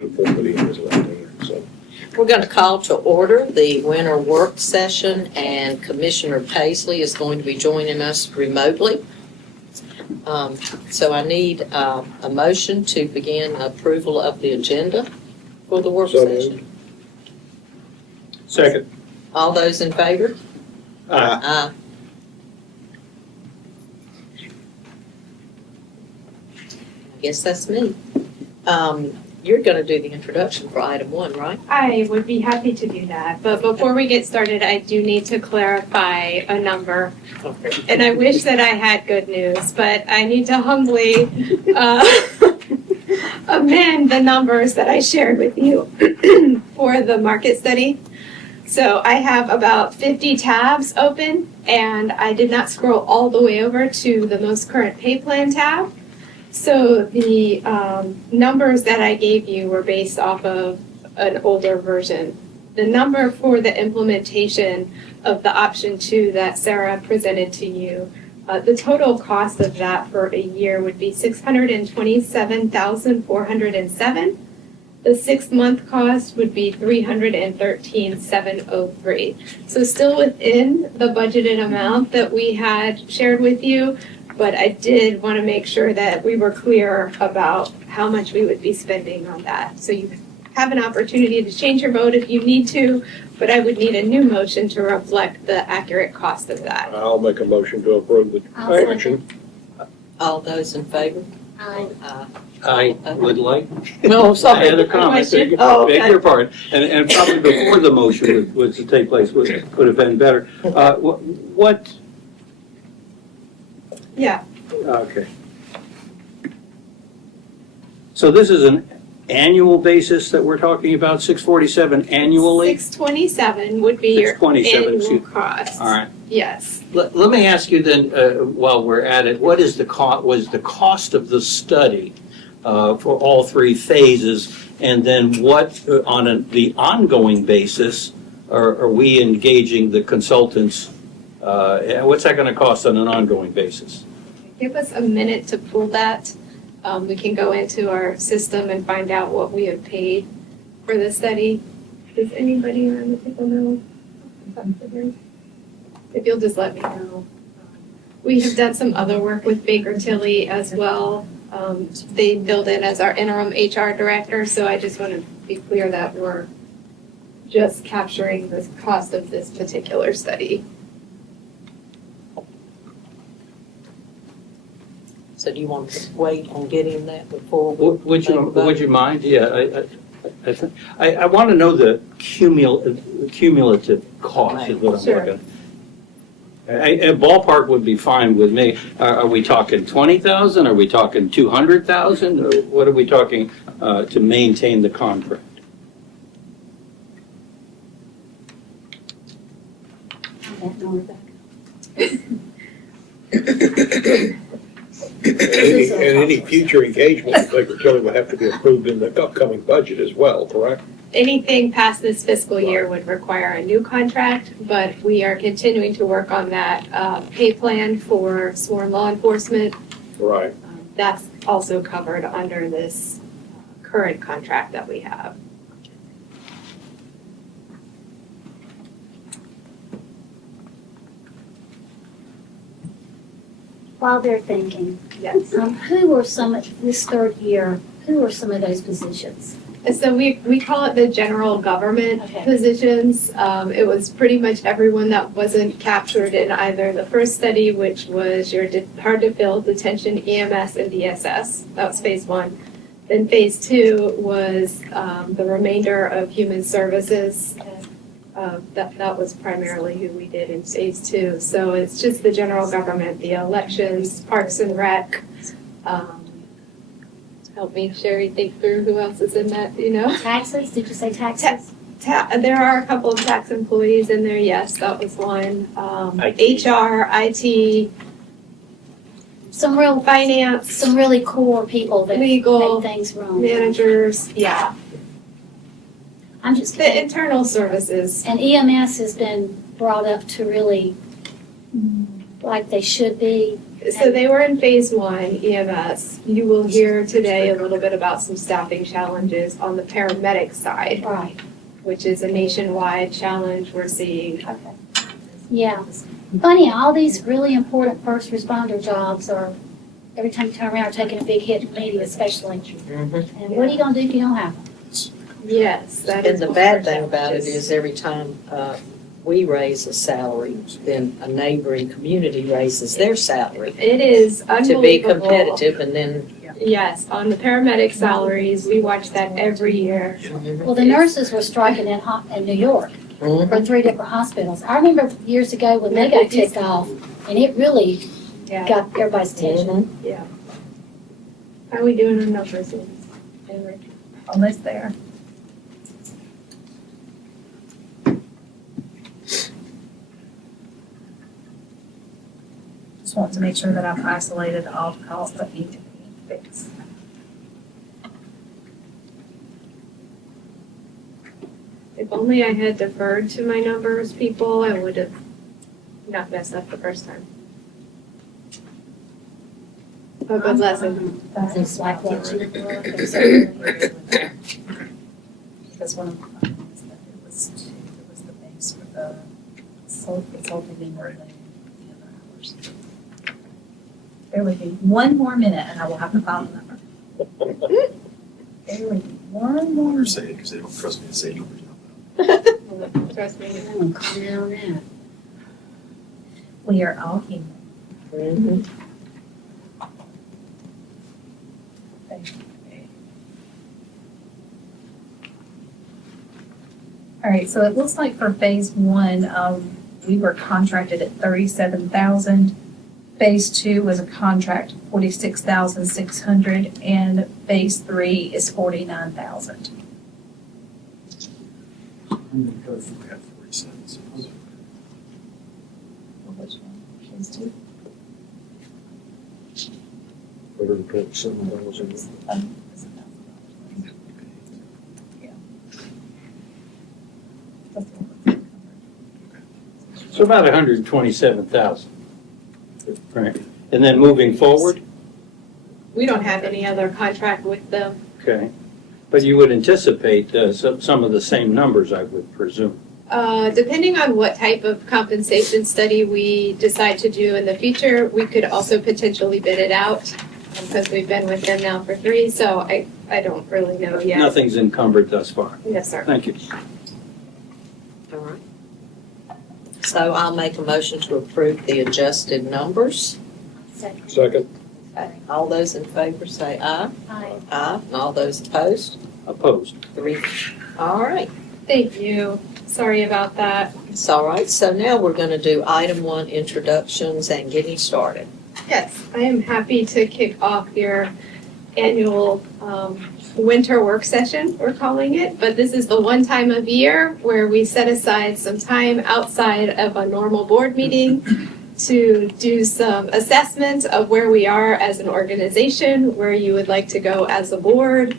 So We're going to call to order the winter work session, and Commissioner Paisley is going to be joining us remotely. So I need a motion to begin approval of the agenda for the work So session. Second. All those in favor? Aye. I guess that's me. You're going to do the introduction for item 1, right? I would be happy to do that, but before we get started, I do need to clarify a number. And I wish that I had good news, but I need to humbly amend the numbers that I shared with you for the market study. So I have about 50 tabs open, and I did not scroll all the way over to the most current pay plan tab. So the numbers that I gave you were based off of an older version. The number for the implementation of the option 2 that Sarah presented to you, the total cost of that for a year would be $627,407. The 6-month cost would be $313,703. So still within the budgeted amount that we had shared with you, but I did want to make sure that we were clear about how much we would be spending on that. So you have an opportunity to change your vote if you need to, but I would need a new motion to reflect the accurate cost of that. I'll make a motion to approve the I'll action. All those in favor? Aye. I would like, No, I had a comment, beg Oh, okay. your pardon, and probably before the motion was to take place would have been better. What, Yeah, okay. So this is an annual basis that we're talking about, 647 annually? 627 would be your 627, annual excuse- cost. All right. Yes. Let me ask you then, while we're at it, what is was the cost of the study for all 3 phases? And then what, on the ongoing basis, are we engaging the consultants? What's that going to cost on an ongoing basis? Give us a minute to pull that. We can go into our system and find out what we have paid for the study. Does anybody around the table know? If you'll just let me know. We have done some other work with Baker Tilly as well. They billed in as our interim HR director, so I just want to be clear that we're just capturing the cost of this particular study. So do you want to wait on getting that before we Would make a vote? you mind? Yeah, I want to know the cumulative cost is what I'm Sure. looking. A ballpark would be fine with me. Are we talking 20,000? Are we talking 200,000? Or what are we talking to maintain the contract? Any future engagement with Baker Tilly will have to be approved in the upcoming budget as well, correct? Anything past this fiscal year would require a new contract, but we are continuing to work on that pay plan for sworn law enforcement. Right. That's also covered under this current contract that we have. While they're thinking, Yes. who were this 3rd year, who were some of those positions? And so we call it the general government Okay. positions. It was pretty much everyone that wasn't captured in either the first study, which was your hard to fill detention, EMS, and DSS. That was phase 1. Then phase 2 was the remainder of human services. That was primarily who we did in phase 2. So it's just the general government, the elections, Parks and Rec. Help me, Sherry, think through who else is in that, you know? Taxes, did you say taxes? There are a couple of tax employees in there, yes, that was one. IT. HR, IT, Some real, finance, some really core people that legal, make things wrong. managers, yeah. I'm just The kidding. internal services, And EMS has been brought up to really like they should be? So they were in phase one EMS. You will hear today a little bit about some staffing challenges on the paramedic side, Right, which is a nationwide challenge we're seeing. okay. Yeah. Funny, all these really important first responder jobs are, every time you turn around, are taking a big hit in media especially. Mhm. And what are you gonna do if you don't have them? Yes, that is. And the one bad of thing our about it challenges. is every time we raise a salary, then a neighboring community raises their salary It is to unbelievable. be competitive, and then Yes, on the paramedic salaries, we watch that every year. Well, the nurses were striking in New York for 3 different hospitals. I remember years ago when they got ticked off, and it really Yeah, got everybody's attention. yeah. How are we doing on numbers? Almost there. Just want to make sure that I've isolated all the costs that need to be fixed. If only I had deferred to my numbers, people, I would have not messed up the first time. A good lesson. It's like what you were. Because one of the findings that it was the base for the consulting and more than the other hours. Bear with me one more minute and I will have the final number. Bear with me one more Or minute. say it because they don't trust me to say numbers out loud. Trust me. I'm gonna calm down on that. We are all human. Mhm. All right, so it looks like for phase one, we were contracted at 37,000. Phase two was a contract of 46,600, and phase three is 49,000. We have 40 cents. Which one? Phase two? We're gonna put some of those in. It's $1,000. Yeah. That's the one. So about 127,000. Right. And then moving forward, We don't have any other contract with them. okay. But you would anticipate some of the same numbers, I would presume. Depending on what type of compensation study we decide to do in the future, we could also potentially bid it out because we've been with them now for 3, so I don't really know yet. Nothing's encumbered thus far. Yes, sir. Thank you. All right. So I'll make a motion to approve the adjusted numbers. Second. Second, Okay. All those in favor say aye. Aye. Aye. And all those opposed? Opposed. 3. All right. Thank you. Sorry about that. It's all right. So now we're going to do item 1, introductions and getting started. Yes, I am happy to kick off your annual winter work session, we're calling it. But this is the one time of year where we set aside some time outside of a normal board meeting to do some assessment of where we are as an organization, where you would like to go as a board,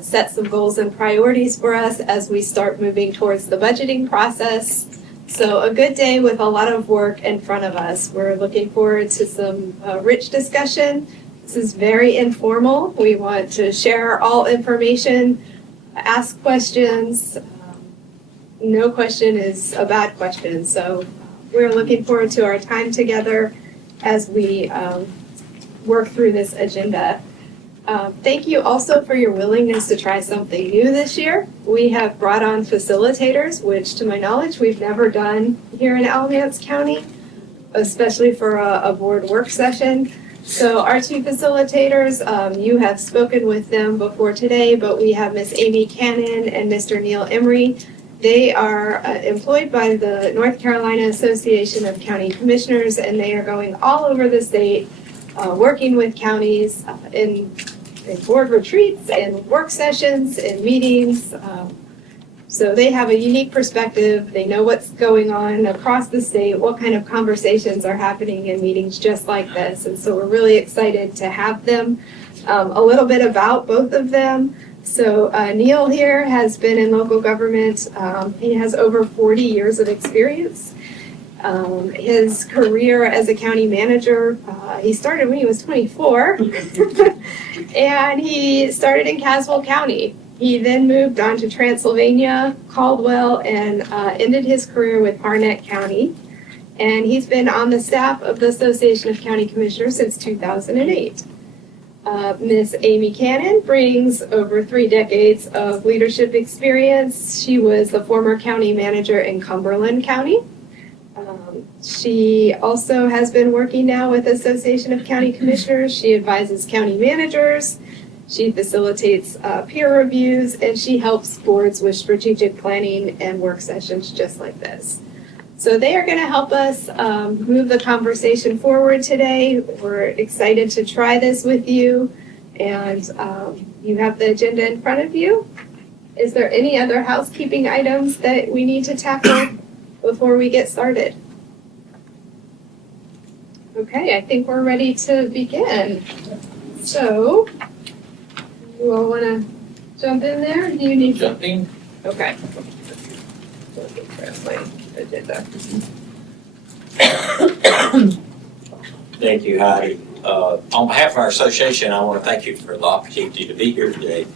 set some goals and priorities for us as we start moving towards the budgeting process. So a good day with a lot of work in front of us. We're looking forward to some rich discussion. This is very informal. We want to share all information, ask questions. No question is a bad question. So we're looking forward to our time together as we work through this agenda. Thank you also for your willingness to try something new this year. We have brought on facilitators, which to my knowledge, we've never done here in Alamance County, especially for a board work session. So our 2 facilitators, you have spoken with them before today, but we have Miss Amy Cannon and Mr. Neil Emery. They are employed by the North Carolina Association of County Commissioners, and they are going all over the state, working with counties in board retreats and work sessions and meetings. So they have a unique perspective. They know what's going on across the state, what kind of conversations are happening in meetings just like this. And so we're really excited to have them. A little bit about both of them. So Neil here has been in local government. He has over 40 years of experience. His career as a county manager, he started when he was 24, and he started in Caswell County. He then moved on to Transylvania, Caldwell, and ended his career with Harnett County. And he's been on the staff of the Association of County Commissioners since 2008. Miss Amy Cannon brings over 3 decades of leadership experience. She was the former county manager in Cumberland County. She also has been working now with the Association of County Commissioners. She advises county managers. She facilitates peer reviews, and she helps boards with strategic planning and work sessions just like this. So they are going to help us move the conversation forward today. We're excited to try this with you, and you have the agenda in front of you. Is there any other housekeeping items that we need to tackle before we get started? Okay, I think we're ready to begin. So, you all want to jump in there? Do you need Jump in. Okay. Let me grab my agenda. Thank you, Heidi. On behalf of our association, I want to thank you for the opportunity to be here today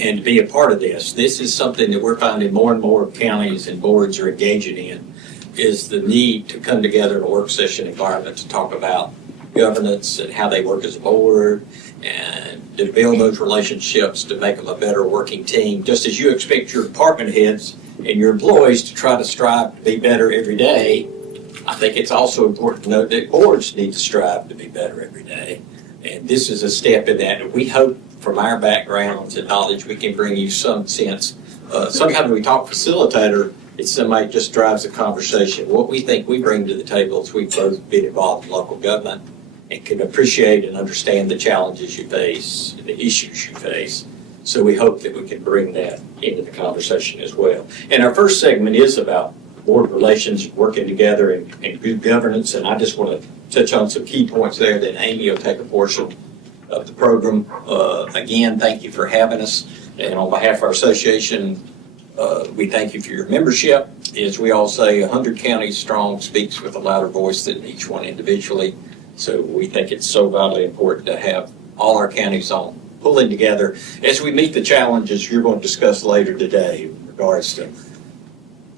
and to be a part of this. This is something that we're finding more and more counties and boards are engaging in, is the need to come together in a work session environment to talk about governance and how they work as a board and to build those relationships to make them a better working team, just as you expect your department heads and your employees to try to strive to be better every day. I think it's also important to note that boards need to strive to be better every day. And this is a step in that. And we hope from our backgrounds and knowledge, we can bring you some sense. Sometimes when we talk facilitator, it's somebody who just drives the conversation. What we think we bring to the table is we've both been involved in local government and can appreciate and understand the challenges you face, the issues you face. So we hope that we can bring that into the conversation as well. And our first segment is about board relations, working together, and good governance. And I just want to touch on some key points there. Then Amy will take a portion of the program. Again, thank you for having us. And on behalf of our association, we thank you for your membership. As we all say, 100 counties strong speaks with a louder voice than each one individually. So we think it's so vitally important to have all our counties on pulling together as we meet the challenges you're going to discuss later today in regards to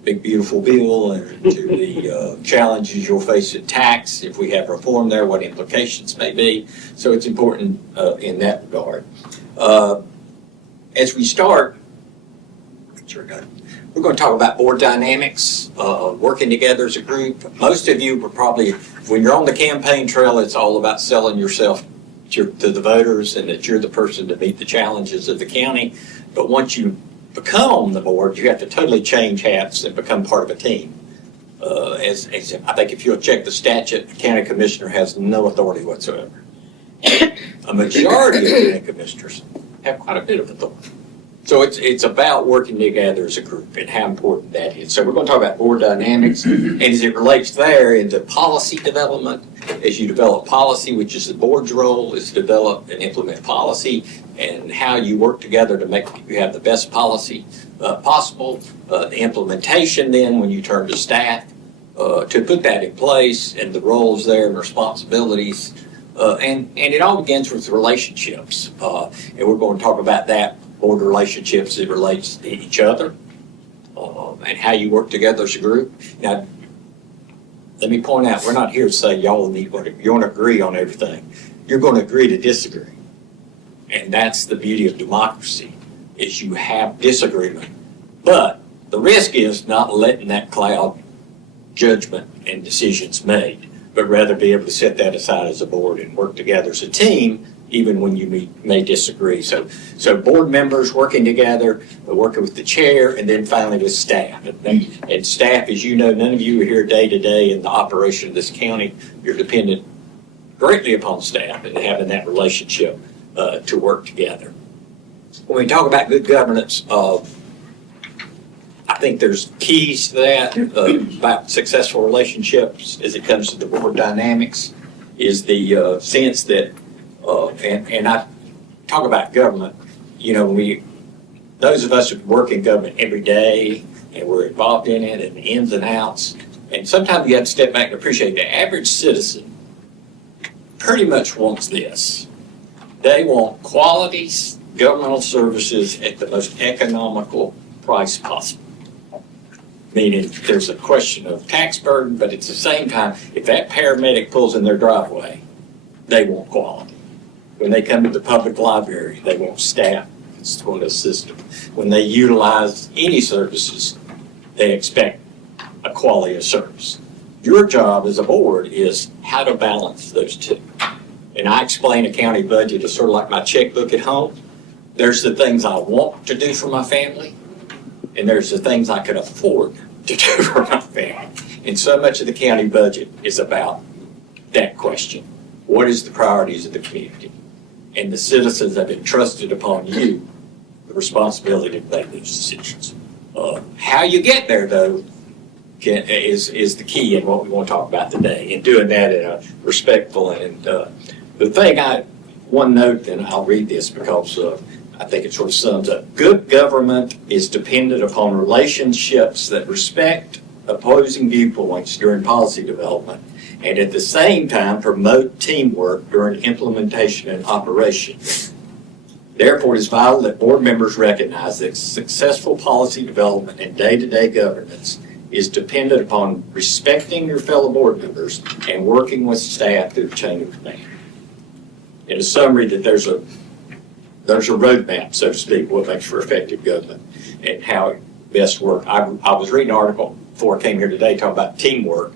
big beautiful bill and to the challenges you'll face in tax if we have reform there, what implications may be. So it's important in that regard. As we start, we're going to talk about board dynamics, working together as a group. Most of you are probably, when you're on the campaign trail, it's all about selling yourself to the voters and that you're the person to meet the challenges of the county. But once you become on the board, you have to totally change hats and become part of a team. As I think if you'll check the statute, the county commissioner has no authority whatsoever. A majority of county commissioners have quite a bit of authority. So it's about working together as a group and how important that is. So we're going to talk about board dynamics, and as it relates there into policy development, as you develop policy, which is the board's role, is to develop and implement policy, and how you work together to make you have the best policy possible. The implementation then, when you turn to staff, to put that in place, and the roles there and responsibilities. And it all begins with relationships. And we're going to talk about that, board relationships as it relates to each other, and how you work together as a group. Now, let me point out, we're not here to say y'all need what you want to agree on everything. You're going to agree to disagree. And that's the beauty of democracy, is you have disagreement. But the risk is not letting that cloud judgment and decisions made, but rather be able to set that aside as a board and work together as a team, even when you may disagree. So board members working together, working with the chair, and then finally with staff. And staff, as you know, none of you are here day to day in the operation of this county. You're dependent greatly upon staff and having that relationship to work together. When we talk about good governance, I think there's keys to that about successful relationships as it comes to the board dynamics, is the sense that, and I talk about government, you know, those of us who work in government every day and we're involved in it and the ins and outs, And sometimes you have to step back and appreciate the average citizen pretty much wants this. They want quality governmental services at the most economical price possible. Meaning there's a question of tax burden, but at the same time, if that paramedic pulls in their driveway, they want quality. When they come to the public library, they want staff that's going to assist them. When they utilize any services, they expect a quality of service. Your job as a board is how to balance those two. And I explain a county budget as sort of like my checkbook at home. There's the things I want to do for my family, and there's the things I can afford to do for my family. And so much of the county budget is about that question. What is the priorities of the community? And the citizens have entrusted upon you the responsibility to make those decisions. How you get there, though, is the key in what we want to talk about today, and doing that in a respectful and one note, and I'll read this because I think it sort of sums up. Good government is dependent upon relationships that respect opposing viewpoints during policy development and at the same time promote teamwork during implementation and operation. Therefore, it is vital that board members recognize that successful policy development and day-to-day governance is dependent upon respecting your fellow board members and working with staff through the chain of command. In a summary, that there's a roadmap, so to speak, what makes for effective government and how it best works. I was reading an article before I came here today talking about teamwork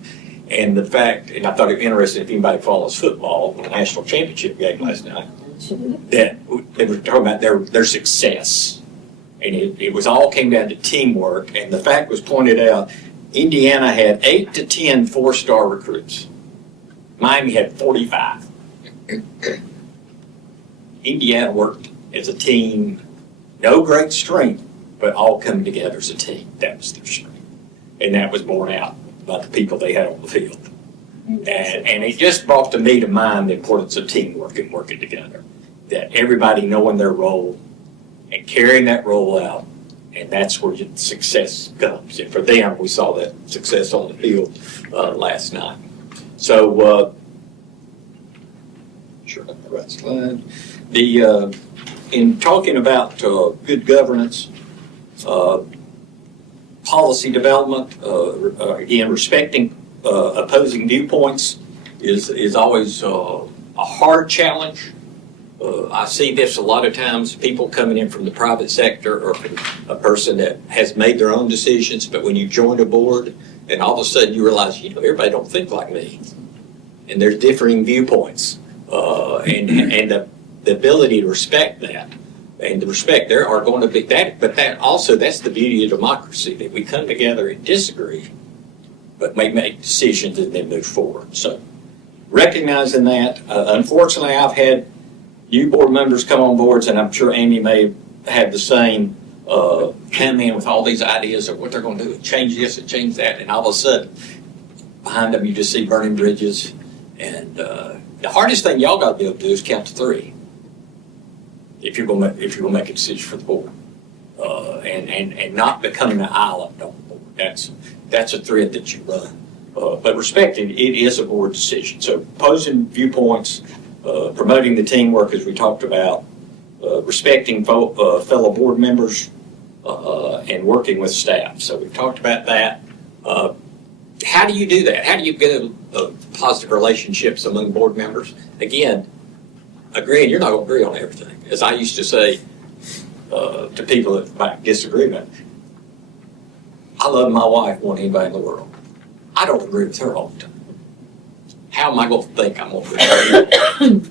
and the fact, and I thought it interesting if anybody follows football, the national championship game last night, that they were talking about their success. And it was all came down to teamwork, and the fact was pointed out, Indiana had 8 to 10 four-star recruits. Miami had 45. Indiana worked as a team, no great strength, but all coming together as a team. That was their strength. And that was borne out by the people they had on the field. And it just brought to me to mind the importance of teamwork and working together. That everybody knowing their role and carrying that role out, and that's where the success comes. And for them, we saw that success on the field last night. So, sure, the right slide. In talking about good governance, policy development, again, respecting opposing viewpoints is always a hard challenge. I see this a lot of times, people coming in from the private sector or from a person that has made their own decisions, but when you join a board and all of a sudden you realize, everybody don't think like me. And there's differing viewpoints. And the ability to respect that and the respect there are going to be that, but that also, that's the beauty of democracy, that we come together and disagree, but make decisions and then move forward. So recognizing that, unfortunately, I've had new board members come on boards, and I'm sure Amy may have the same, come in with all these ideas of what they're going to do, change this and change that, and all of a sudden, behind them you just see burning bridges. And the hardest thing y'all got to be able to do is count to 3 if you're going to make a decision for the board, and not becoming an island on the board. That's a thread that you run. But respecting it is a board decision. So opposing viewpoints, promoting the teamwork as we talked about, respecting fellow board members, and working with staff. So we've talked about that. How do you do that? How do you get positive relationships among board members? Again, agreeing, you're not going to agree on everything. As I used to say to people that might disagree with me, I love my wife more than anybody in the world. I don't agree with her all the time. How am I going to think I'm going to agree?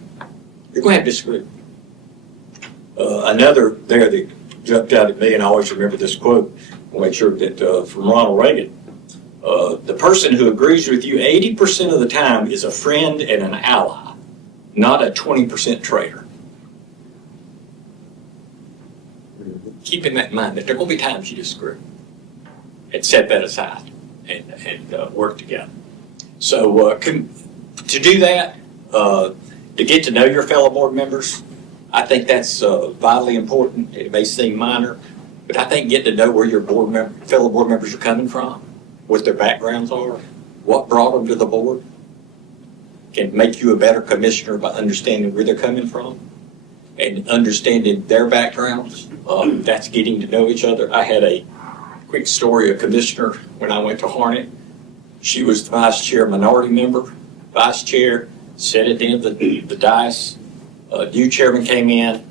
You're going to have to disagree. Another there that jumped out at me, and I always remember this quote, I'll make sure that from Ronald Reagan, the person who agrees with you 80% of the time is a friend and an ally, not a 20% traitor. Keeping that in mind, that there are going to be times you disagree, and set that aside and work together. So to do that, to get to know your fellow board members, I think that's vitally important. It may seem minor, but I think getting to know where your fellow board members are coming from, what their backgrounds are, what brought them to the board can make you a better commissioner by understanding where they're coming from and understanding their backgrounds. That's getting to know each other. I had a quick story, a commissioner, when I went to Harnett. She was the vice chair, minority member, vice chair, sat at the end of the dais. New chairman came in.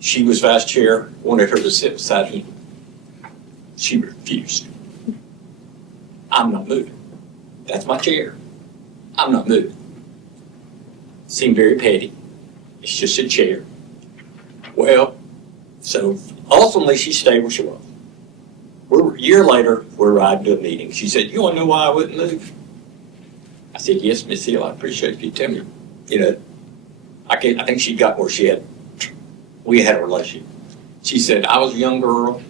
She was vice chair, wanted her to sit beside him. She refused. I'm not moving. That's my chair. I'm not moving. Seemed very petty. It's just a chair. Well, so ultimately she stayed where she was. A year later, we're riding to a meeting. She said, "You want to know why I wouldn't move?" I said, "Yes, Miss Hill, I appreciate if you tell me." You know, I think she got where we had a relationship. She said, "I was a young girl.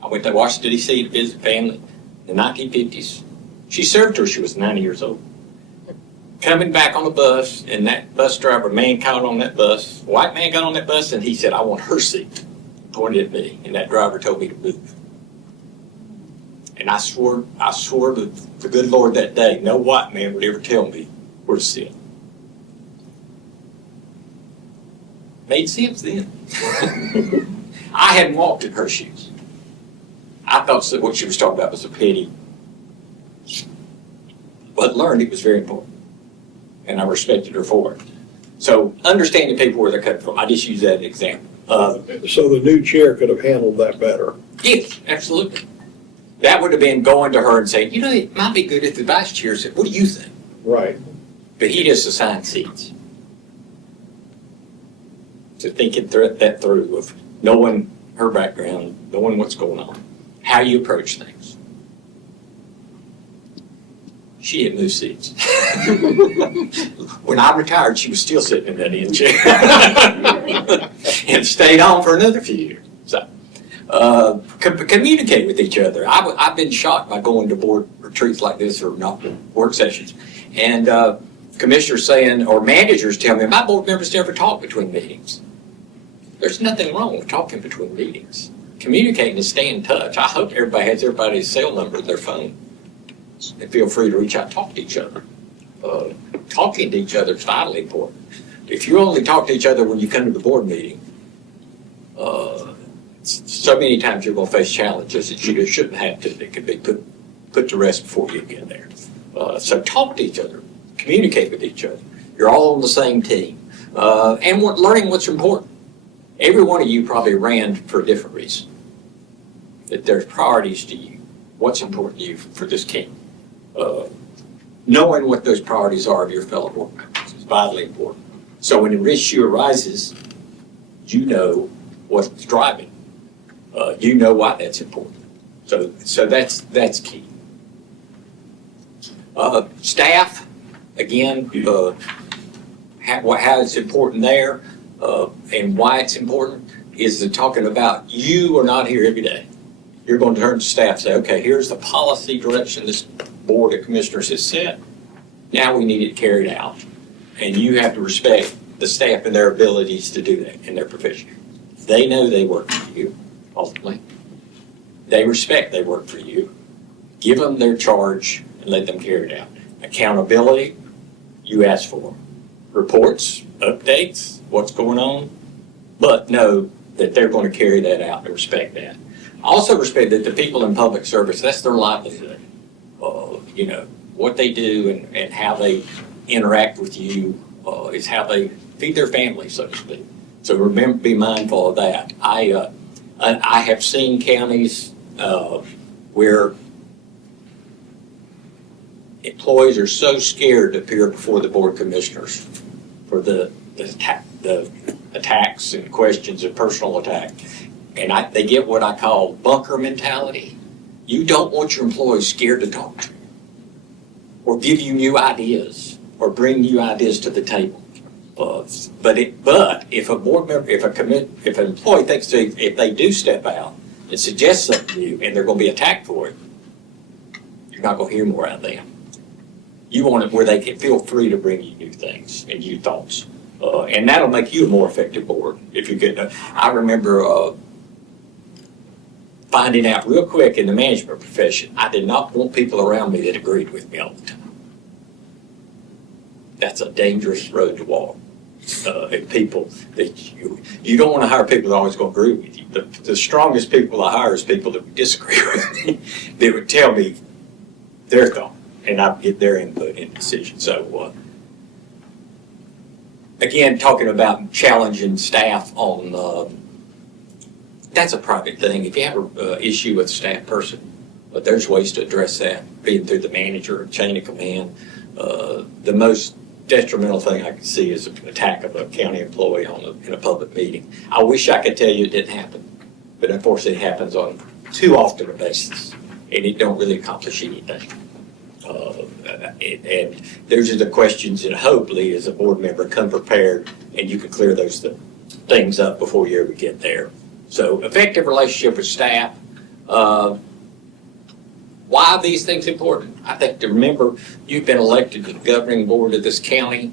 I went to Washington, D.C. to visit family in the 1950s. She served her, she was 90 years old. Coming back on the bus, and that bus driver, man got on that bus, white man got on that bus, and he said, "I want her seat," pointed at me, and that driver told me to move. And I swore to the good Lord that day, no white man would ever tell me where to sit. Made sense then. I hadn't walked in her shoes. I thought that what she was talking about was a pity, but learned it was very important, and I respected her for it. So understanding people where they're coming from, I just use that example. So the new chair could have handled that better. Yes, absolutely. That would have been going to her and saying, "You know, it might be good if the vice chair said, what do you think?" Right. But he just assigned seats. To thinking that through of knowing her background, knowing what's going on, how you approach things. She had moved seats. When I retired, she was still sitting in that end chair. And stayed on for another few years. So, communicate with each other. I've been shocked by going to board retreats like this or not work sessions. And commissioners saying, or managers tell me, my board members never talk between meetings. There's nothing wrong with talking between meetings. Communicating and staying in touch. I hope everybody has everybody's cell number in their phone. And feel free to reach out and talk to each other. Talking to each other is vitally important. If you only talk to each other when you come to the board meeting, so many times you're going to face challenges that you shouldn't have to. That could be put to rest before you get there. So talk to each other. Communicate with each other. You're all on the same team. And learning what's important. Every one of you probably ran for a different reason. That there's priorities to you. What's important to you for this team. Knowing what those priorities are of your fellow board members is vitally important. So when an issue arises, you know what's driving. You know why that's important. So that's key. Staff, again, how it's important there, and why it's important is that talking about you are not here every day. You're going to turn to staff and say, okay, here's the policy direction this board of commissioners has set. Now we need it carried out. And you have to respect the staff and their abilities to do that in their profession. They know they work for you, ultimately. They respect they work for you. Give them their charge and let them carry it out. Accountability, you ask for. Reports, updates, what's going on, but know that they're going to carry that out and respect that. Also respect that the people in public service, that's their livelihood. You know, what they do and how they interact with you is how they feed their family, so to speak. So remember, be mindful of that. I have seen counties where employees are so scared to appear before the board of commissioners for the attacks and questions and personal attack. And they get what I call bunker mentality. You don't want your employees scared to talk to you or give you new ideas or bring new ideas to the table. But if a board member, if an employee thinks if they do step out and suggest something to you and they're going to be attacked for it, you're not going to hear more out of them. You want it where they can feel free to bring you new things and new thoughts. And that'll make you a more effective board if you get. I remember finding out real quick in the management profession, I did not want people around me that agreed with me all the time. That's a dangerous road to walk. And people that you don't want to hire people that are always going to agree with you. The strongest people I hire is people that would disagree with me. They would tell me their thought, and I would get their input in the decision. So, again, talking about challenging staff on, that's a private thing. If you have an issue with a staff person, but there's ways to address that, being through the manager, chain of command. The most detrimental thing I can see is an attack of a county employee in a public meeting. I wish I could tell you it didn't happen, but unfortunately it happens on too often a basis, and it don't really accomplish anything. And those are the questions that hopefully as a board member come prepared and you can clear those things up before you ever get there. So effective relationship with staff. Why are these things important? I think to remember you've been elected to the governing board of this county.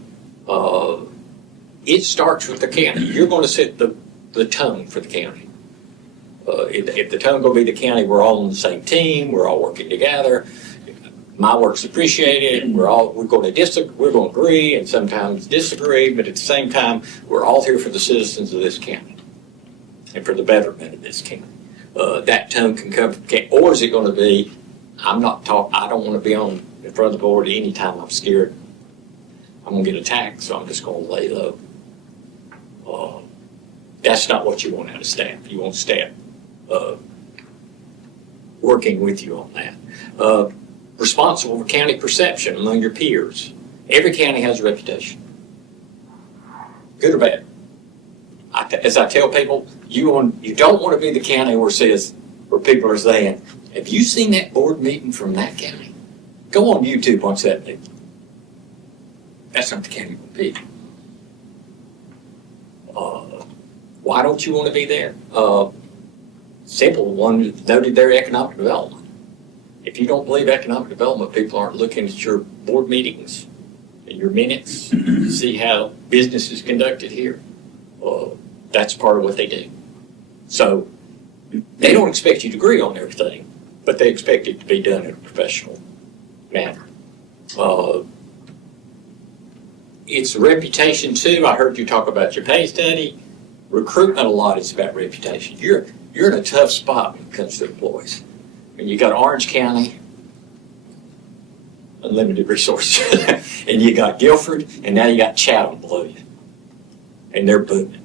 It starts with the county. You're going to set the tone for the county. If the tone going to be the county, we're all on the same team, we're all working together. My work's appreciated. We're going to disagree, we're going to agree, and sometimes disagree. But at the same time, we're all here for the citizens of this county and for the betterment of this county. That tone can come, or is it going to be, I don't want to be in front of the board anytime I'm scared I'm going to get attacked, so I'm just going to lay low. That's not what you want out of staff. You want staff working with you on that. Responsible for county perception among your peers. Every county has a reputation, good or bad. As I tell people, you don't want to be the county where people are saying, have you seen that board meeting from that county? Go on YouTube, watch that meeting. That's not the county will be. Why don't you want to be there? Simple one, noted their economic development. If you don't believe economic development, people aren't looking at your board meetings and your minutes to see how business is conducted here. That's part of what they do. So they don't expect you to agree on everything, but they expect it to be done in a professional manner. It's reputation too. I heard you talk about your pay study. Recruitment a lot is about reputation. You're in a tough spot when it comes to employees. I mean, you got Orange County, unlimited resources, and you got Guilford, and now you got Chatham below you, and they're booming,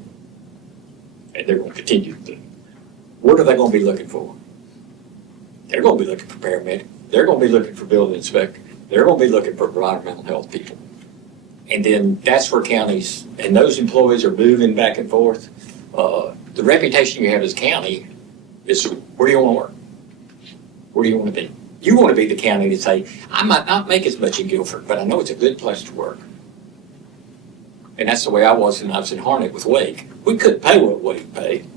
and they're going to continue to boom. What are they going to be looking for? They're going to be looking for paramedic. They're going to be looking for building inspector. They're going to be looking for environmental health people. And then that's where counties, and those employees are moving back and forth. The reputation you have as a county is, where do you want to work? Where do you want to be? You want to be the county to say, I might not make as much in Guilford, but I know it's a good place to work. And that's the way I was when I was in Harnett with Wake. We couldn't pay what Wake paid,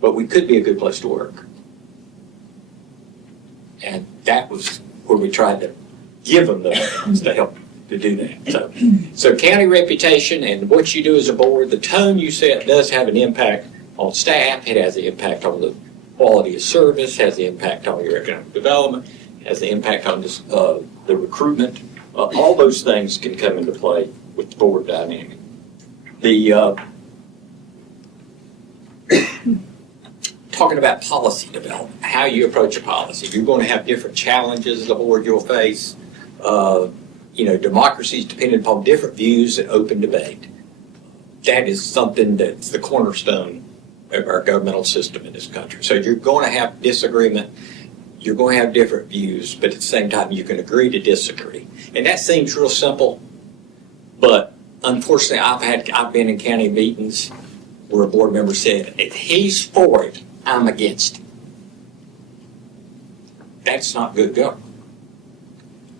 but we could be a good place to work. And that was where we tried to give them the funds to help to do that. So county reputation and what you do as a board, the tone you set does have an impact on staff. It has an impact on the quality of service, has the impact on your economic development, has the impact on this, the recruitment. All those things can come into play with the board dynamic. Talking about policy development, how you approach a policy. You're going to have different challenges the board you'll face. Democracy is dependent upon different views and open debate. That is something that's the cornerstone of our governmental system in this country. So you're going to have disagreement, you're going to have different views, but at the same time you can agree to disagree. And that seems real simple, but unfortunately I've been in county meetings where a board member said, if he's for it, I'm against it. That's not good government.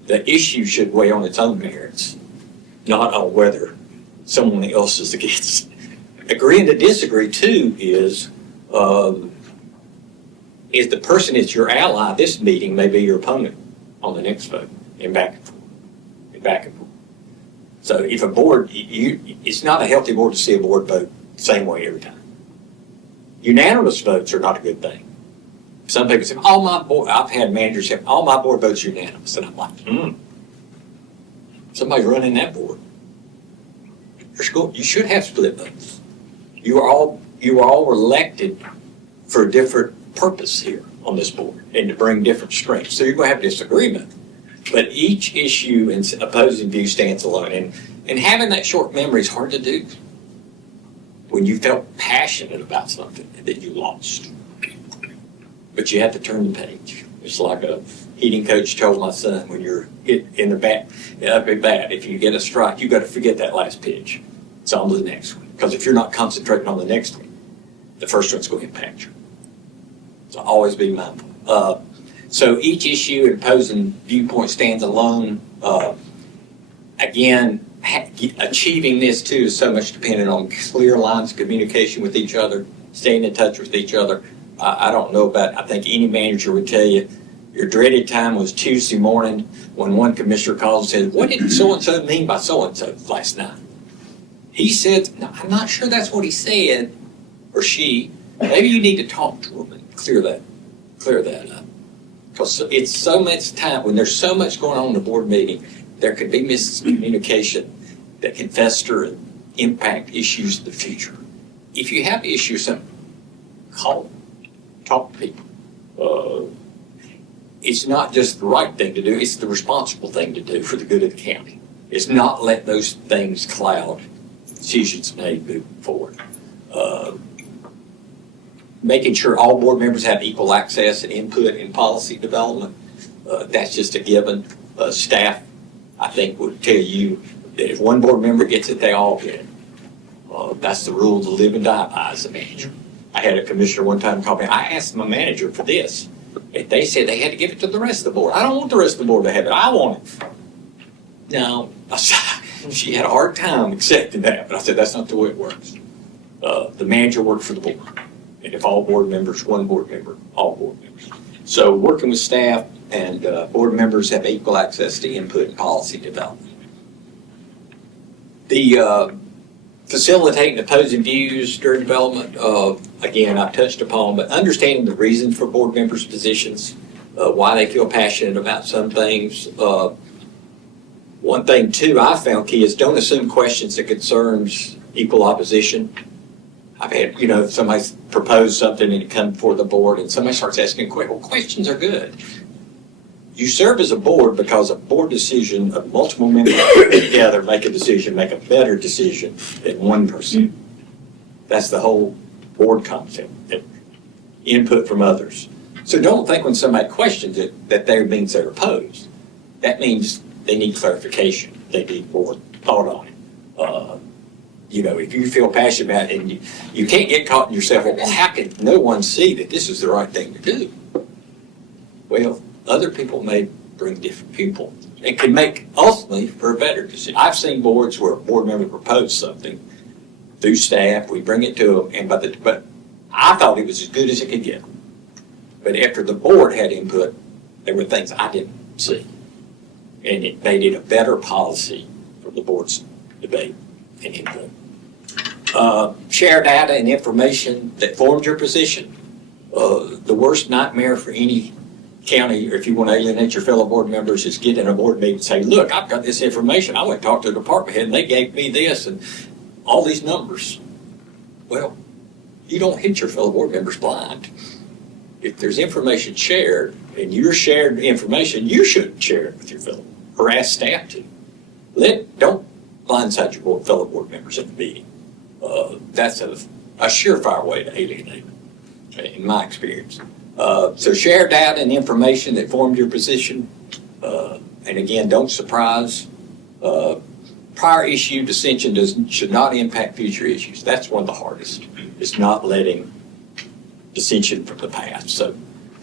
The issue should weigh on its own merits, not on whether someone else is against it. Agreeing to disagree too is the person that's your ally this meeting may be your opponent on the next vote, and back and forth. So if a board, it's not a healthy board to see a board vote the same way every time. Unanimous votes are not a good thing. Some people say, I've had managers say, all my board votes are unanimous. And I'm like, somebody's running that board. your school, you should have split votes. You are all elected for a different purpose here on this board and to bring different strengths. So you're going to have disagreement. But each issue and opposing view stands alone. And having that short memory is hard to do when you felt passionate about something that you lost. But you have to turn the page. It's like a hitting coach told my son when you're hit in the bat, up at bat, if you get a strike, you got to forget that last pitch. It's on to the next one. Because if you're not concentrating on the next one, the first one's going to impact you. So always be mindful. So each issue and opposing viewpoint stands alone. Again, achieving this too is so much dependent on clear lines of communication with each other, staying in touch with each other. I don't know about, I think any manager would tell you, your dreaded time was Tuesday morning when one commissioner calls and says, what did so-and-so mean by so-and-so last night? He said, no, I'm not sure that's what he said, or she. Maybe you need to talk to them and clear that up. Because it's so much time, when there's so much going on in the board meeting, there could be miscommunication that can fester and impact issues in the future. If you have issues, call them, talk to people. It's not just the right thing to do, it's the responsible thing to do for the good of the county. It's not let those things cloud decisions made moving forward. Making sure all board members have equal access and input in policy development. That's just a given. Staff, I think, would tell you that if one board member gets it, they all get it. That's the rule to live and die by as a manager. I had a commissioner one time call me, I asked my manager for this. And they said they had to give it to the rest of the board. I don't want the rest of the board to have it. I want it. No. She had a hard time accepting that, but I said, that's not the way it works. The manager worked for the board. And if all board members, one board member, all board members. So working with staff and board members have equal access to input and policy development. The facilitating opposing views during development, again, I've touched upon, but understanding the reason for board members' positions, why they feel passionate about some things. One thing, too, I found key is don't assume questions that concerns equal opposition. I've had, somebody propose something and it comes before the board and somebody starts asking questions. Well, questions are good. You serve as a board because a board decision of multiple members together make a decision, make a better decision than one person. That's the whole board concept, input from others. So don't think when somebody questions it that that means they're opposed. That means they need clarification. They need more thought on it. If you feel passionate about it and you can't get caught in yourself, well, how can no one see that this is the right thing to do? Well, other people may bring different people. It can make, ultimately, for a better decision. I've seen boards where a board member proposed something through staff, we bring it to them, but I thought it was as good as it could get. But after the board had input, there were things I didn't see. And it made it a better policy for the board's debate and input. Share data and information that formed your position. The worst nightmare for any county, or if you want to alienate your fellow board members, is get in a board meeting and say, look, I've got this information. I went and talked to the department head and they gave me this and all these numbers. Well, you don't hit your fellow board members blind. If there's information shared and you're shared information, you shouldn't share it with your fellow or ask staff to. Don't blindside your fellow board members at the meeting. That's a surefire way to alienate them, in my experience. So share data and information that formed your position. And again, don't surprise. Prior issue dissension should not impact future issues. That's one of the hardest. It's not letting dissension from the past. So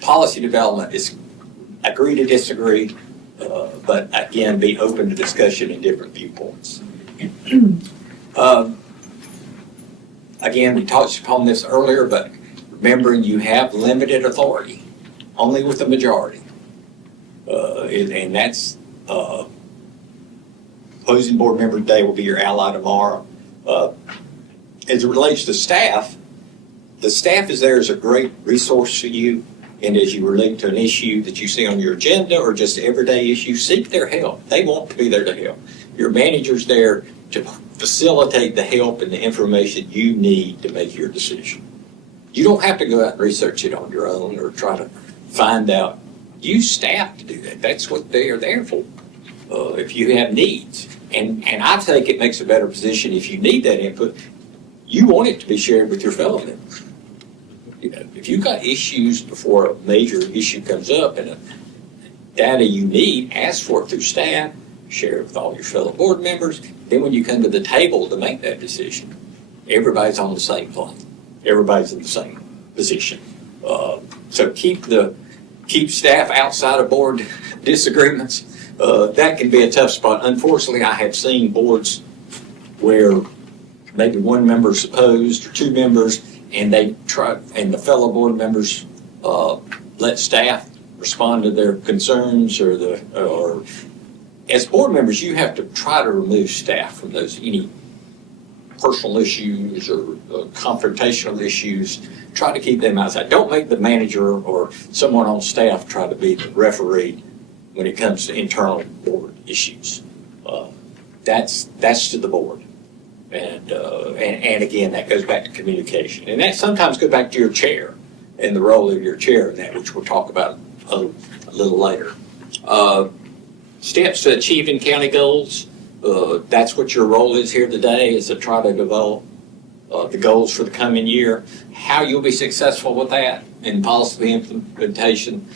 policy development is agree to disagree, but again, be open to discussion and different viewpoints. Again, we touched upon this earlier, but remembering you have limited authority, only with the majority. And that's opposing board member today will be your ally tomorrow. As it relates to staff, the staff is there as a great resource for you. And as you relate to an issue that you see on your agenda or just everyday issue, seek their help. They want to be there to help. Your manager's there to facilitate the help and the information you need to make your decision. You don't have to go out and research it on your own or try to find out. Use staff to do that. That's what they are there for. If you have needs. And I think it makes a better position if you need that input. You want it to be shared with your fellow members. You know, if you've got issues before a major issue comes up and data you need, ask for it through staff, share it with all your fellow board members. Then when you come to the table to make that decision, everybody's on the same plane. Everybody's in the same position. So keep staff outside of board disagreements. That can be a tough spot. Unfortunately, I have seen boards where maybe one member's opposed or two members, and the fellow board members let staff respond to their concerns or as board members, you have to try to remove staff from any personal issues or confrontational issues. Try to keep them outside. Don't make the manager or someone on staff try to be the referee when it comes to internal board issues. That's to the board. And again, that goes back to communication. And that sometimes goes back to your chair and the role of your chair in that, which we'll talk about a little later. Steps to achieving county goals. That's what your role is here today, is to try to develop the goals for the coming year. How you'll be successful with that in policy implementation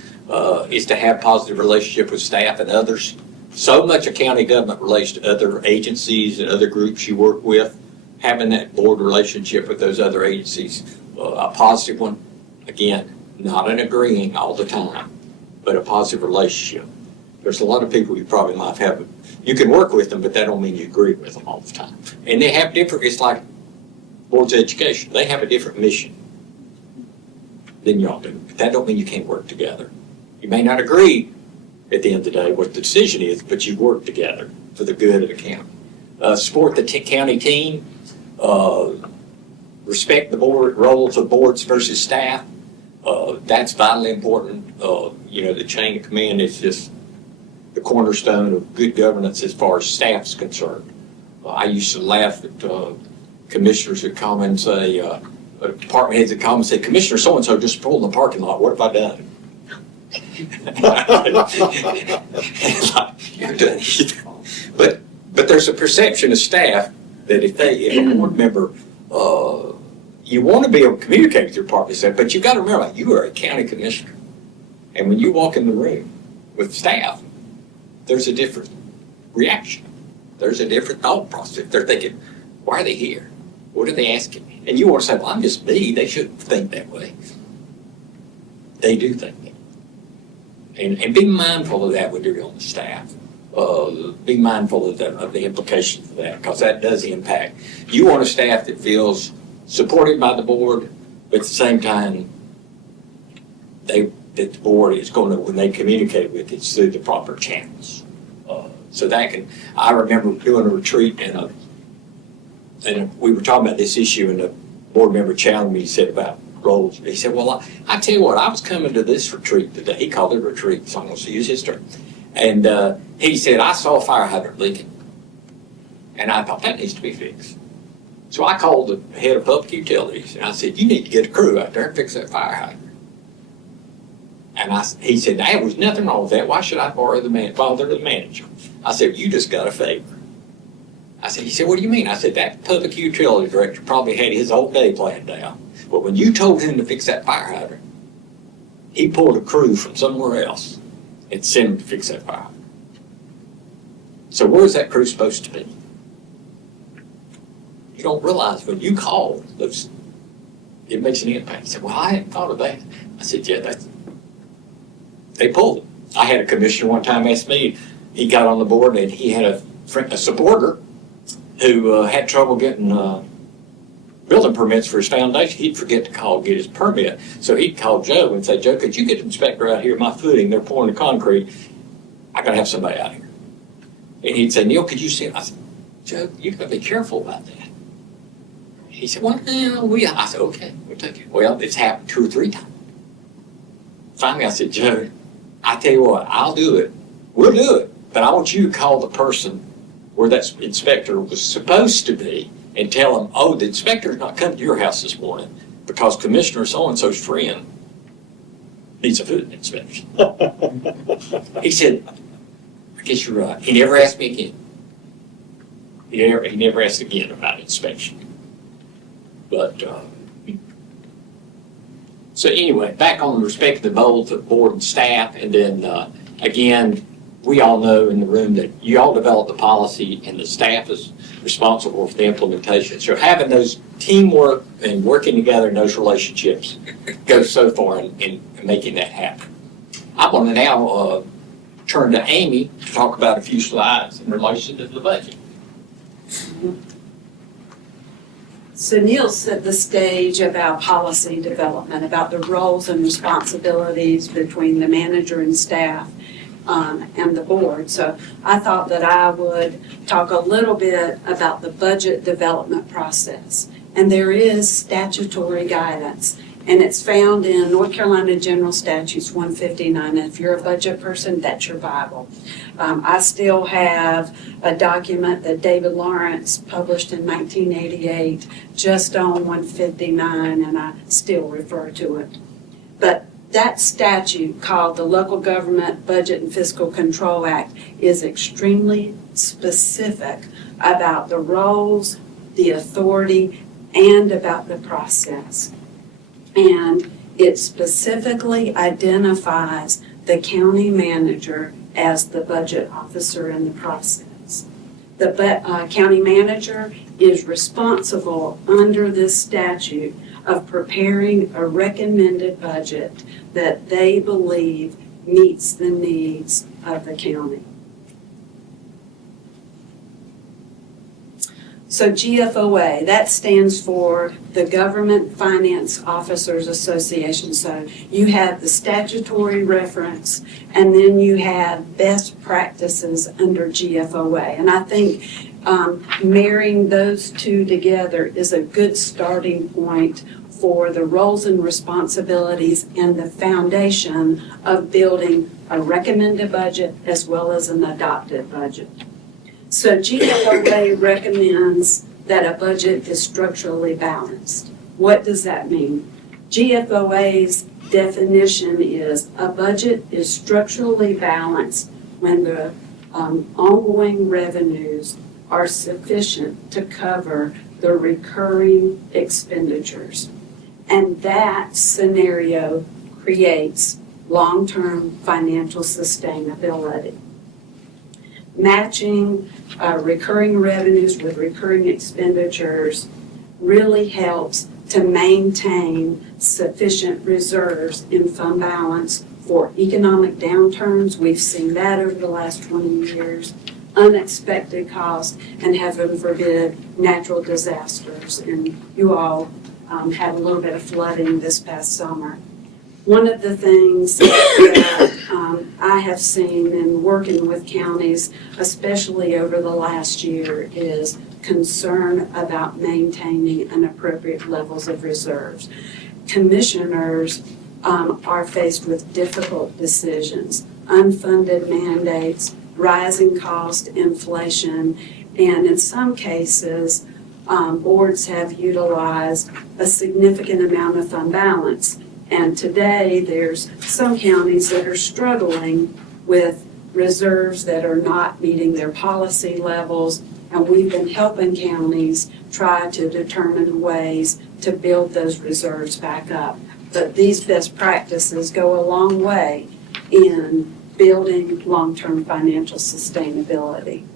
is to have positive relationship with staff and others. So much of county government relates to other agencies and other groups you work with. Having that board relationship with those other agencies, a positive one, again, not an agreeing all the time, but a positive relationship. There's a lot of people you probably might have, you can work with them, but that don't mean you agree with them all the time. And they have different, it's like boards of education. They have a different mission than y'all do. But that don't mean you can't work together. You may not agree at the end of the day what the decision is, but you work together for the good of the county. Support the county team. Respect the board roles of boards versus staff. That's vitally important. The chain of command is just the cornerstone of good governance as far as staff's concerned. I used to laugh at commissioners who come and say, department heads that come and say, Commissioner so-and-so just pulled in the parking lot, what have I done? You're doing it. But there's a perception of staff that if a board member, you want to be able to communicate with your department staff, but you've got to remember, you are a county commissioner. And when you walk in the room with staff, there's a different reaction. There's a different thought process. They're thinking, why are they here? What are they asking me? And you want to say, well, I'm just me. They shouldn't think that way. They do think that. And be mindful of that when you're on the staff. Be mindful of the implications of that, because that does impact. You want a staff that feels supported by the board, but at the same time, that the board is going to, when they communicate with it, it's through the proper channels. So that can, I remember doing a retreat and we were talking about this issue, and the board member challenged me, he said about roles. He said, well, I tell you what, I was coming to this retreat today. He called it a retreat, so I'm going to use his term. And he said, I saw a fire hydrant leaking. And I thought, that needs to be fixed. So I called the head of public utilities, and I said, you need to get a crew out there and fix that fire hydrant. And he said, there was nothing wrong with that. Why should I bother the manager? I said, you just got a favor. He said, what do you mean? I said, that public utility director probably had his whole day planned out. But when you told him to fix that fire hydrant, he pulled a crew from somewhere else and sent him to fix that fire hydrant. So where's that crew supposed to be? You don't realize when you call those, it makes an impact. He said, well, I hadn't thought of that. I said, yeah, they pulled it. I had a commissioner one time ask me, he got on the board and he had a supporter who had trouble getting building permits for his foundation. He'd forget to get his permit. So he'd call Joe and say, Joe, could you get the inspector out here? My footing, they're pouring the concrete. I got to have somebody out here. And he'd say, Neil, could you see it? I said, Joe, you got to be careful about that. He said, well, no, I said, okay, we'll take it. Well, it's happened 2 or 3 times. Finally, I said, Joe, I tell you what, I'll do it. We'll do it. But I want you to call the person where that inspector was supposed to be and tell him, oh, the inspector's not come to your house this morning because Commissioner so-and-so's friend needs a food inspection. He said, I guess you're right. He never asked me again. He never asked again about inspection. But, so anyway, back on the respect of the both the board and staff, and then, again, we all know in the room that you all develop the policy and the staff is responsible for the implementation. So having those teamwork and working together in those relationships goes so far in making that happen. I want to now turn to Amy to talk about a few slides in relation to the budget. So Neil set the stage about policy development, about the roles and responsibilities between the manager and staff and the board. So I thought that I would talk a little bit about the budget development process. And there is statutory guidance, and it's found in North Carolina General Statutes 159. And if you're a budget person, that's your Bible. I still have a document that David Lawrence published in 1988 just on 159, and I still refer to it. But that statute, called the Local Government Budget and Fiscal Control Act, is extremely specific about the roles, the authority, and about the process. And it specifically identifies the county manager as the budget officer in the process. The county manager is responsible under this statute of preparing a recommended budget that they believe meets the needs of the county. So GFOA, that stands for the Government Finance Officers Association. So you have the statutory reference, and then you have best practices under GFOA. And I think marrying those two together is a good starting point for the roles and responsibilities and the foundation of building a recommended budget as well as an adopted budget. So GFOA recommends that a budget is structurally balanced. What does that mean? GFOA's definition is a budget is structurally balanced when the ongoing revenues are sufficient to cover the recurring expenditures. And that scenario creates long-term financial sustainability. Matching recurring revenues with recurring expenditures really helps to maintain sufficient reserves in fund balance for economic downturns. We've seen that over the last 20 years, unexpected costs, and heaven forbid, natural disasters. And you all had a little bit of flooding this past summer. One of the things that I have seen in working with counties, especially over the last year, is concern about maintaining an appropriate levels of reserves. Commissioners are faced with difficult decisions, unfunded mandates, rising cost, inflation, and in some cases, boards have utilized a significant amount of fund balance. And today, there's some counties that are struggling with reserves that are not meeting their policy levels, and we've been helping counties try to determine ways to build those reserves back up. But these best practices go a long way in building long-term financial sustainability.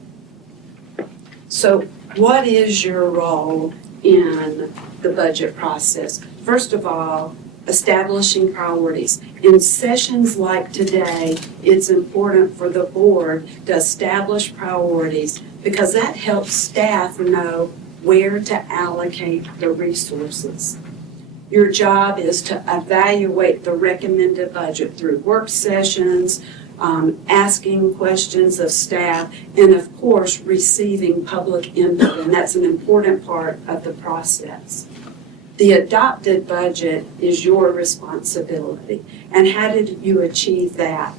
So what is your role in the budget process? First of all, establishing priorities. In sessions like today, it's important for the board to establish priorities because that helps staff know where to allocate the resources. Your job is to evaluate the recommended budget through work sessions, asking questions of staff, and of course, receiving public input, and that's an important part of the process. The adopted budget is your responsibility. And how did you achieve that?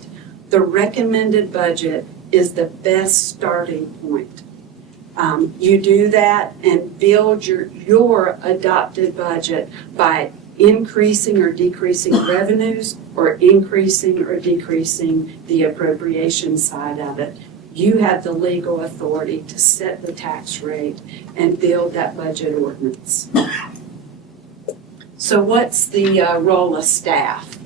The recommended budget is the best starting point. You do that and build your adopted budget by increasing or decreasing revenues or increasing or decreasing the appropriation side of it. You have the legal authority to set the tax rate and build that budget ordinance. So what's the role of staff?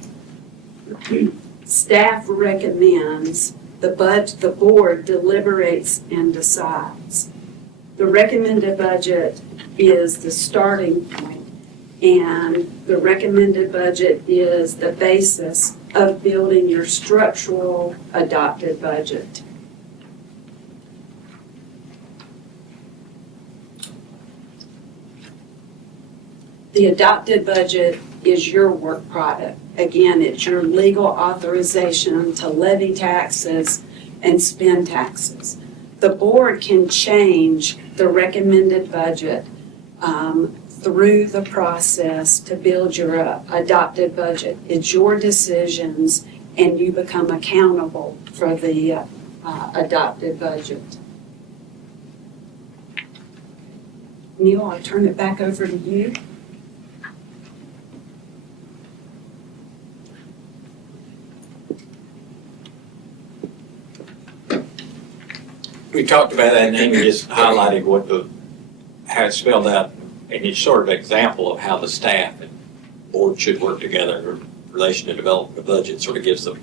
Staff recommends, the board deliberates and decides. The recommended budget is the starting point, and the recommended budget is the basis of building your structural adopted budget. The adopted budget is your work product. Again, it's your legal authorization to levy taxes and spend taxes. The board can change the recommended budget through the process to build your adopted budget. It's your decisions, and you become accountable for the adopted budget. Neil, I'll turn it back over to you. We talked about that, and Amy just highlighted how it's spelled out, and it's sort of an example of how the staff and board should work together in relation to developing a budget. Sort of gives them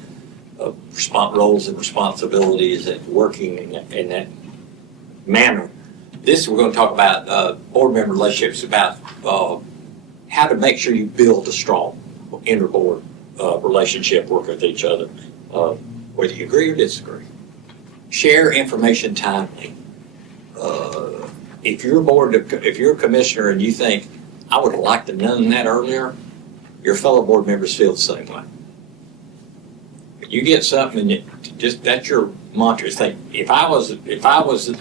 roles and responsibilities and working in that manner. This, we're going to talk about board member relationships, about how to make sure you build a strong inter-board relationship, work with each other, whether you agree or disagree. Share information timely. If you're a commissioner and you think, I would have liked to have known that earlier, your fellow board members feel the same way. You get something and that's your mantra. It's like, if I was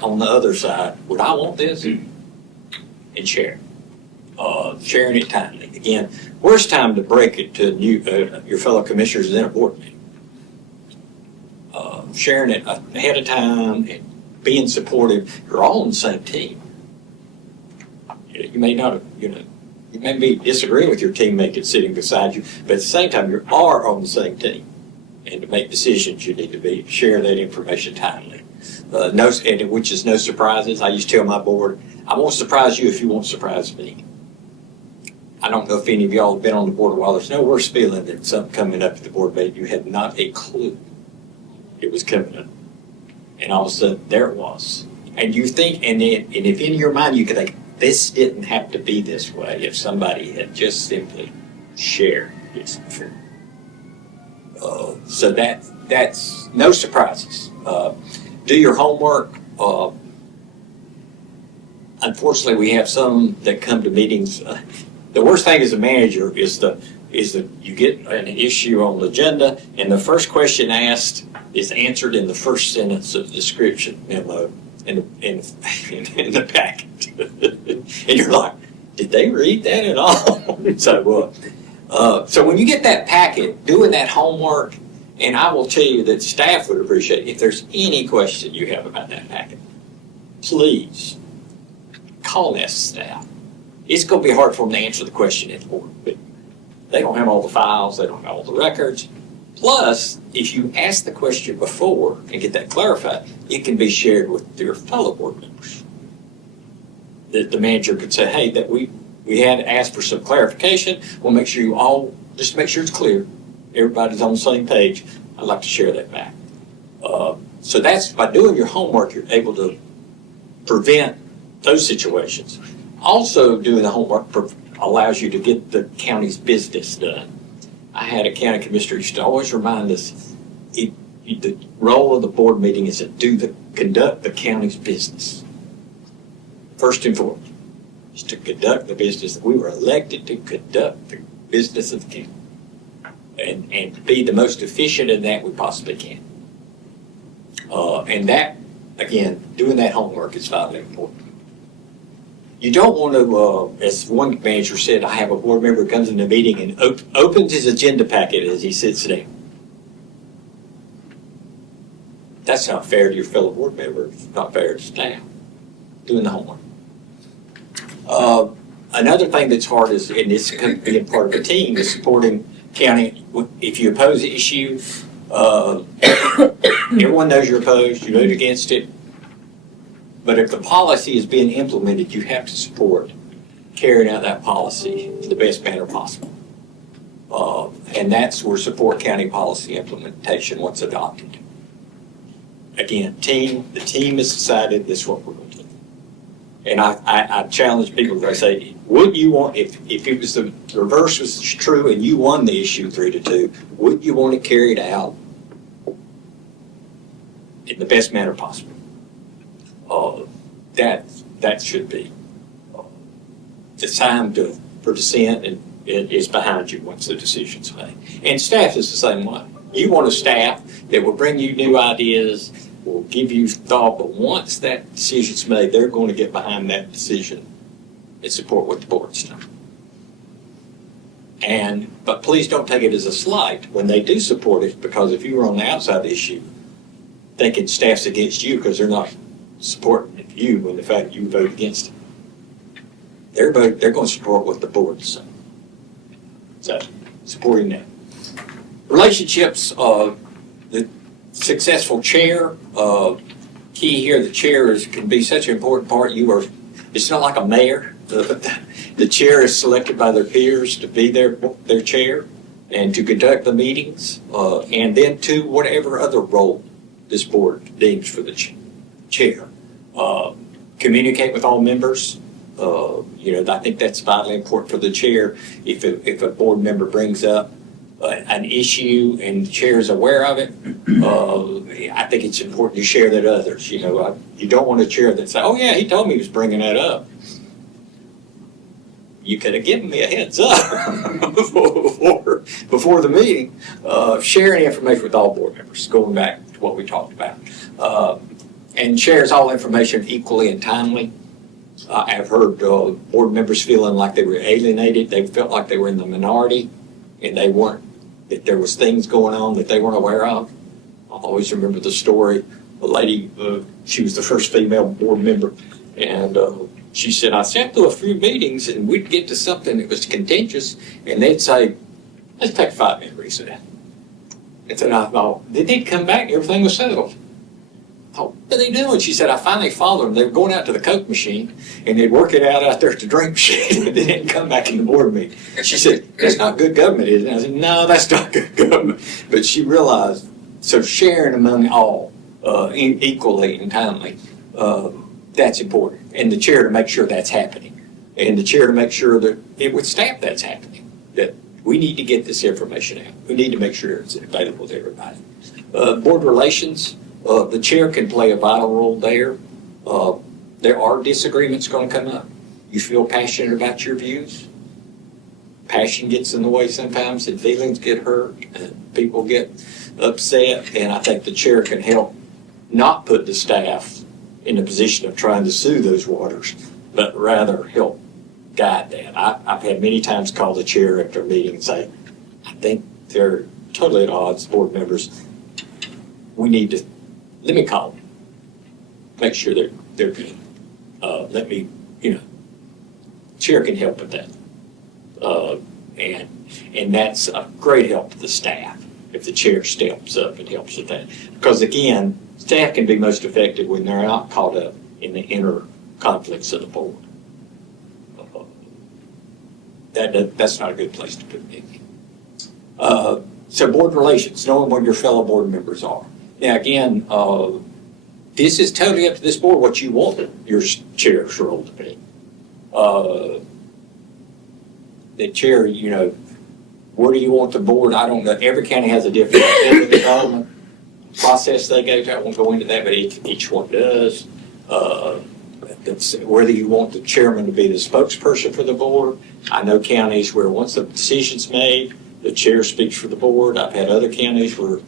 on the other side, would I want this? And share. Sharing it timely. Again, worst time to break it to your fellow commissioners is in a board meeting. Sharing it ahead of time and being supportive. You're all on the same team. You may not, you may be disagreeing with your teammate that's sitting beside you, but at the same time, you are on the same team. And to make decisions, you need to share that information timely. Which is no surprises. I used to tell my board, I won't surprise you if you won't surprise me. I don't know if any of y'all have been on the board a while. There's no worse feeling than something coming up at the board meeting. You had not a clue it was coming up. And all of a sudden, there it was. And you think, and if in your mind you could think, this didn't have to be this way if somebody had just simply shared this before. So that's no surprises. Do your homework. Unfortunately, we have some that come to meetings. The worst thing as a manager is that you get an issue on the agenda, and the first question asked is answered in the first sentence of the description memo in the packet. And you're like, did they read that at all? So when you get that packet, doing that homework, and I will tell you that staff would appreciate it. If there's any question you have about that packet, please call that staff. It's going to be hard for them to answer the question at the board, but they don't have all the files, they don't have all the records. Plus, if you ask the question before and get that clarified, it can be shared with your fellow board members. The manager could say, hey, that we had asked for some clarification. We'll make sure just make sure it's clear. Everybody's on the same page. I'd like to share that back. So that's, by doing your homework, you're able to prevent those situations. Also, doing the homework allows you to get the county's business done. I had a county commissioner who used to always remind us, the role of the board meeting is to conduct the county's business. First and foremost, is to conduct the business. We were elected to conduct the business of the county and be the most efficient in that we possibly can. And that, again, doing that homework is vitally important. You don't want to, as one manager said, I have a board member who comes in the meeting and opens his agenda packet as he sits down. That's not fair to your fellow board members. It's not fair to staff. doing the homework. Another thing that's hard is, and this could be a part of a team, is supporting county. If you oppose the issue, everyone knows you're opposed, you vote against it. But if the policy is being implemented, you have to support carrying out that policy in the best manner possible. And that's where support county policy implementation once adopted. Again, the team has decided this is what we're going to do. And I challenge people to say, would you want, if it was the reverse was true and you won the issue 3-2, would you want to carry it out in the best manner possible? That should be the time for dissent, and it is behind you once the decision's made. And staff is the same way. You want a staff that will bring you new ideas, will give you thought, but once that decision's made, they're going to get behind that decision and support what the board's done. But please don't take it as a slight when they do support it, because if you were on the outside of the issue, thinking staff's against you because they're not supporting you when the fact you vote against it. They're going to support what the board's saying. So, supporting that. Relationships, the successful chair, key here, the chair can be such an important part. It's not like a mayor. The chair is selected by their peers to be their chair and to conduct the meetings, and then to whatever other role this board deems for the chair. Communicate with all members. I think that's vitally important for the chair. If a board member brings up an issue and the chair is aware of it, I think it's important to share that with others. You don't want a chair that say, "Oh yeah, he told me he was bringing that up." You could have given me a heads up before the meeting. Sharing information with all board members, going back to what we talked about, and shares all information equally and timely. I've heard board members feeling like they were alienated. They felt like they were in the minority, and that there was things going on that they weren't aware of. I always remember the story. A lady, she was the first female board member, and she said, I sat through a few meetings, and we'd get to something that was contentious, and they'd say, let's take a 5-minute recess. And then I thought, then they'd come back and everything was settled. What are they doing? She said, I finally followed them. They were going out to the Coke machine, and they'd work it out there at the drink machine, and they didn't come back in the board meeting. She said, that's not good government, is it? And I said, no, that's not good government. But she realized, so sharing among all equally and timely, that's important. And the chair to make sure that's happening. And the chair to make sure that with staff that's happening, that we need to get this information out. We need to make sure it's available to everybody. Board relations. The chair can play a vital role there. There are disagreements going to come up. You feel passionate about your views. Passion gets in the way sometimes, and feelings get hurt, and people get upset. And I think the chair can help not put the staff in a position of trying to soothe those waters, but rather help guide that. I've had many times call the chair after a meeting and say, I think they're totally at odds, board members. We need to. Let me call them. Make sure they're good. Let me, chair can help with that. And that's a great help to the staff if the chair steps up and helps with that. Because again, staff can be most effective when they're not caught up in the inner conflicts of the board. That's not a good place to put me. So board relations, knowing what your fellow board members are. Now, again, this is totally up to this board what you want your chair's role to be. The chair, where do you want the board? I don't know. Every county has a different development process they go to. I won't go into that, but each one does. Whether you want the chairman to be the spokesperson for the board. I know counties where once the decision's made, the chair speaks for the board. I've had other counties where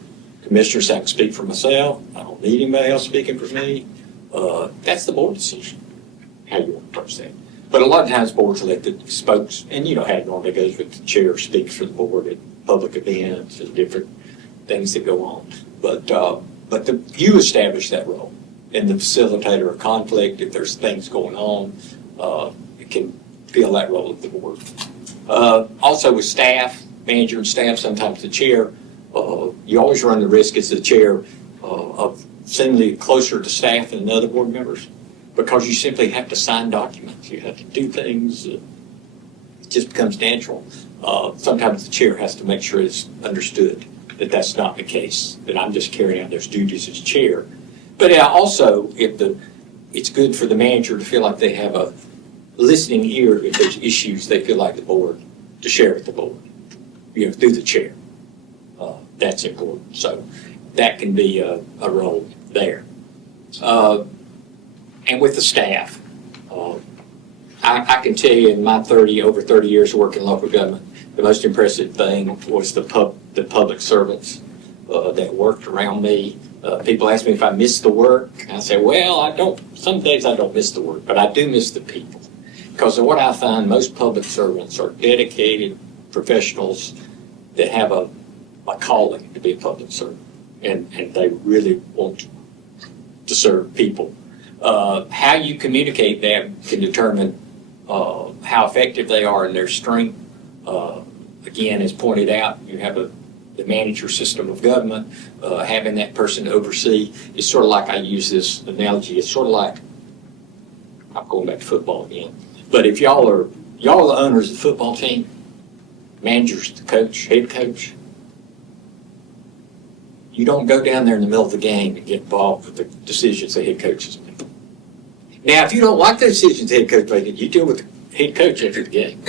commissioners have to speak for myself. I don't need anybody else speaking for me. That's the board decision, how you want to approach that. But a lot of times boards elect the spokes, and you know how it normally goes with the chair speaks for the board at public events and different things that go on. But you establish that role. and the facilitator of conflict. If there's things going on, it can fill that role of the board. Also with staff, manager and staff, sometimes the chair, you always run the risk as the chair of sending closer to staff than the other board members, because you simply have to sign documents. You have to do things. It just becomes natural. Sometimes the chair has to make sure it's understood that that's not the case, that I'm just carrying out those duties as chair. But also, it's good for the manager to feel like they have a listening ear if there's issues they feel like the board, to share with the board, through the chair. That's important. So that can be a role there. And with the staff, I can tell you in my over 30 years of working in local government, the most impressive thing was the public servants that worked around me. People ask me if I miss the work. I say, well, some days I don't miss the work, but I do miss the people. Because of what I find, most public servants are dedicated professionals that have a calling to be a public servant, and they really want to serve people. How you communicate that can determine how effective they are in their strength. Again, as pointed out, you have the manager system of government, having that person to oversee. It's sort of like, I use this analogy, it's sort of like, I'm going back to football again, but if y'all are the owners of the football team, managers, the coach, head coach, you don't go down there in the middle of the game and get involved with the decisions the head coach has made. Now, if you don't like the decisions the head coach made, you deal with the head coach after the game.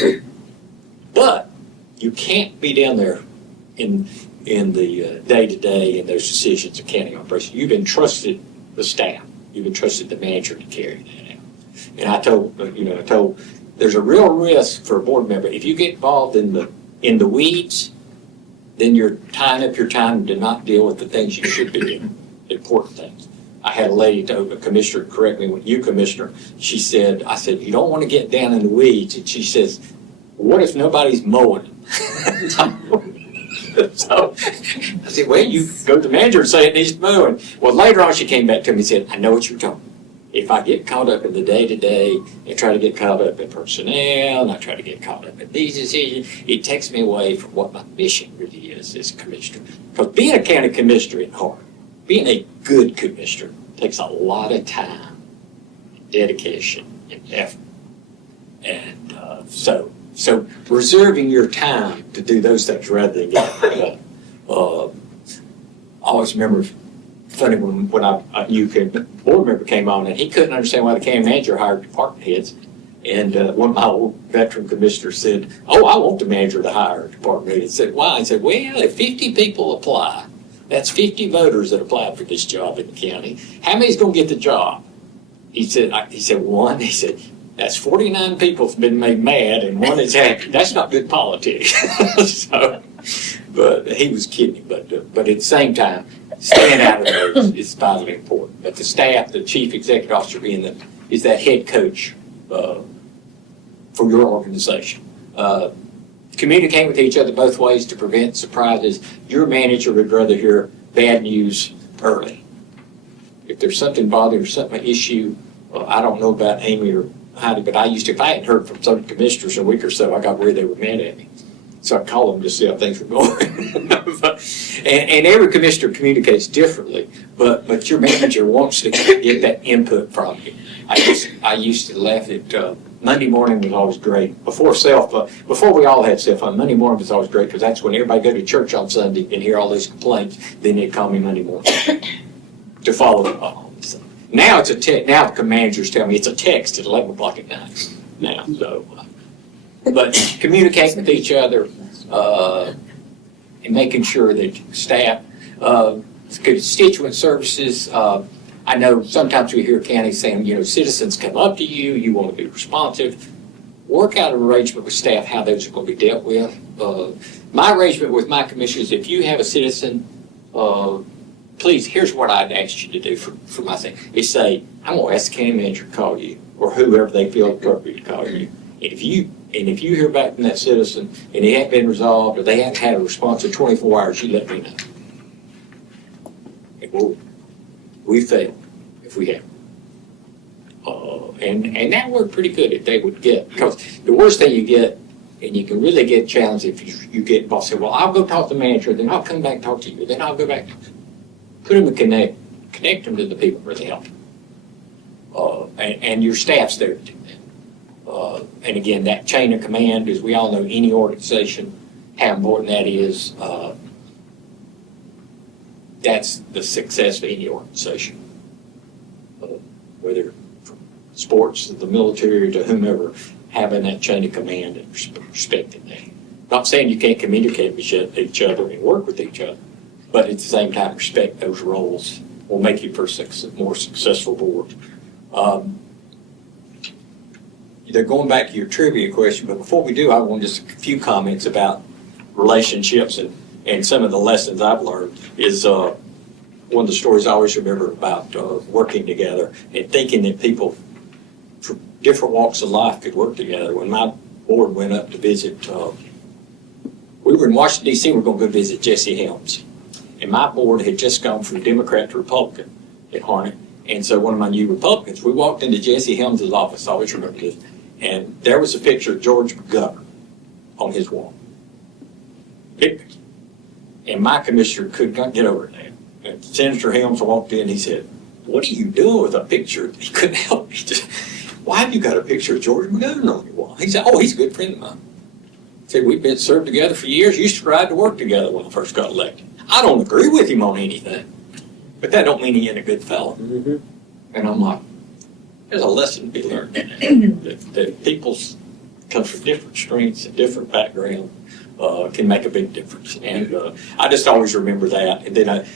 But you can't be down there in the day-to-day in those decisions of county operations. You've entrusted the staff. You've entrusted the manager to carry that out. And I told there's a real risk for a board member. If you get involved in the weeds, then you're tying up your time to not deal with the things you should be doing, the important things. I had a lady, a commissioner, correct me, you commissioner, I said, you don't want to get down in the weeds. And she says, what if nobody's mowing? So I said, well, you go to the manager and say it needs mowing. Well, later on she came back to me and said, I know what you're talking about. If I get caught up in the day-to-day and try to get caught up in personnel, and I try to get caught up in these decisions, it takes me away from what my mission really is as a commissioner. Because being a county commissioner is hard. Being a good commissioner takes a lot of time, dedication, and effort. And so reserving your time to do those things rather than get I always remember funny when a new board member came on and he couldn't understand why the county manager hired department heads. And one of my old veteran commissioners said, oh, I want the manager to hire a department head. He said, why? I said, well, if 50 people apply, that's 50 voters that applied for this job in the county. How many's going to get the job? He said, one. He said, that's 49 people have been made mad and one is happy. That's not good politics. But he was kidding. But at the same time, staying out of those is vitally important. But the staff, the chief executive officer is that head coach for your organization. Communicating with each other both ways to prevent surprises. Your manager would rather hear bad news early. If there's something bothering or something, an issue, I don't know about Amy or Heidi, but if I hadn't heard from some commissioners in a week or so, I got worried they were mad at me. So I called them to see how things were going. and every commissioner communicates differently, but your manager wants to get that input from you. I used to laugh at Monday morning was always great. Before we all had cell phone, Monday morning was always great because that's when everybody go to church on Sunday and hear all these complaints. Then they'd call me Monday morning to follow up. Now it's a text. Now the managers tell me it's a text at 11 o'clock at night. Now, so, but communicating with each other and making sure that staff, constituent services. I know sometimes we hear counties saying, citizens come up to you, you want to be responsive. Work out an arrangement with staff how those are going to be dealt with. My arrangement with my commissioners, if you have a citizen, please, here's what I'd ask you to do for my thing, is say, I'm going to ask the county manager to call you, or whoever they feel appropriate to call you. And if you hear back from that citizen and it hasn't been resolved, or they haven't had a response in 24 hours, you let me know. And we fail. if we had. And that worked pretty good if they would get, because the worst thing you get, and you can really get challenged if you get boss say, well, I'll go talk to the manager, then I'll come back and talk to you, then I'll go back. Put them in connect them to the people where they help. And your staff's there to do that. And again, that chain of command, as we all know, any organization, how important that is. That's the success of any organization. Whether from sports to the military to whomever, having that chain of command and respecting that. Not saying you can't communicate with each other and work with each other, but at the same time, respect those roles will make you for a more successful board. They're going back to your trivia question, but before we do, I want just a few comments about relationships and some of the lessons I've learned is one of the stories I always remember about working together and thinking that people from different walks of life could work together. When my board went up to visit, we were in Washington, D.C., we were going to go visit Jesse Helms. And my board had just gone from Democrat to Republican at Harnett. And so one of my new Republicans, we walked into Jesse Helms' office, I always remember this, and there was a picture of George McGovern on his wall. Big picture. And my commissioner could not get over that. And Senator Helms walked in, he said, what are you doing with a picture? He couldn't help me. Just, why have you got a picture of George McGovern on your wall? He said, oh, he's a good friend of mine. He said, we've been served together for years, used to ride to work together when I first got elected. I don't agree with him on anything, but that don't mean he ain't a good fellow. Mm-hmm. And I'm like, there's a lesson to be learned in that people come from different strengths and different backgrounds can make a big difference. And I just always remember that. And then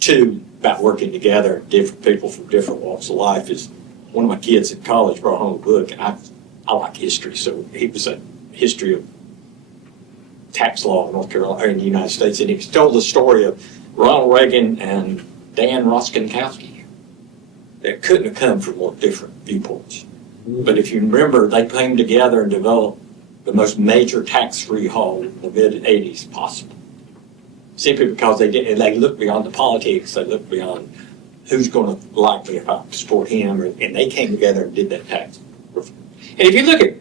two, about working together, different people from different walks of life is one of my kids in college brought home a book, and I like history, so he was a history of tax law in North Carolina, or in the United States, and he told the story of Ronald Reagan and Dan Rostenkowski. That couldn't have come from different viewpoints. But if you remember, they came together and developed the most major tax-free hall in the mid-'80s possible. Simply because they looked beyond the politics, they looked beyond who's going to like me if I support him, and they came together and did that tax reform. And if you look at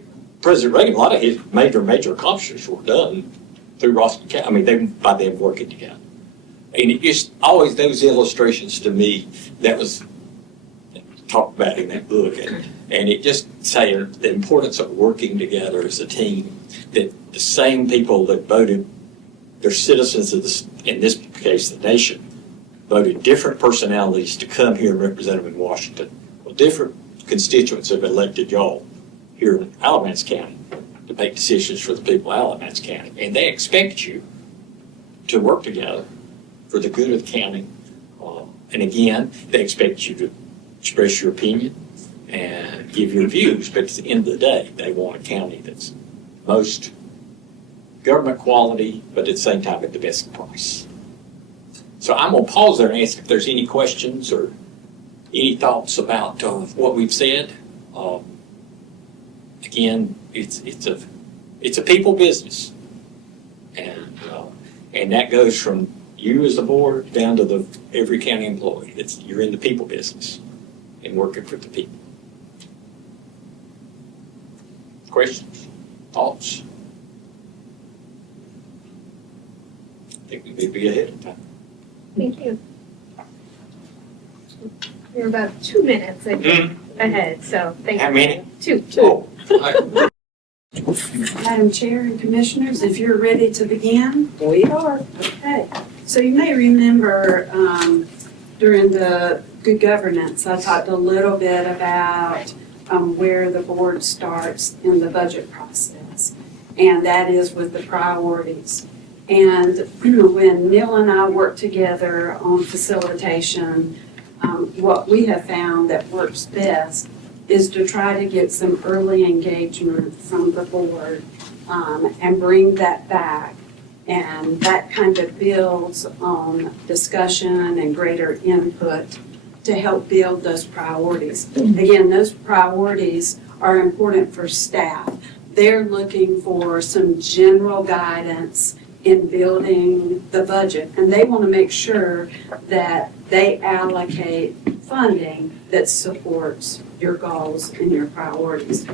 President Reagan, a lot of his major accomplishments were done through Rostenkowski. I mean, by them working together. And it just always those illustrations to me that was talked about in that book, and it just saying the importance of working together as a team. That the same people that voted, they're citizens of this, in this case, the nation, voted different personalities to come here and represent them in Washington. Well, different constituents have elected y'all here in Alamance County to make decisions for the people of Alamance County, and they expect you to work together for the good of the county. And again, they expect you to express your opinion and give your views, but at the end of the day, they want a county that's most government quality, but at the same time at the best price. So I'm going to pause there and ask if there's any questions or any thoughts about what we've said. Again, it's a people business, and that goes from you as the board down to every county employee. You're in the people business and working for the people. Questions? Thoughts? I think we may be ahead of time. Thank you. We're about 2 minutes ahead, so thank you. How many? Two. Oh, right. Madam Chair and Commissioners, if you're ready to begin. We are. Okay. So you may remember during the good governance, I talked a little bit about where the board starts in the budget process, and that is with the priorities. And when Neil and I work together on facilitation, what we have found that works best is to try to get some early engagement from the board and bring that back. And that kind of builds on discussion and greater input to help build those priorities. Again, those priorities are important for staff. They're looking for some general guidance in building the budget, and they want to make sure that they allocate funding that supports your goals and your priorities.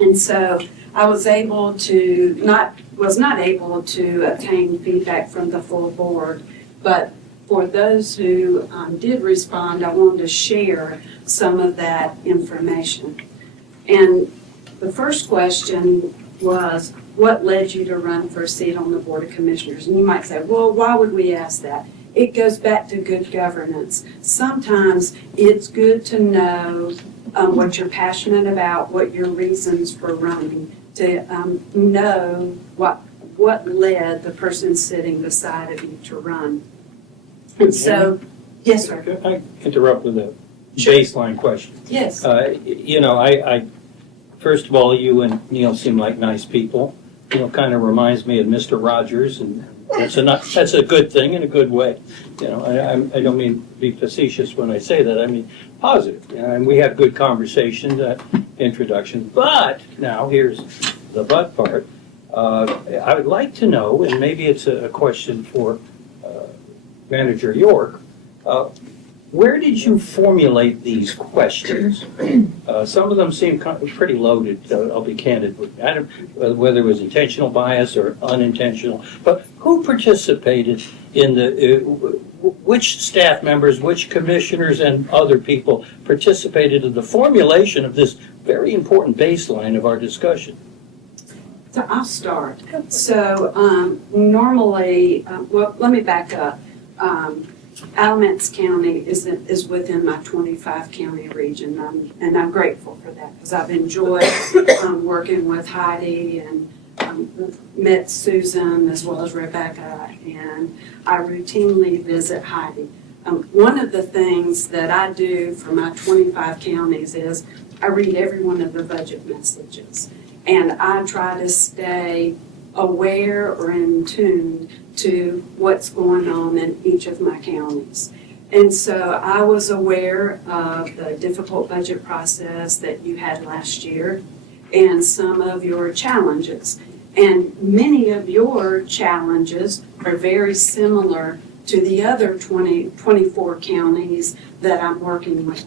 And so I was able to, was not able to obtain feedback from the full board, but for those who did respond, I wanted to share some of that information. And the first question was, what led you to run for a seat on the Board of Commissioners? And you might say, well, why would we ask that? It goes back to good governance. Sometimes it's good to know what you're passionate about, what your reasons for running, to know what led the person sitting beside of you to run. And so, yes, sir. Can I interrupt with a baseline question? Yes. You know, I first of all, you and Neil seem like nice people. You know, kind of reminds me of Mr. Rogers, and that's a good thing in a good way. You know, I don't mean to be facetious when I say that. I mean positive. You know, and we had good conversations at introduction. But now here's the but part. I would like to know, and maybe it's a question for Manager York. Where did you formulate these questions? Some of them seem pretty loaded, I'll be candid with you. I don't whether it was intentional bias or unintentional, but who participated in which staff members, which commissioners and other people participated in the formulation of this very important baseline of our discussion? So I'll start. So normally, well, let me back up. Alamance County is within my 25 county region, and I'm grateful for that because I've enjoyed working with Heidi and met Susan as well as Rebecca, and I routinely visit Heidi. One of the things that I do for my 25 counties is I read every one of the budget messages, and I try to stay aware or in tune to what's going on in each of my counties. And so I was aware of the difficult budget process that you had last year and some of your challenges. And many of your challenges are very similar to the other 24 counties that I'm working with.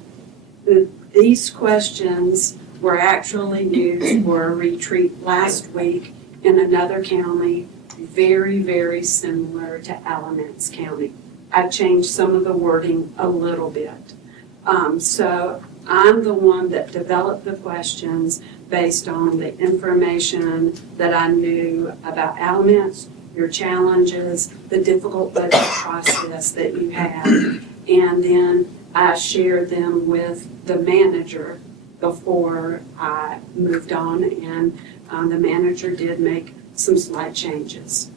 These questions were actually used for a retreat last week in another county, very, very similar to Alamance County. I changed some of the wording a little bit. So I'm the one that developed the questions based on the information that I knew about Alamance, your challenges, the difficult budget process that you had, and then I shared them with the manager before I moved on, and the manager did make some slight changes.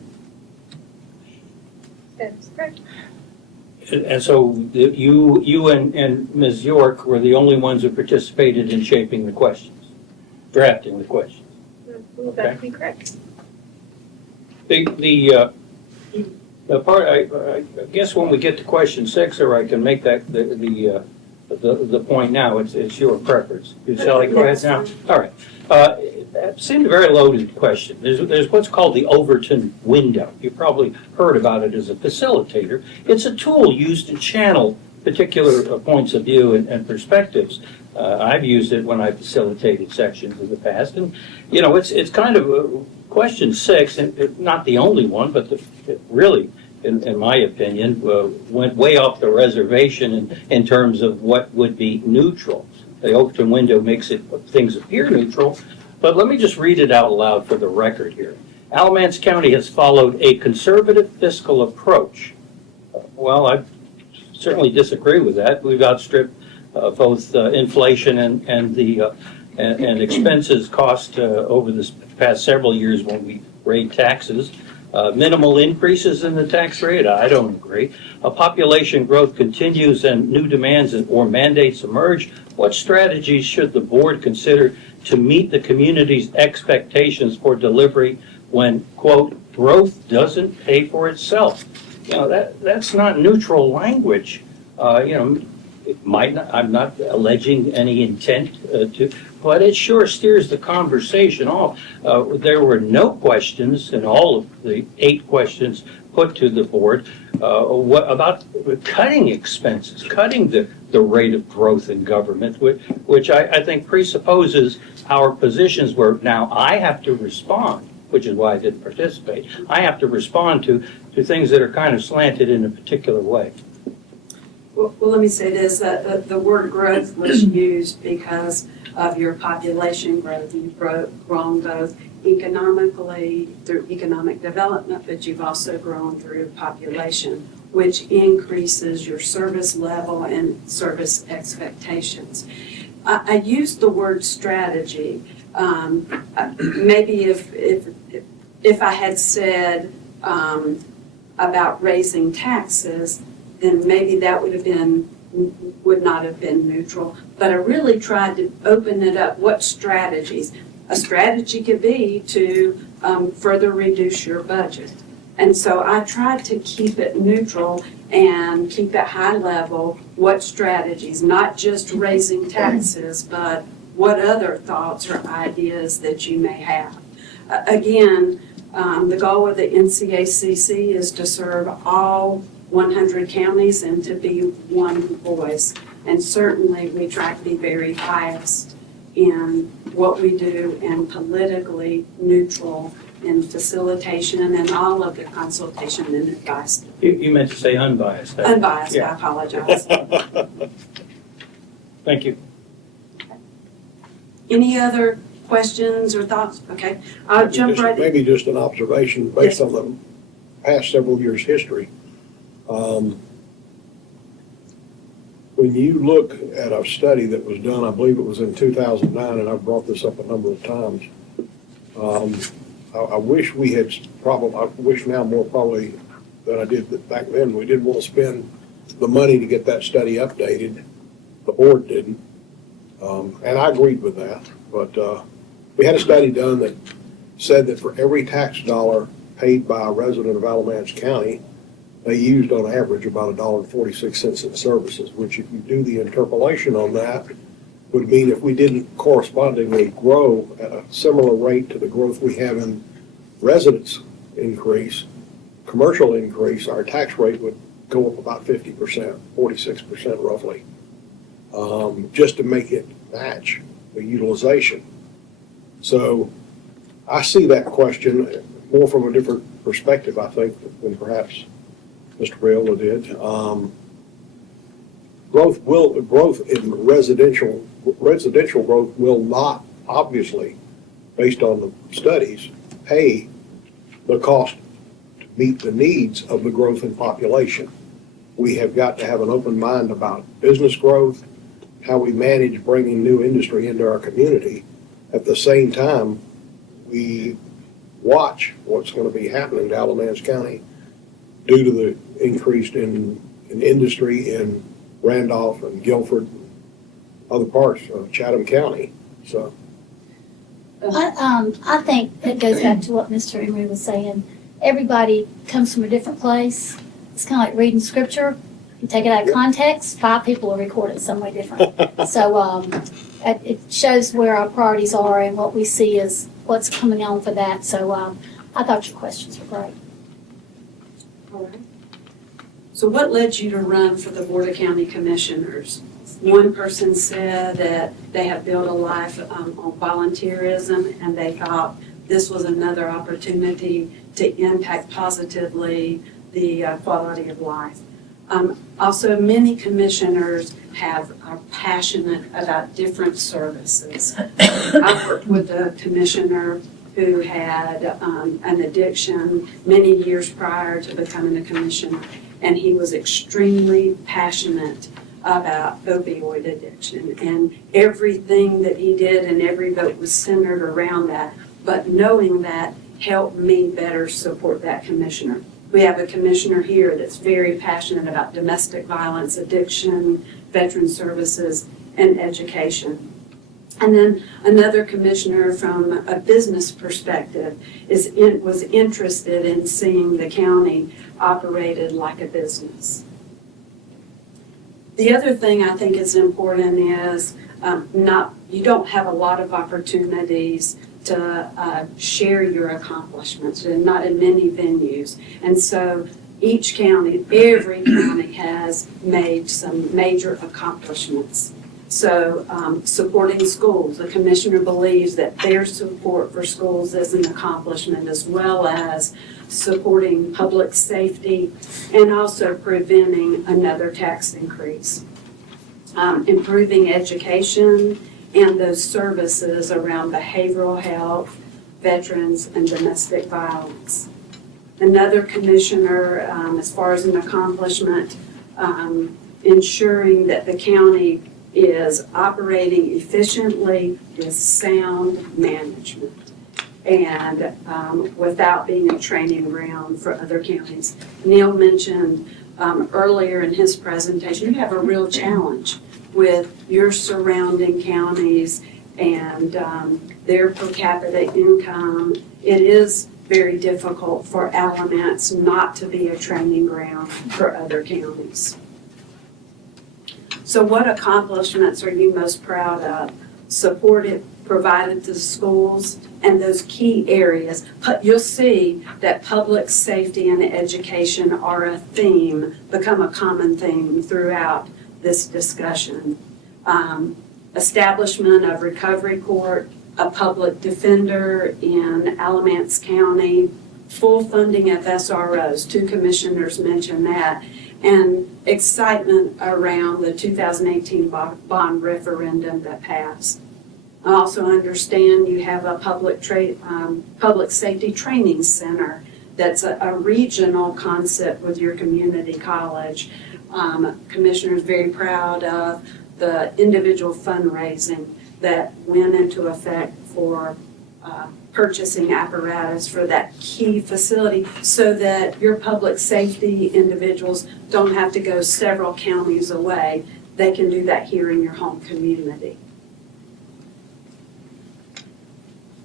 That's correct. And so you and Ms. York were the only ones who participated in shaping the questions, drafting the questions. Will that be correct? The part, I guess when we get to question 6, or I can make that the point now, it's your preference. Shall I go ahead now? All right. It seemed a very loaded question. There's what's called the Overton window. You've probably heard about it as a facilitator. It's a tool used to channel particular points of view and perspectives. I've used it when I facilitated sections in the past, and you know, it's kind of question 6, and not the only one, but it really, in my opinion, went way off the reservation in terms of what would be neutral. The Overton window makes things appear neutral, but let me just read it out loud for the record here. Alamance County has followed a conservative fiscal approach. Well, I certainly disagree with that. We've outstripped both inflation and expenses cost over this past several years when we raised taxes. Minimal increases in the tax rate, I don't agree. Population growth continues and new demands or mandates emerge. What strategies should the board consider to meet the community's expectations for delivery when, quote, growth doesn't pay for itself? You know, that's not neutral language. You know, it might not, I'm not alleging any intent but it sure steers the conversation off. There were no questions in all of the 8 questions put to the board. What about cutting expenses, cutting the rate of growth in government, which I think presupposes our positions where now I have to respond, which is why I didn't participate. I have to respond to things that are kind of slanted in a particular way. Well, let me say this, the word growth was used because of your population growth. You've grown both economically through economic development, but you've also grown through population, which increases your service level and service expectations. I used the word strategy. Maybe if I had said about raising taxes, then maybe that would not have been neutral. But I really tried to open it up. What strategies? A strategy could be to further reduce your budget. And so I tried to keep it neutral and keep it high level. What strategies? Not just raising taxes, but what other thoughts or ideas that you may have. Again, the goal of the NCACC is to serve all 100 counties and to be one voice. And certainly we try to be very biased in what we do and politically neutral in facilitation and all of the consultation and advice. You meant to say unbiased. Unbiased, Yeah. I apologize. Thank you. Any other questions or thoughts? Okay, I'll jump right in. Maybe just an observation based on the past several years' history. When you look at a study that was done, I believe it was in 2009, and I've brought this up a number of times. I wish we had I wish now more probably than I did back then. We didn't want to spend the money to get that study updated. The board didn't. And I agreed with that. But we had a study done that said that for every tax dollar paid by a resident of Alamance County, they used on average about $1.46 in services, which if you do the interpolation on that, would mean if we didn't correspondingly grow at a similar rate to the growth we have in residents increase, commercial increase, our tax rate would go up about 50%, 46% roughly, just to make it match the utilization. So I see that question more from a different perspective, I think, than perhaps Mr. Rayola did. Growth in residential growth will not, obviously, based on the studies, pay the cost to meet the needs of the growth in population. We have got to have an open mind about business growth, how we manage bringing new industry into our community. At the same time, we watch what's going to be happening to Alamance County due to the increase in industry in Randolph and Guilford, other parts of Chatham County. So I think it goes back to what Mr. Emery was saying. Everybody comes from a different place. It's kind of like reading scripture. You take it out of context, 5 people will record it some way different. So it shows where our priorities are and what we see is what's coming on for that. So I thought your questions were great. All right. So what led you to run for the Board of County Commissioners? One person said that they had built a life on volunteerism and they thought this was another opportunity to impact positively the quality of life. Also, many commissioners are passionate about different services. I worked with a commissioner who had an addiction many years prior to becoming a commissioner, and he was extremely passionate about opioid addiction, and everything that he did and every vote was centered around that. But knowing that helped me better support that commissioner. We have a commissioner here that's very passionate about domestic violence, addiction, veteran services, and education. And then another commissioner from a business perspective was interested in seeing the county operated like a business. The other thing I think is important is not you don't have a lot of opportunities to share your accomplishments, and not in many venues. And so each county, every county has made some major accomplishments. So supporting schools, the commissioner believes that their support for schools is an accomplishment, as well as supporting public safety and also preventing another tax increase. Improving education and those services around behavioral health, veterans, and domestic violence. Another commissioner, as far as an accomplishment, ensuring that the county is operating efficiently with sound management and without being a training ground for other counties. Neil mentioned earlier in his presentation, you have a real challenge with your surrounding counties and their per capita income. It is very difficult for Alamance not to be a training ground for other counties. So what accomplishments are you most proud of? Supported, provided to the schools, and those key areas. You'll see that public safety and education are a theme, become a common theme throughout this discussion. Establishment of recovery court, a public defender in Alamance County, full funding of SROs, 2 commissioners mentioned that, and excitement around the 2018 bond referendum that passed. I also understand you have a public safety training center that's a regional concept with your community college. Commissioner is very proud of the individual fundraising that went into effect for purchasing apparatus for that key facility so that your public safety individuals don't have to go several counties away. They can do that here in your home community.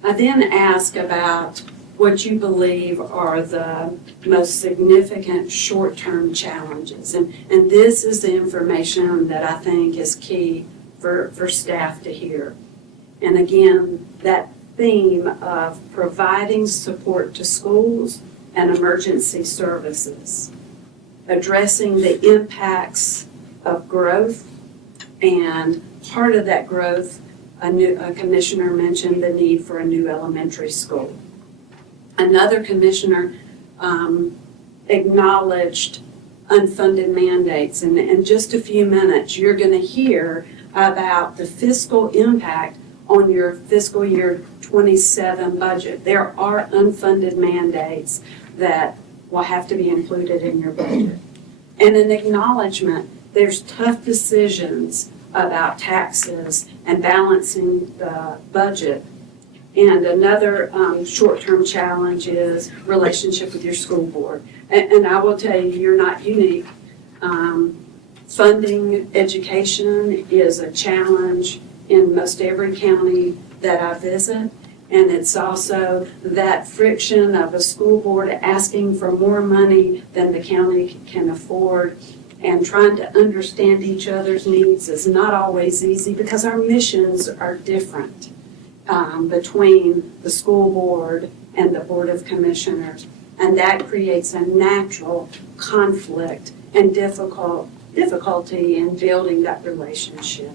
I then ask about what you believe are the most significant short-term challenges. And this is the information that I think is key for staff to hear. And again, that theme of providing support to schools and emergency services, addressing the impacts of growth, and part of that growth, a commissioner mentioned the need for a new elementary school. Another commissioner acknowledged unfunded mandates, and in just a few minutes you're going to hear about the fiscal impact on your fiscal year 27 budget. There are unfunded mandates that will have to be included in your budget. And an acknowledgement, there's tough decisions about taxes and balancing the budget. And another short-term challenge is relationship with your school board. And I will tell you, you're not unique. Funding education is a challenge in most every county that I visit. And it's also that friction of a school board asking for more money than the county can afford, and trying to understand each other's needs is not always easy because our missions are different between the school board and the Board of Commissioners. And that creates a natural conflict and difficulty in building that relationship.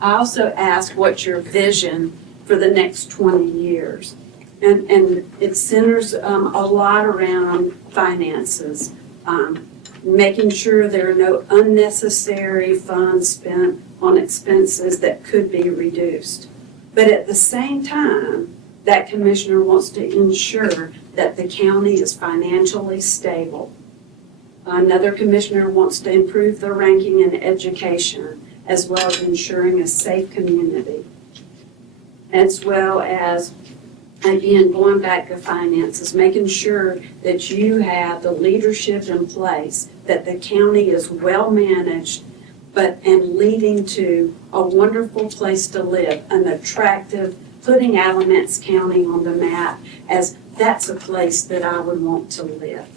I also ask what's your vision for the next 20 years. And it centers a lot around finances, making sure there are no unnecessary funds spent on expenses that could be reduced. But at the same time, that commissioner wants to ensure that the county is financially stable. Another commissioner wants to improve the ranking in education, as well as ensuring a safe community. As well as, again, going back to finances, making sure that you have the leadership in place, that the county is well managed, and leading to a wonderful place to live, an attractive, putting Alamance County on the map as that's a place that I would want to live.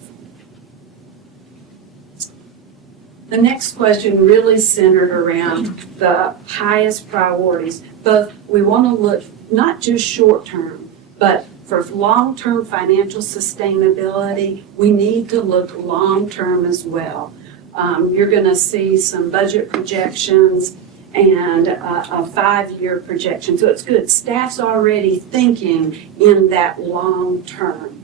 The next question really centered around the highest priorities. But we want to look not just short term, but for long-term financial sustainability, we need to look long-term as well. You're going to see some budget projections and a 5-year projection. So it's good. Staff's already thinking in that long term.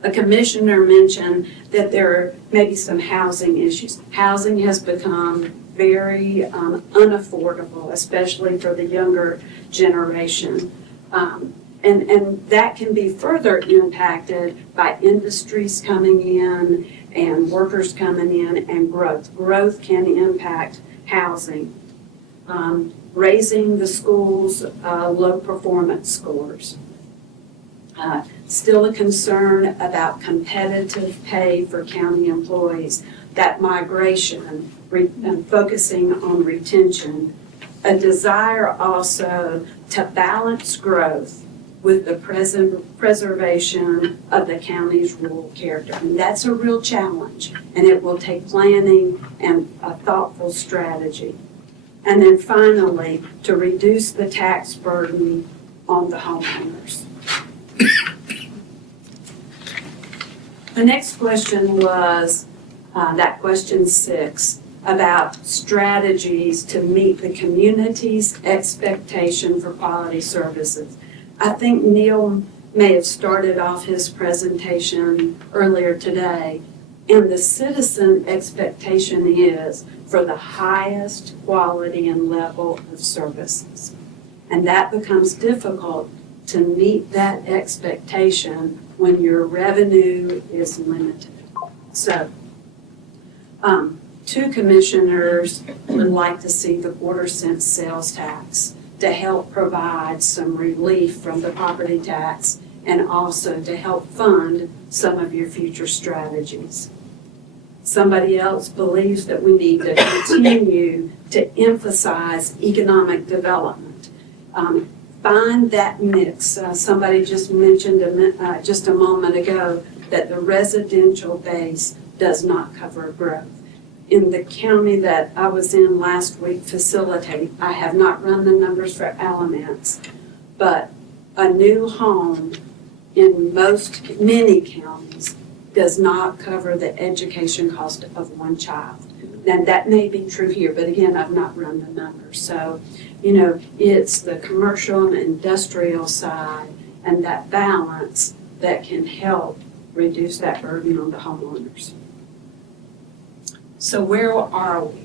The commissioner mentioned that there may be some housing issues. Housing has become very unaffordable, especially for the younger generation. And that can be further impacted by industries coming in and workers coming in and growth. Growth can impact housing. Raising the schools' low performance scores. Still a concern about competitive pay for county employees, that migration, and focusing on retention. A desire also to balance growth with the preservation of the county's rural character. And that's a real challenge, and it will take planning and a thoughtful strategy. And then finally, to reduce the tax burden on the homeowners. The next question was, that question 6, about strategies to meet the community's expectation for quality services. I think Neil may have started off his presentation earlier today, and the citizen expectation is for the highest quality and level of services. And that becomes difficult to meet that expectation when your revenue is limited. So, 2 commissioners would like to see the quarter-cent sales tax to help provide some relief from the property tax and also to help fund some of your future strategies. Somebody else believes that we need to continue to emphasize economic development. Find that mix. Somebody just mentioned just a moment ago that the residential base does not cover growth. In the county that I was in last week facilitating, I have not run the numbers for Alamance, but a new home in many counties does not cover the education cost of one child. And that may be true here, but again, I've not run the numbers. So, it's the commercial and industrial side and that balance that can help reduce that burden on the homeowners. So where are we?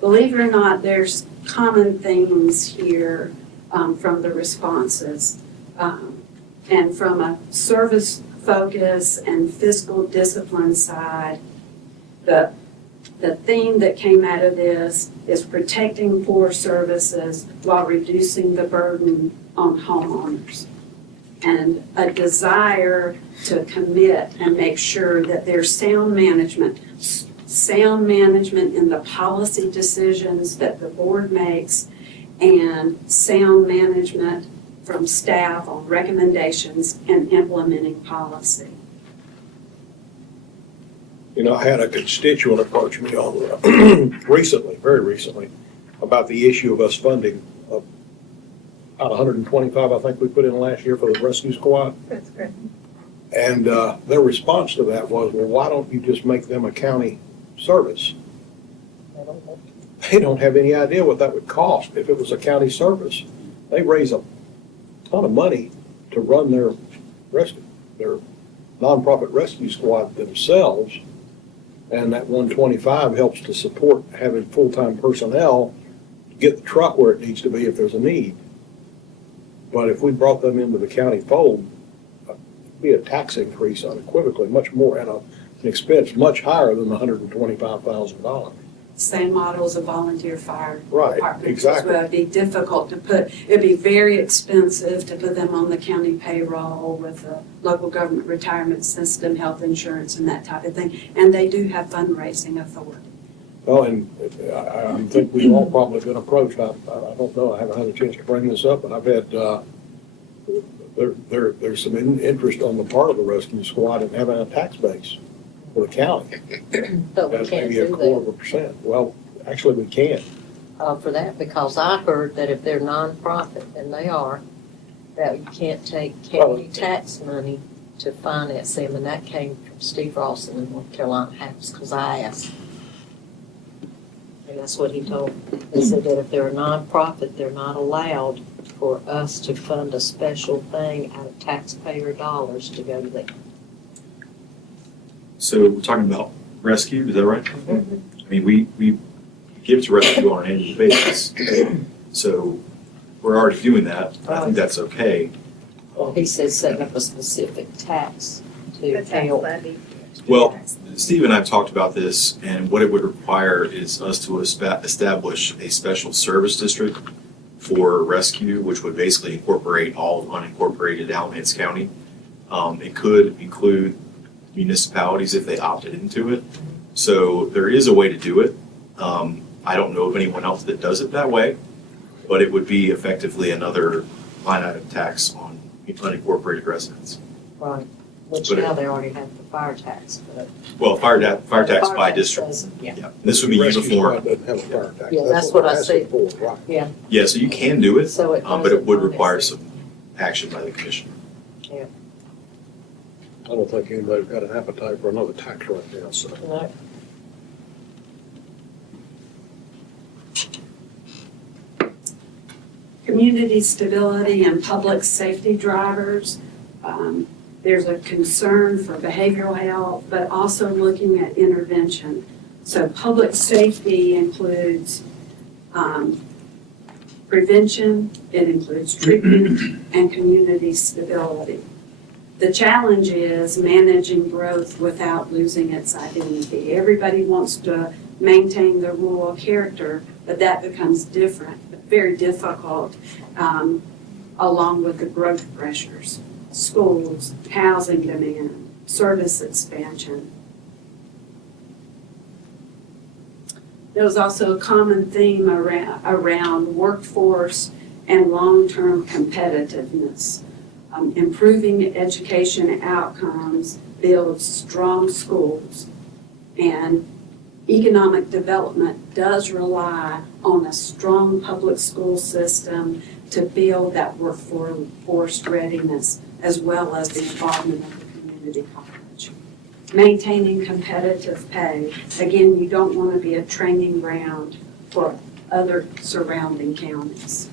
Believe it or not, there's common themes here from the responses. And from a service focus and fiscal discipline side, the theme that came out of this is protecting poor services while reducing the burden on homeowners. And a desire to commit and make sure that there's sound management in the policy decisions that the board makes, and sound management from staff on recommendations and implementing policy. I had a constituent approach me on very recently, about the issue of us funding about 125, I think we put in last year for the rescue squad. That's great. And their response to that was, well, why don't you just make them a county service? They don't have any idea what that would cost if it was a county service. They raise a ton of money to run their nonprofit rescue squad themselves, and that 125 helps to support having full-time personnel to get the truck where it needs to be if there's a need. But if we brought them into the county fold, it'd be a tax increase unequivocally, much more, and an expense much higher than the $125,000. Same model as a volunteer fire Right, department. exactly. So it'd be difficult to it'd be very expensive to put them on the county payroll with a local government retirement system, health insurance, and that type of thing. And they do have fundraising authority. Well, and I think we've all probably been approached. I don't know, I haven't had a chance to bring this up, but I've had, there's some interest on the part of the rescue squad in having a tax base for the county. But we That's can't maybe a do quarter of a percent. Well, actually, we can. that for that, because I heard that if they're nonprofit, and they are, that you can't take county tax money to finance them, and that came from Steve Rawson in North Carolina House, because I asked. And that's what he told me. He said that if they're a nonprofit, they're not allowed for us to fund a special thing out of taxpayer dollars to go to them. So we're talking about rescue, is that right? I mean, we give to rescue on an annual basis. So we're already doing that. I think that's okay. Well, he said setting up a specific tax to The tax help. levy. Well, Steve and I have talked about this, and what it would require is us to establish a special service district for rescue, which would basically incorporate all of unincorporated Alamance County. It could include municipalities if they opted into it. So there is a way to do it. I don't know of anyone else that does it that way, but it would be effectively another line item tax on unincorporated residents. Right, which But it- now they already have the fire tax, but. Well, fire tax by district. doesn't, Yeah, Yeah, this would be Rescue uniform. squad doesn't have a fire tax. Yeah, that's what we're I asking said. for, right. Yeah, so you can do it, so it but it doesn't would finance require it. some action by the commissioner. I don't think anybody's got an appetite for another tax right now, so. No. Community stability and public safety drivers. There's a concern for behavioral health, but also looking at intervention. So public safety includes prevention, it includes treatment, and community stability. The challenge is managing growth without losing its identity. Everybody wants to maintain their rural character, but that becomes very difficult, along with the growth pressures, schools, housing demand, service expansion. There was also a common theme around workforce and long-term competitiveness. Improving education outcomes builds strong schools, and economic development does rely on a strong public school system to build that workforce readiness, as well as the involvement of the community college. Maintaining competitive pay, again, you don't want to be a training ground for other surrounding counties.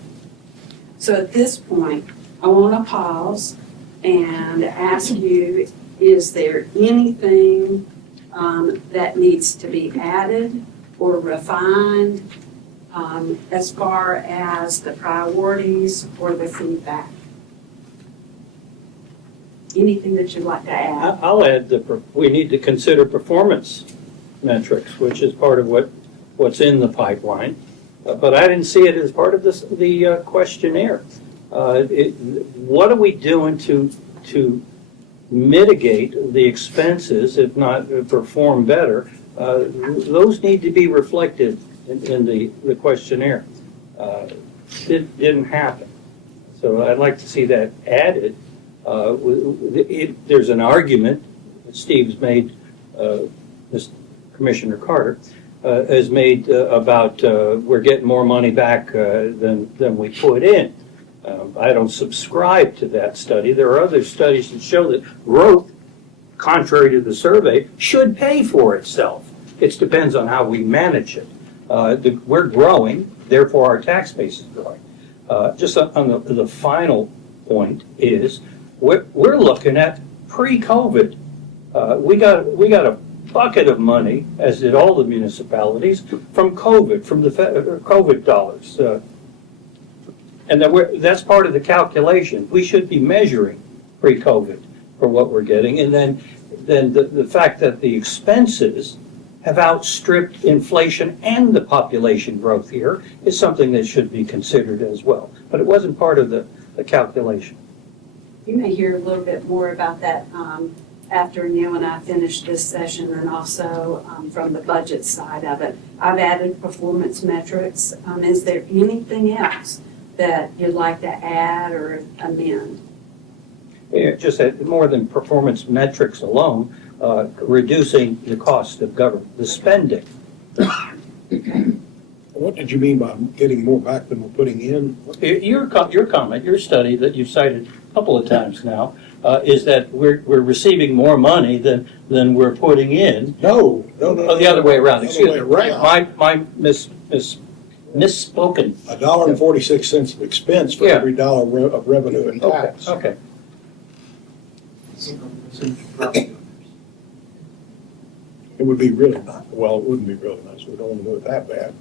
So at this point, I want to pause and ask you, is there anything that needs to be added or refined as far as the priorities or the feedback? Anything that you'd like to add? I'll add we need to consider performance metrics, which is part of what's in the pipeline. But I didn't see it as part of the questionnaire. What are we doing to mitigate the expenses, if not perform better? Those need to be reflected in the questionnaire. It didn't happen. So I'd like to see that added. There's an argument that Steve's made, Commissioner Carter has made about we're getting more money back than we put in. I don't subscribe to that study. There are other studies that show that growth, contrary to the survey, should pay for itself. It depends on how we manage it. We're growing, therefore our tax base is growing. Just on the final point is, we're looking at pre-COVID. We got a bucket of money, as did all the municipalities, from COVID, from the COVID dollars. And that's part of the calculation. We should be measuring pre-COVID for what we're getting. And then the fact that the expenses have outstripped inflation and the population growth here is something that should be considered as well. But it wasn't part of the calculation. You may hear a little bit more about that after Neil and I finish this session, and also from the budget side of it. I've added performance metrics. Is there anything else that you'd like to add or amend? Yeah, just that more than performance metrics alone, reducing the cost of government, the spending. What did you mean by getting more back than we're putting in? Your comment, your study that you've cited a couple of times now, is that we're receiving more money than we're putting in. No. Oh, the other way around, The excuse other me. way around. My misspoken. $1.46 of expense for Yeah. every dollar of revenue and tax. Okay. It would be really nice, well, it wouldn't be really nice, we don't want to do it that bad.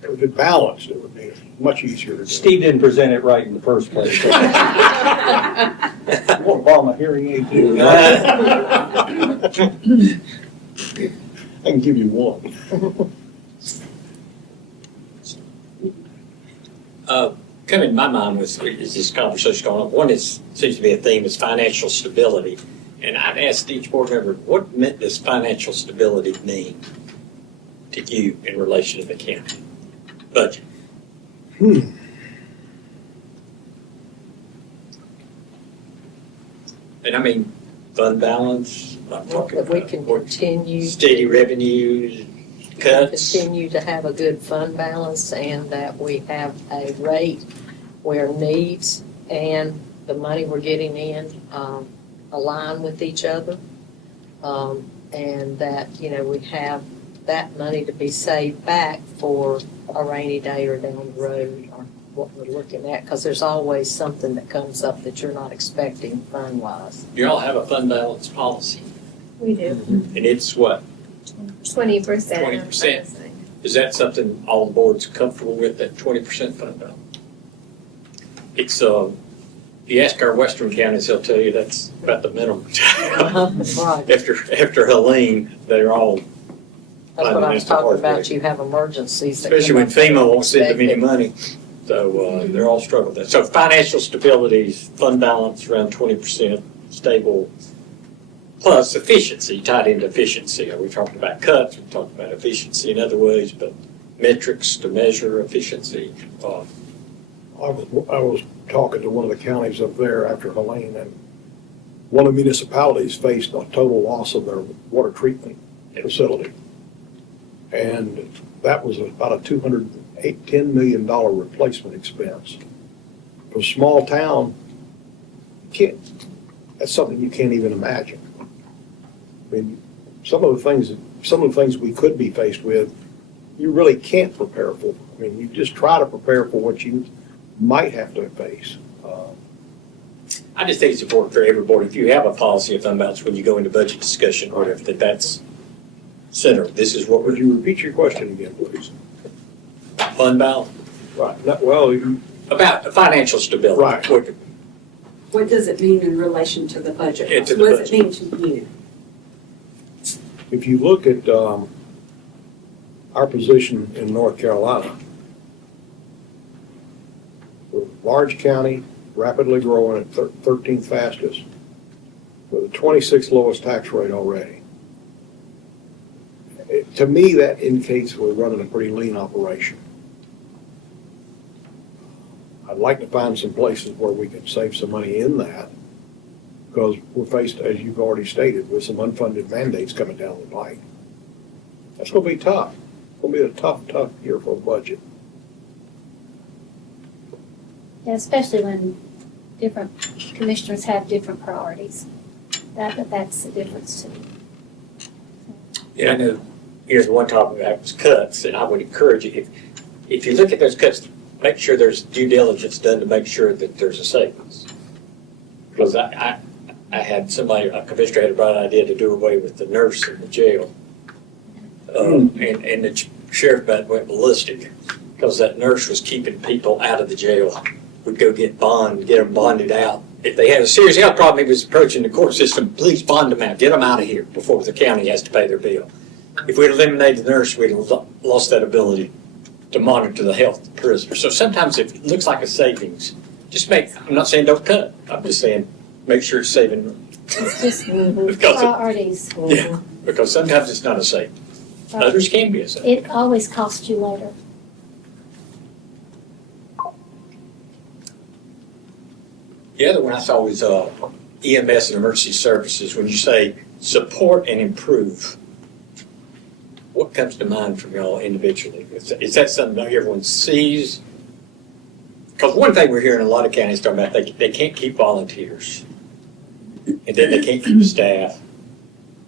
But if it balanced, it would be much easier to do. Steve didn't present it right in the first place. You want to borrow my hearing aid too? I can give you one. Coming to my mind was, is this conversation going on, one is, seems to be a theme, is financial stability. And I'd asked each board member, what does financial stability mean to you in relation to the county budget? And I mean, fund balance, I'm talking If we about can continue. steady revenues, cuts. Continue to have a good fund balance and that we have a rate where needs and the money we're getting in align with each other. And that, we have that money to be saved back for a rainy day or down the road or what we're looking at, because there's always something that comes up that you're not expecting fund-wise. You all have a fund balance policy, We do. and it's what? 20%. 20%. Is that something all the boards are comfortable with, that 20% fund balance? It's, you ask our western counties, they'll tell you that's about the minimum. Right. After Helene, they're all, That's what I was talking about. You have emergencies. that especially when come up FEMA won't send them any unexpected. money. So, they're all struggling with that. So financial stability, fund balance around 20%, stable, plus efficiency, tied into efficiency. We talked about cuts, we talked about efficiency in other ways, but metrics to measure efficiency. I was talking to one of the counties up there after Helene, and one of the municipalities faced a total loss of their water treatment facility. And that was about a $210 million replacement expense. For a small town, that's something you can't even imagine. I mean, some of the things we could be faced with, you really can't prepare for. I mean, you just try to prepare for what you might have to face. I just think it's important for every board, if you have a policy of fund balance when you go into budget discussion or whatever, that's center. This is what Would we're, you repeat your question again, please? fund balance, Right, well, about financial stability. Right. What does it mean in relation to the budget? Yeah, to the What does it mean to you? if you look at our position in North Carolina, we're a large county, rapidly growing at 13th fastest, with a 26th lowest tax rate already. To me, that indicates we're running a pretty lean operation. I'd like to find some places where we can save some money in that, because we're faced, as you've already stated, with some unfunded mandates coming down the pike. That's gonna be tough. It's gonna be a tough year for a budget. Yeah, especially when different commissioners have different priorities. That's the difference too. Yeah, I know. Here's one topic that was cuts, and I would encourage you, if you look at those cuts, make sure there's due diligence done to make sure that there's a savings. Because I had somebody, a commissioner had a bright idea to do away with the nurse in the jail. And the sheriff went ballistic, because that nurse was keeping people out of the jail. Would go get them bonded out. If they had a serious health problem, he was approaching the court system, please bond them out, get them out of here before the county has to pay their bill. If we'd eliminated the nurse, we'd have lost that ability to monitor the health of the prisoner. So sometimes if it looks like a savings, I'm not saying don't cut, I'm just saying make sure it's saving. It's just Because priorities. Yeah, because sometimes it's not a saving. Others can be a saving. It always costs you later. The other one I saw was EMS and emergency services, when you say support and improve, what comes to mind from y'all individually? Is that something that everyone sees? Because one thing we're hearing a lot of counties talking about, they can't keep volunteers. And then they can't keep the staff.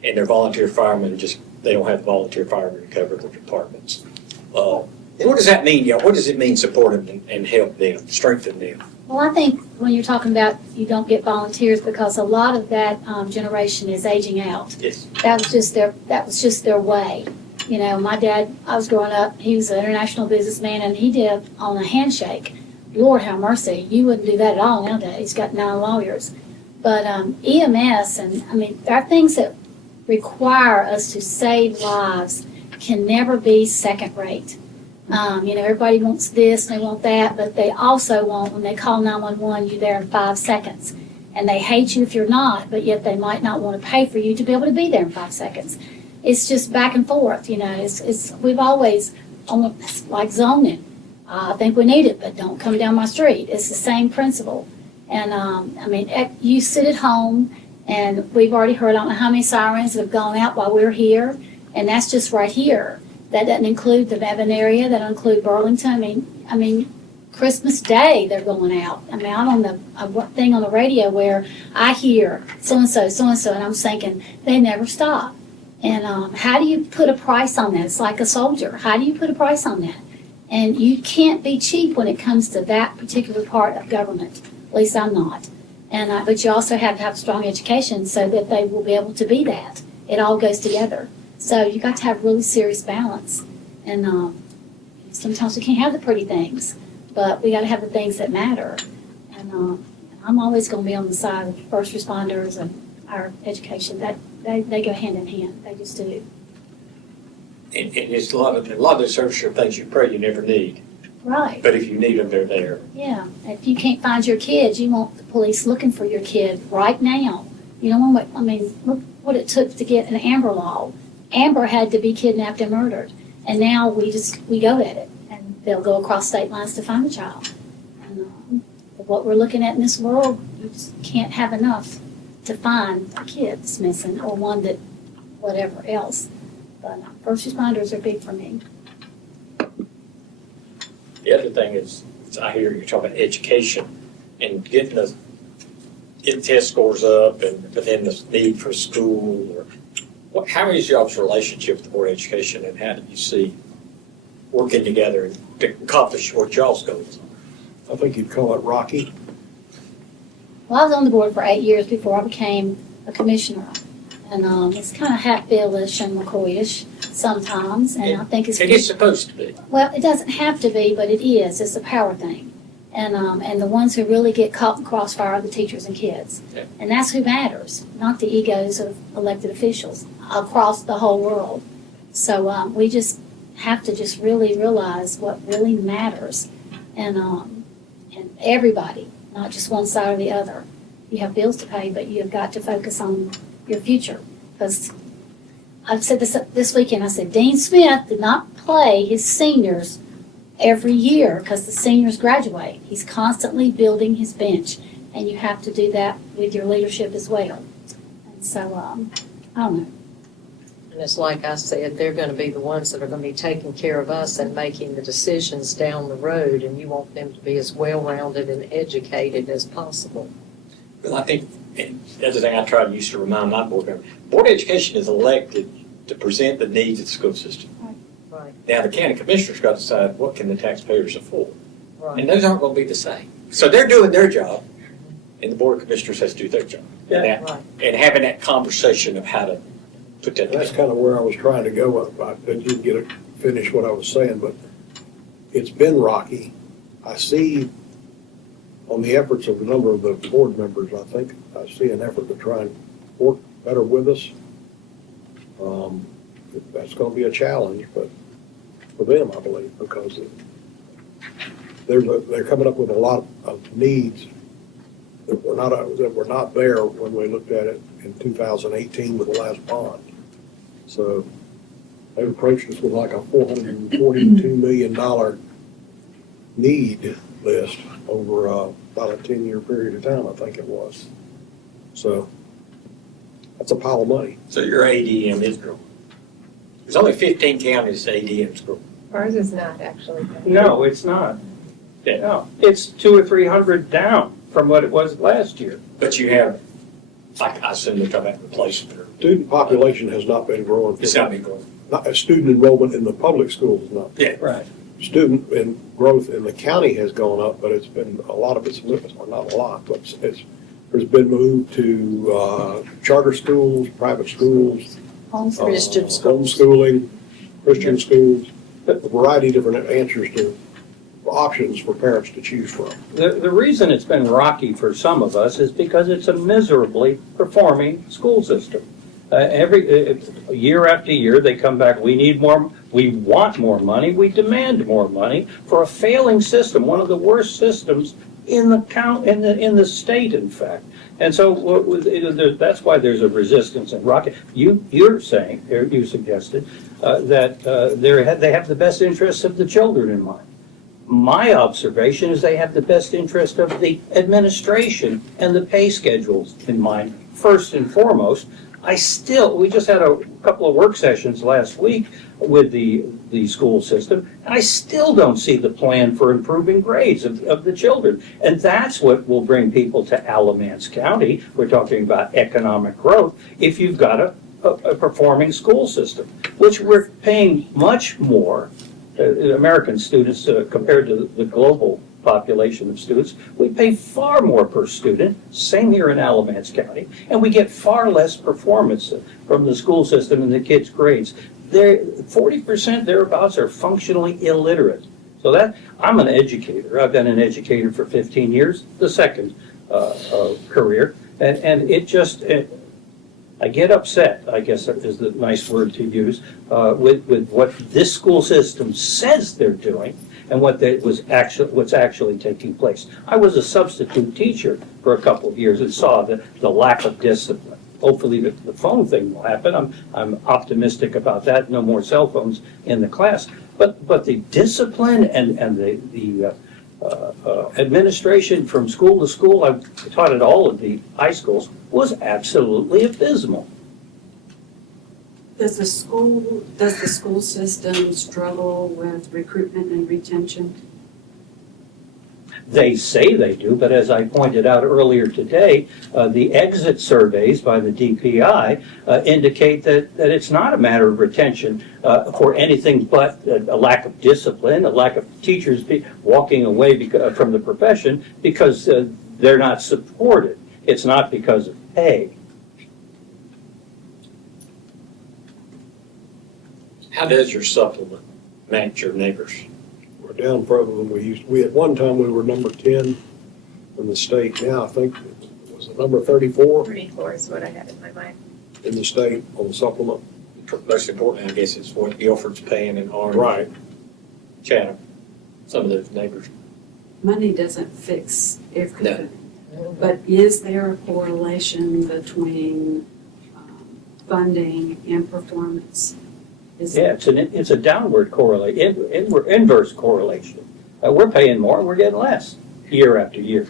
And their volunteer firemen they don't have volunteer firemen to cover their departments. What does that mean, y'all? What does it mean support them and help them, strengthen them? Well, I think when you're talking about you don't get volunteers, because a lot of that generation is aging out. Yes. That was just their way. You know, my dad, I was growing up, he was an international businessman, and he did on a handshake. Lord have mercy, you wouldn't do that at all nowadays. He's got 9 lawyers. But EMS, and I mean, there are things that require us to save lives can never be second rate. You know, everybody wants this and they want that, but they also want, when they call 911, you're there in 5 seconds. And they hate you if you're not, but yet they might not want to pay for you to be able to be there in 5 seconds. It's just back and forth, you know. We've always, almost like zoning. I think we need it, but don't come down my street. It's the same principle. And, I mean, you sit at home, and we've already heard, I don't know how many sirens that have gone out while we're here, and that's just right here. That doesn't include the Bevan area, that doesn't include Burlington. I mean, Christmas Day, they're going out. I mean, I'm on a thing on the radio where I hear so-and-so, so-and-so, and I'm thinking, they never stop. And how do you put a price on that? It's like a soldier. How do you put a price on that? And you can't be cheap when it comes to that particular part of government. At least I'm not. And but you also have to have strong education so that they will be able to be that. It all goes together. So you got to have really serious balance. And sometimes we can't have the pretty things, but we got to have the things that matter. And I'm always going to be on the side of first responders and our education. That they go hand in hand. They just do. And it's a lot of those services are things you pray you never need. Right. But if you need them, they're there. Yeah. If you can't find your kids, you want the police looking for your kid right now. You don't want what, I mean, look what it took to get an Amber Law. Amber had to be kidnapped and murdered. And now we go at it. And they'll go across state lines to find a child. And what we're looking at in this world, you just can't have enough to find a kid that's missing or one that whatever else. But first responders are big for me. The other thing is I hear you talking about education and getting test scores up, but then the need for school. How is y'all's relationship with the Board of Education, and how do you see working together to accomplish what y'all's goals are? I think you'd call it rocky. Well, I was on the board for 8 years before I became a commissioner. And it's kind of Hatfield-ish and McCoy-ish sometimes, and I think it's... It is supposed to be. Well, it doesn't have to be, but it is. It's a power thing. And the ones who really get caught in crossfire are the teachers and kids. Yeah. And that's who matters, not the egos of elected officials across the whole world. So we just have to just really realize what really matters. And everybody, not just one side or the other. You have bills to pay, but you have got to focus on your future. Because I've said this weekend, I said, Dean Smith did not play his seniors every year because the seniors graduate. He's constantly building his bench, and you have to do that with your leadership as well. And so, I don't know. And it's like I said, they're going to be the ones that are going to be taking care of us and making the decisions down the road, and you want them to be as well-rounded and educated as possible. Well, I think, and the other thing I try to used to remind my board members, Board of Education is elected to present the needs of the school system. Right. Now, the county commissioner's got to decide what can the taxpayers afford. Right. And those aren't going to be the same. So they're doing their job, and the Board of Commissioners has to do their job. Right. And having that conversation of how to put that That's together. kind of where I was trying to go with. I didn't get to finish what I was saying, but it's been rocky. I see on the efforts of a number of the board members, I think I see an effort to try and work better with us. That's going to be a challenge, but for them, I believe, because they're coming up with a lot of needs that were not there when we looked at it in 2018 with the last bond. So they approached us with like a $442 million need list over about a 10-year period of time, I think it was. So that's a pile of money. So your ADM is growing. There's only 15 counties ADM's growing. Ours is not actually. No, it's not. No, it's 200 or 300 down from what it was last year. But you have, like, I assume they're talking about replacement or, Student population has not been growing. it's not been growing. Student enrollment in the public schools is not. Right. Student and growth in the county has gone up, but it's been, a lot of it's moved, well, not a lot, but there's been moved to charter schools, private schools. Christian schools. Homeschooling, Christian schools, a variety of different answers to, options for parents to choose from. The reason it's been rocky for some of us is because it's a miserably performing school system. Every year after year, they come back, we need more, we want more money, we demand more money for a failing system, one of the worst systems in the state, in fact. And so that's why there's a resistance in rocky. You're saying, you suggested, that they have the best interests of the children in mind. My observation is they have the best interest of the administration and the pay schedules in mind, first and foremost. We just had a couple of work sessions last week with the school system, and I still don't see the plan for improving grades of the children. And that's what will bring people to Alamance County. We're talking about economic growth. If you've got a performing school system, which we're paying much more, American students compared to the global population of students, we pay far more per student, same here in Alamance County, and we get far less performance from the school system and the kids' grades. 40% thereabouts are functionally illiterate. So that, I'm an educator. I've been an educator for 15 years, the second career, and it just, I get upset, I guess is the nice word to use, with what this school system says they're doing and what's actually taking place. I was a substitute teacher for a couple of years and saw the lack of discipline. Hopefully the phone thing will happen. I'm optimistic about that. No more cell phones in the class. But the discipline and the administration from school to school, I've taught at all of the high schools, was absolutely abysmal. Does the school system struggle with recruitment and retention? They say they do, but as I pointed out earlier today, the exit surveys by the DPI indicate that it's not a matter of retention for anything but a lack of discipline, a lack of teachers walking away from the profession because they're not supported. It's not because of pay. How does your supplement match your neighbors? We're down further than we used. At one time, we were number 10 in the state. Now, I think, was it number 34 34 is what I had in my mind. in the state on the supplement? Most importantly, I guess, is what Guilford's paying in Orange. Right. Chatham, some of those neighbors. Money doesn't fix everything. But is there a correlation between funding and performance? Yeah, it's a downward correlation, inverse correlation. We're paying more, we're getting less year after year.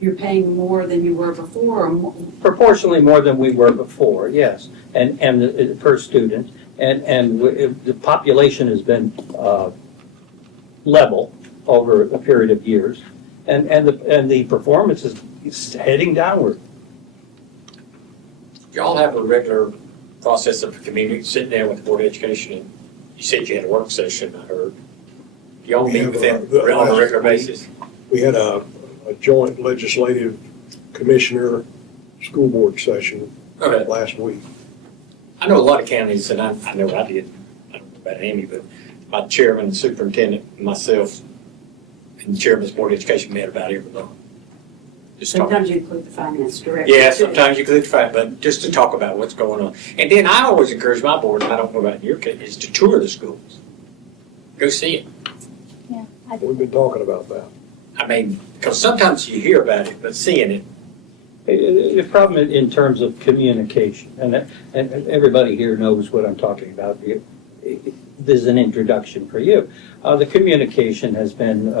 You're paying more than you were before, or more? Proportionally more than we were before, yes, and per student, and the population has been level over a period of years, and the performance is heading downward. Y'all have a regular process of community, sitting down with the Board of Education, and you said you had a work session, I heard. Y'all meet with them on a regular basis? We had a joint legislative commissioner school board session Okay. last week. I know a lot of counties, and I know I did, I don't know about Amy, but my chairman, superintendent, myself, and the chairman's Board of Education met about every month. Just talking. Sometimes you include the finance director. Yeah, too. sometimes you could find, but just to talk about what's going on. And then I always encourage my board, and I don't know about your case, is to tour the schools. Go see it. Yeah, I do. We've been talking about that. I mean, because sometimes you hear about it, but seeing it, The problem in terms of communication, and everybody here knows what I'm talking about. There's an introduction for you. The communication has been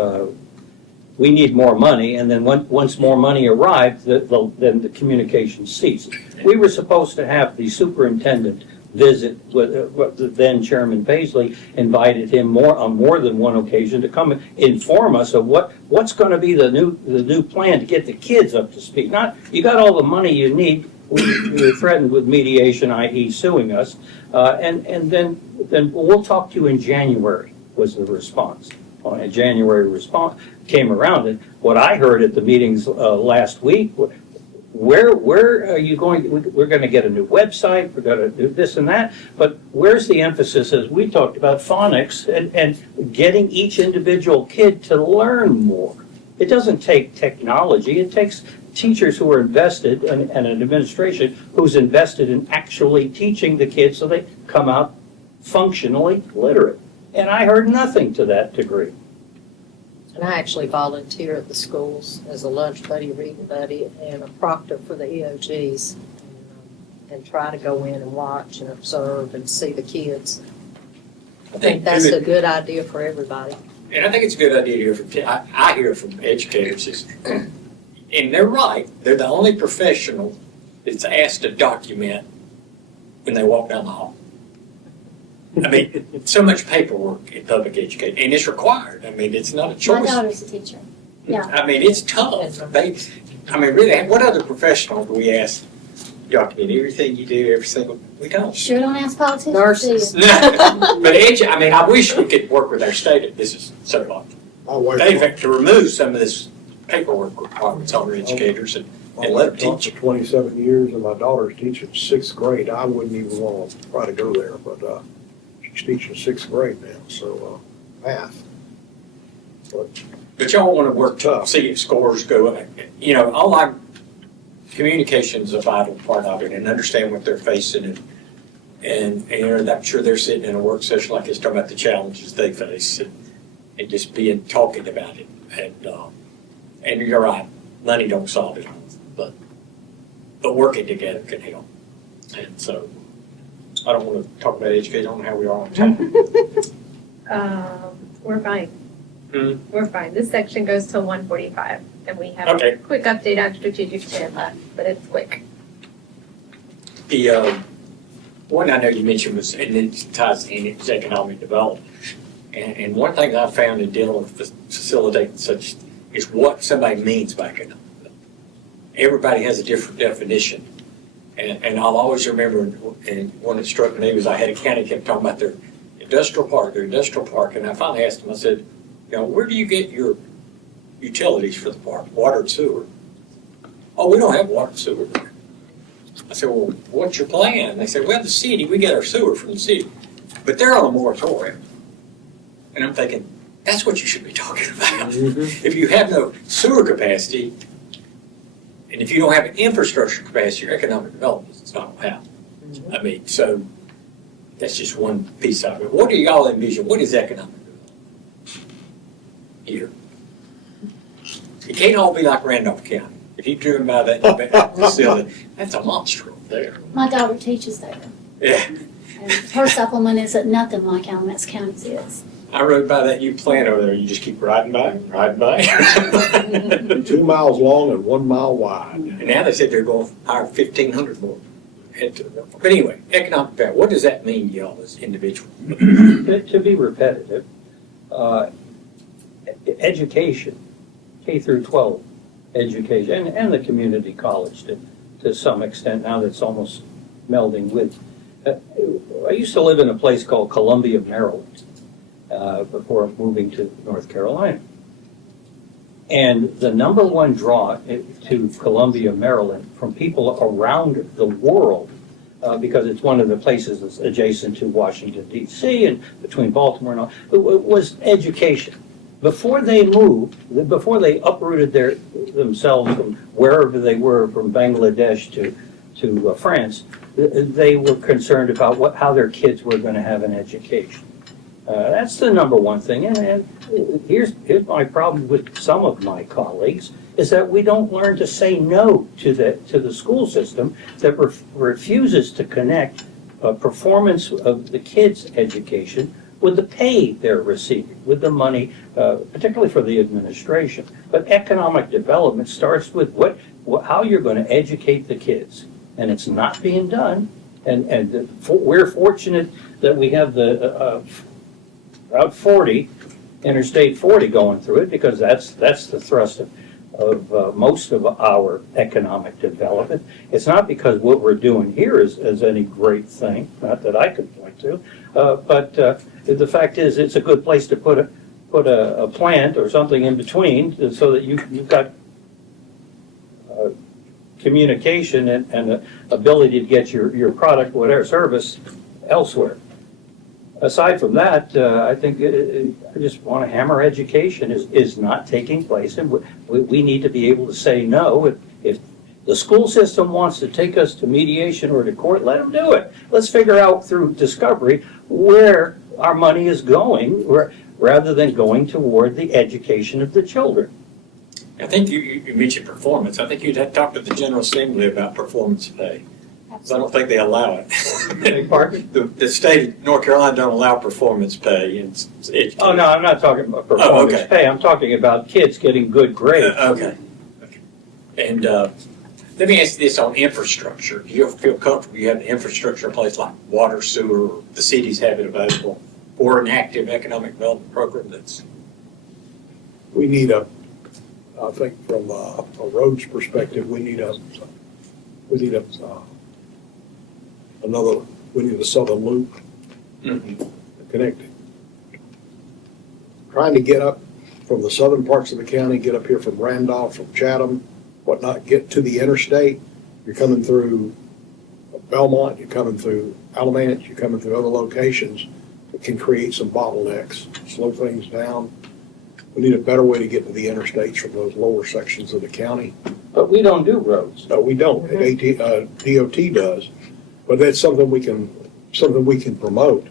we need more money, and then once more money arrived, then the communication ceased. We were supposed to have the superintendent visit with then Chairman Paisley, invited him on more than one occasion to come and inform us of what's going to be the new plan to get the kids up to speed. Not, you got all the money you need, we were threatened with mediation, i.e. suing us, and then we'll talk to you in January, was the response. A January response came around, and what I heard at the meetings last week, where are you going? We're going to get a new website, we're going to do this and that, but where's the emphasis, as we talked about, phonics and getting each individual kid to learn more? It doesn't take technology, it takes teachers who are invested and an administration who's invested in actually teaching the kids so they come out functionally literate. And I heard nothing to that degree. And I actually volunteer at the schools as a lunch buddy, reading buddy, and a proctor for the EOGs, and try to go in and watch and observe and see the kids. I think that's a good idea for everybody. And I think it's a good idea to hear from, I hear from educators, and they're right, they're the only professional that's asked to document when they walk down the hall. I mean, so much paperwork in public education, and it's required. I mean, it's not a My choice. daughter's a teacher. Yeah. I mean, it's tough. I mean, really, what other professional do we ask document everything you do, every single, we don't. Sure don't ask politicians. Nurses. do you? But I mean, I wish we could work with our state, this is so long. My wife, They've to remove some of this paperwork requirements on our educators and my let them wife taught teach. for 27 years, and my daughter's teaching 6th grade. I wouldn't even want to try to go there, but she's teaching 6th grade now, so math. But y'all want to work to Tough. see if scores go up. You know, all our communication's a vital part of it, and understand what they're facing, and you know, I'm sure they're sitting in a work session like this talking about the challenges they face, and just talking about it. And you're right, money don't solve it, but working together can help. And so, I don't want to talk about education, I don't know how we are on time. We're fine. We're fine. This section goes till 1:45, and we have Okay. a quick update on strategic plan left, but it's quick. The one I know you mentioned was, and it ties in, it's economic development. And one thing I found in dealing with facilitating such is what somebody means by economic development. Everybody has a different definition. And I'll always remember, and one that struck me was I had a county kept talking about their industrial park, and I finally asked them, I said, you know, where do you get your utilities for the park, water and sewer? Oh, we don't have water and sewer there. I said, well, what's your plan? They said, well, the city, we get our sewer from the city, but they're on a moratorium. And I'm thinking, that's what you should be talking about. If you have no sewer capacity, and if you don't have an infrastructure capacity, your economic development is not going to happen. I mean, so that's just one piece of it. What do y'all envision? What is economic development here? It can't all be like Randolph County. If you've driven by that facility, that's a monster up there. My daughter teaches there. Yeah, And her supplement is at nothing like Alamance County's is. I rode by that new plant over there. You just keep riding by, riding by. 2 miles long and 1 mile wide. And now they said they're going to hire 1,500 more. But anyway, economic development, what does that mean to y'all as individuals? To be repetitive, education, K through 12 education, and the community college to some extent, now that's almost melding with. I used to live in a place called Columbia, Maryland, before moving to North Carolina. And the number one draw to Columbia, Maryland, from people around the world, because it's one of the places that's adjacent to Washington, D.C., and between Baltimore and all, was education. Before they moved, before they uprooted themselves from wherever they were, from Bangladesh to France, they were concerned about how their kids were going to have an education. That's the number one thing. And here's my problem with some of my colleagues, is that we don't learn to say no to the school system that refuses to connect performance of the kids' education with the pay they're receiving, with the money, particularly for the administration. But economic development starts with how you're going to educate the kids. And it's not being done. And we're fortunate that we have the Route 40, Interstate 40 going through it, because that's the thrust of most of our economic development. It's not because what we're doing here is any great thing, not that I could point to, but the fact is it's a good place to put a plant or something in between so that you've got communication and the ability to get your product, whatever service, elsewhere. Aside from that, I think I just want to hammer education is not taking place, and we need to be able to say no. If the school system wants to take us to mediation or to court, let them do it. Let's figure out through discovery where our money is going, rather than going toward the education of the children. I think you mentioned performance. I think you'd have to talk to the General Assembly about performance pay. So I don't think they allow it. Pardon? The state of North Carolina don't allow performance pay in education. Oh, no, I'm not talking about performance okay. pay. I'm talking about kids getting good grades. Okay. And let me ask you this on infrastructure. Do you feel comfortable you have the infrastructure in place like water, sewer, the cities have it available, or an active economic development program that's... We need I think from a roads perspective, we need a southern loop connected. Trying to get up from the southern parts of the county, get up here from Randolph, from Chatham, whatnot, get to the interstate. You're coming through Belmont, you're coming through Alamance, you're coming through other locations. It can create some bottlenecks, slow things down. We need a better way to get to the interstates from those lower sections of the county. But we don't do roads. No, we don't. DOT does, but that's something we can promote.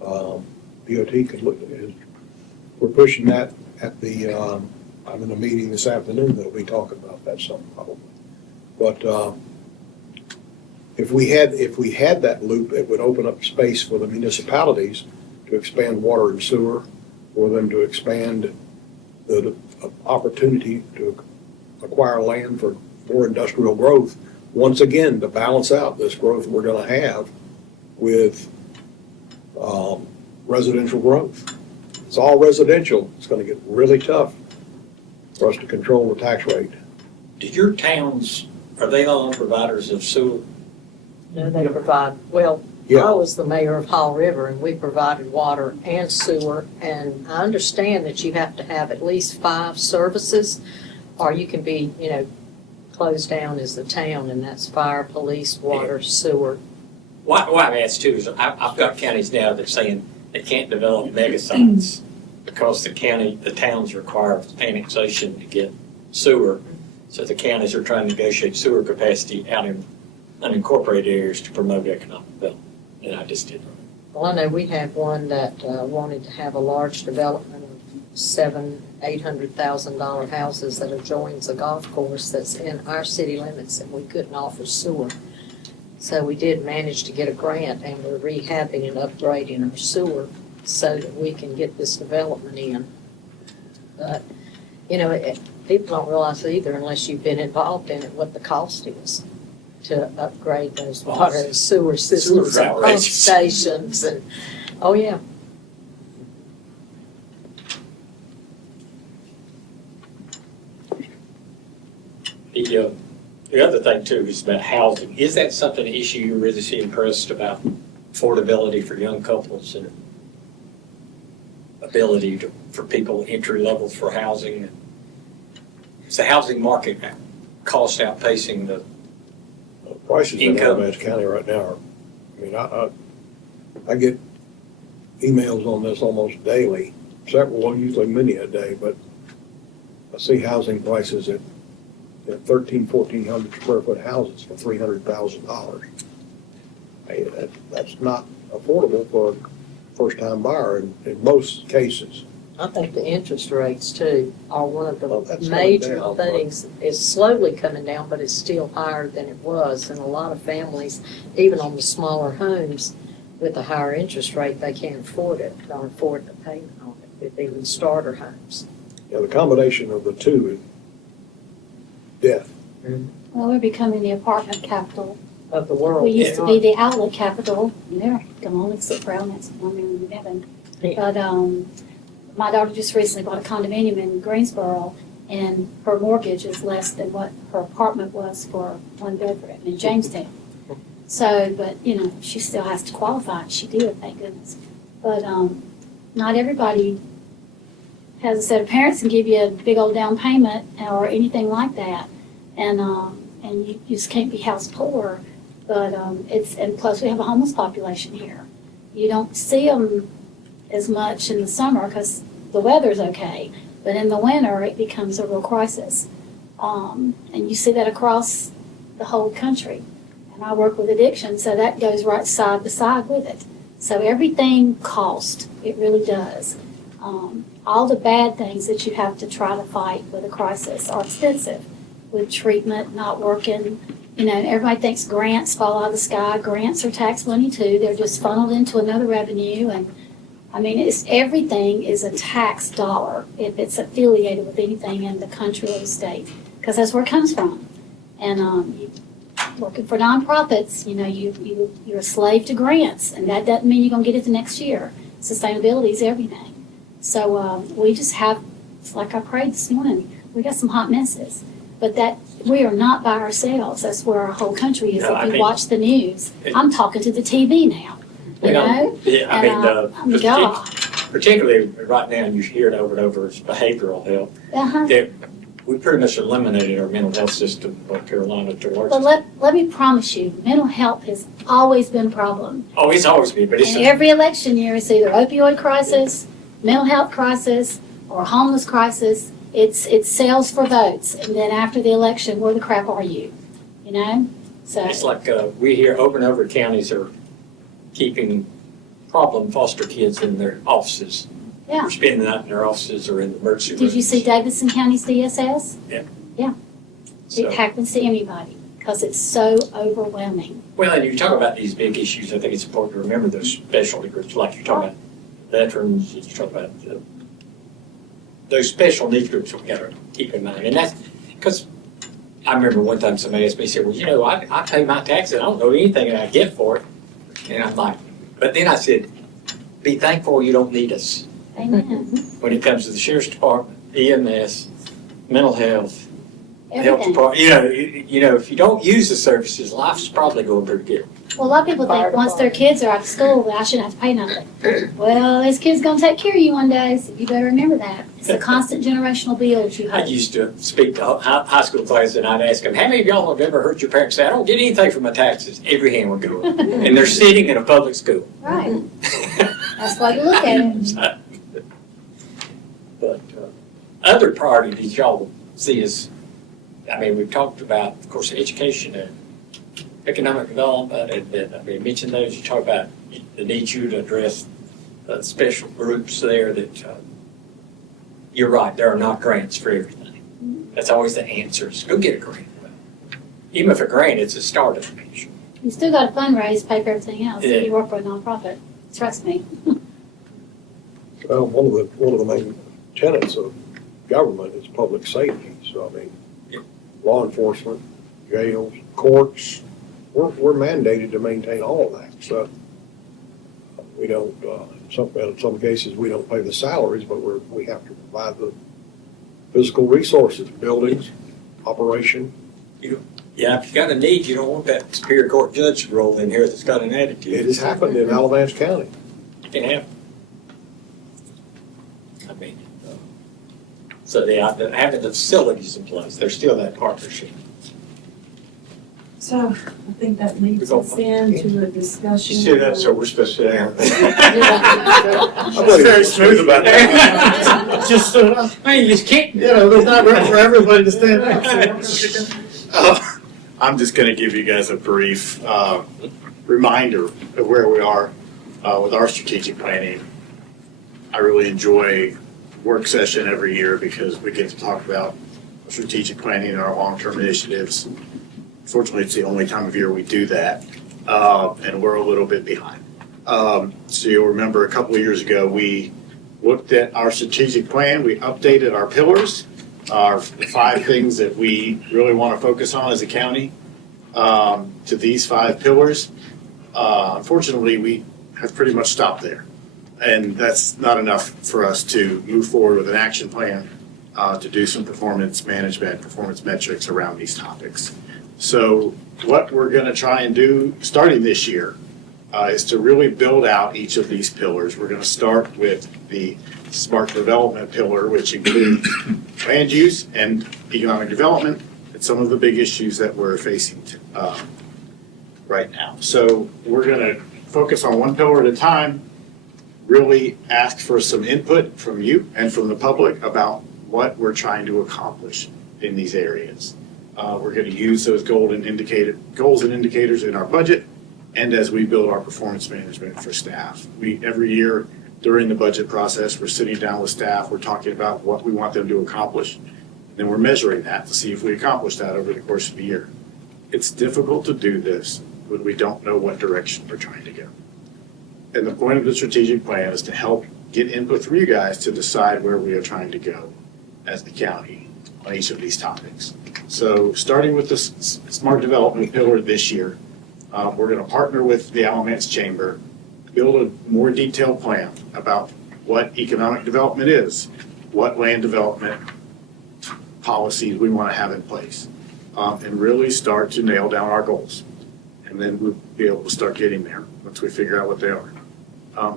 DOT could look. We're pushing that at the. I'm in a meeting this afternoon that we talk about that some probably. But if we had that loop, it would open up space for the municipalities to expand water and sewer, for them to expand the opportunity to acquire land for more industrial growth. Once again, to balance out this growth we're going to have with residential growth. It's all residential. It's going to get really tough for us to control the tax rate. Do your towns, are they all providers of sewer? No, they provide, well, Yeah. I was the mayor of Hall River, and we provided water and sewer, and I understand that you have to have at least 5 services, or you can be, closed down as the town, and that's fire, police, water, sewer. Why I've asked too is I've got counties now that are saying they can't develop mega sites because the towns require annexation to get sewer. So the counties are trying to negotiate sewer capacity out in unincorporated areas to promote economic development. And I just didn't. Well, I know we had one that wanted to have a large development of $700,000-800,000 houses that adjoins a golf course that's in our city limits, and we couldn't offer sewer. So we did manage to get a grant, and we're rehabbing and upgrading our sewer so that we can get this development in. But, people don't realize either, unless you've been involved in it, what the cost is to upgrade those water and sewer systems and pump outrageous. stations and, oh yeah. The other thing too is about housing. Is that something, an issue you really see impressed about affordability for young couples and ability for people entry levels for housing? Is the housing market cost outpacing the Prices in income? Alamance County right now I get emails on this almost daily, several, usually many a day, but I see housing prices at 1,400 square foot houses for $300,000. Hey, that's not affordable for a first-time buyer in most cases. I think the interest rates too are one of Well, the that's major coming down, things. It's slowly coming down, but it's still higher than it was. And a lot of families, even on the smaller homes, with a higher interest rate, they can't afford it, don't afford the payment on it, with even starter homes. Yeah, the combination of the two is death. Well, we're becoming the apartment capital. Of the world. We used to be the outlet capital, and they're gone except for outlets, I mean, we haven't. Yeah. But, my daughter just recently bought a condominium in Greensboro, and her mortgage is less than what her apartment was for one bedroom in Jamestown. So, but, you know, she still has to qualify, and she did, thank goodness. But, not everybody has a set of parents and give you a big old down payment or anything like that. And you just can't be house poor. But and plus we have a homeless population here. You don't see them as much in the summer because the weather's okay, but in the winter it becomes a real crisis. And you see that across the whole country. And I work with addiction, so that goes right side by side with it. So everything costs, it really does. All the bad things that you have to try to fight with a crisis are expensive, with treatment not working. You know, everybody thinks grants fall out of the sky. Grants are tax money too. They're just funneled into another revenue. And I mean, everything is a tax dollar if it's affiliated with anything in the country or the state, because that's where it comes from. And working for nonprofits, you know, you're a slave to grants, and that doesn't mean you're going to get it the next year. Sustainability is everything. So we just have, like I prayed this morning, we got some hot messes. But that we are not by ourselves. That's where our whole country is. No, I if you think- watch the news, I'm talking to the TV now. You know? Yeah, I And, mean, God. particularly right now, you hear it over and over, it's behavioral health. Uh-huh. We pretty much eliminated our mental health system in North Carolina to a large But extent. let me promise you, mental health has always been a problem. Oh, it's always been, but it's, And every election year, it's either opioid crisis, mental health crisis, or homeless crisis. It's sales for votes, and then after the election, where the crap are you? You know? So it's like, we hear over and over counties are keeping problem foster kids in their offices. Yeah. They're spending the night in their offices or in the emergency rooms. did you see Davidson County's DSS? So- It happens to anybody because it's so overwhelming. Well, and you talk about these big issues, I think it's important to remember those specialty groups, like you're talking about veterans, you talk about those special needs groups we gotta keep in mind. And that's, because I remember one time somebody asked me, said, well, you know, I pay my taxes, I don't know anything that I get for it. And I'm like, but then I said, be thankful you don't need us Amen. when it comes to the sheriff's department, EMS, mental health, health Everything. department. You know, if you don't use the services, life's probably going pretty good. Well, a lot of people think once their kids are out of school, that I shouldn't have to pay nothing. Well, this kid's gonna take care of you one day, so you better remember that. It's a constant generational bill that you I have. used to speak to high school classes, and I'd ask them, how many of y'all have ever heard your parents say, I don't get anything from my taxes? Every hand would go up. And they're sitting in a public school. Right, that's why you look at it. But other priorities y'all see as, I mean, we've talked about, of course, education and economic development, and I mean, mentioned those, you talk about the need you to address special groups there that, you're right, there are not grants for everything. That's always the answer, is go get a grant. Even if a grant, it's a start of it. You still gotta fundraise, pay for everything else, Yeah. if you work for a nonprofit, trust me. Well, one of the main tenets of government is public safety. So, I mean, Yeah. law enforcement, jails, courts, we're mandated to maintain all of that. So we don't, in some cases, we don't pay the salaries, but we have to provide the physical resources, buildings, operation. Yeah, if you got a need, you don't want that Superior Court judge to roll in here that's got an attitude. It has happened in Alamance County. It can happen. I mean, so having the facilities in place, there's still that partnership. So I think that leads us into a discussion. You see that, so we're supposed to sit down. I'm very smooth about that. Just, I mean, you just can't. you know, there's not room for everybody to stand next. I'm just going to give you guys a brief reminder of where we are with our strategic planning. I really enjoy work session every year because we get to talk about strategic planning and our long-term initiatives. Fortunately, it's the only time of year we do that, and we're a little bit behind. So you'll remember a couple of years ago, we looked at our strategic plan, we updated our pillars, our 5 things that we really want to focus on as a county, to these 5 pillars. Unfortunately, we have pretty much stopped there. And that's not enough for us to move forward with an action plan to do some performance management, performance metrics around these topics. So what we're going to try and do starting this year is to really build out each of these pillars. We're going to start with the smart development pillar, which includes land use and economic development and some of the big issues that we're facing right now. So we're going to focus on one pillar at a time, really ask for some input from you and from the public about what we're trying to accomplish in these areas. We're going to use those goals and indicators in our budget and as we build our performance management for staff. Every year during the budget process, we're sitting down with staff, we're talking about what we want them to accomplish, and then we're measuring that to see if we accomplish that over the course of the year. It's difficult to do this when we don't know what direction we're trying to go. And the point of the strategic plan is to help get input from you guys to decide where we are trying to go as the county on each of these topics. So starting with the smart development pillar this year, we're going to partner with the Alamance Chamber, build a more detailed plan about what economic development is, what land development policies we want to have in place, and really start to nail down our goals. And then we'll be able to start getting there once we figure out what they are.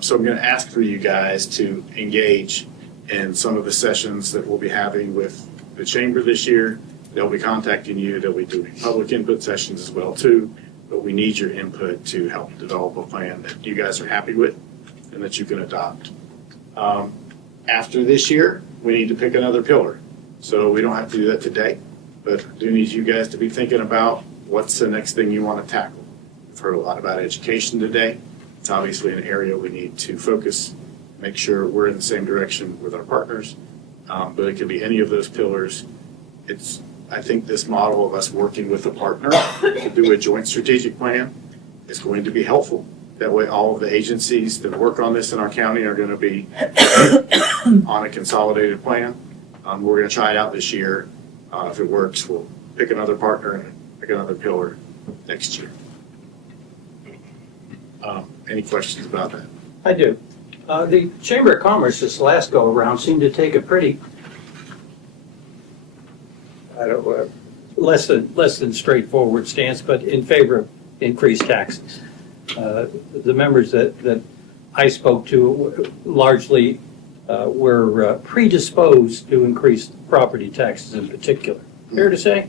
So I'm going to ask for you guys to engage in some of the sessions that we'll be having with the chamber this year. They'll be contacting you. They'll be doing public input sessions as well too. But we need your input to help develop a plan that you guys are happy with and that you can adopt. After this year, we need to pick another pillar. So we don't have to do that today, but I do need you guys to be thinking about what's the next thing you want to tackle. We've heard a lot about education today. It's obviously an area we need to focus, make sure we're in the same direction with our partners, but it could be any of those pillars. I think this model of us working with a partner to do a joint strategic plan is going to be helpful. That way all of the agencies that work on this in our county are going to be on a consolidated plan. We're going to try it out this year. If it works, we'll pick another partner and pick another pillar next year. Any questions about that? I do. The Chamber of Commerce this last go-around seemed to take a pretty, less than straightforward stance, but in favor of increased taxes. The members that I spoke to largely were predisposed to increase property taxes in particular. Fair to say?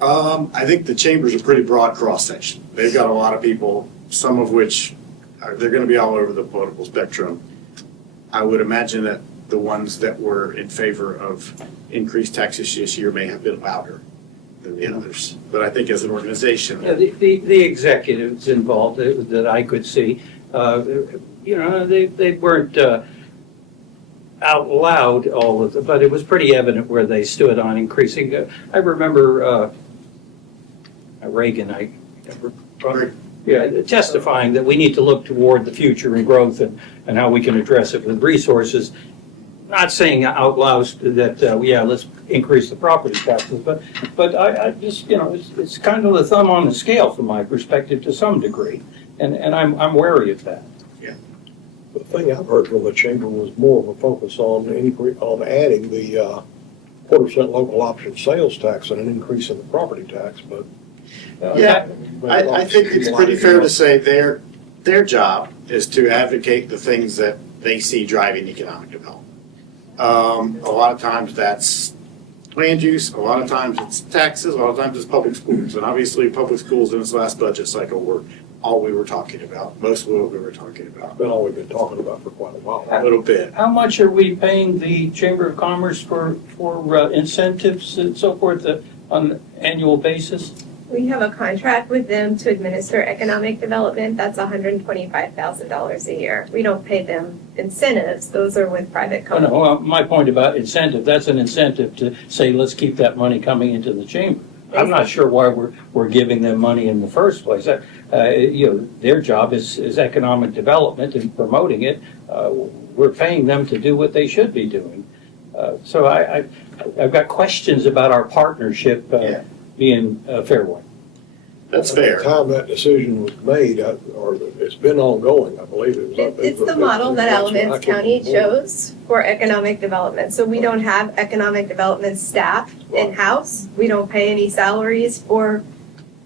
I think the chamber's a pretty broad cross-section. They've got a lot of people, some of which they're going to be all over the political spectrum. I would imagine that the ones that were in favor of increased taxes this year may have been louder than the others. But I think as an organization, Yeah, the executives involved that I could see, they weren't out loud all of them, but it was pretty evident where they stood on increasing. I remember Reagan, testifying that we need to look toward the future and growth and how we can address it with resources. Not saying out loud that, let's increase the property taxes, but I just, it's kind of the thumb on the scale from my perspective to some degree, and I'm wary of that. The thing I've heard from the chamber was more of a focus on adding the 4% local option sales tax and an increase in the property tax, but. I think it's pretty fair to say their job is to advocate the things that they see driving economic development. A lot of times that's land use, a lot of times it's taxes, a lot of times it's public schools. And obviously public schools in this last budget cycle were all we were talking about, most of what we were talking about. Been all we've been talking about for quite a while. A little bit. How much are we paying the Chamber of Commerce for incentives and so forth on an annual basis? We have a contract with them to administer economic development. That's $125,000 a year. We don't pay them incentives. Those are with private companies. My point about incentive, that's an incentive to say, let's keep that money coming into the chamber. I'm not sure why we're giving them money in the first place. Their job is economic development and promoting it. We're paying them to do what they should be doing. So I've got questions about our partnership being a fair one. That's At the fair. time that decision was made, or it's been ongoing, I believe it was. It's the model that Alamance County chose for economic development. So we don't have economic development staff in-house. We don't pay any salaries for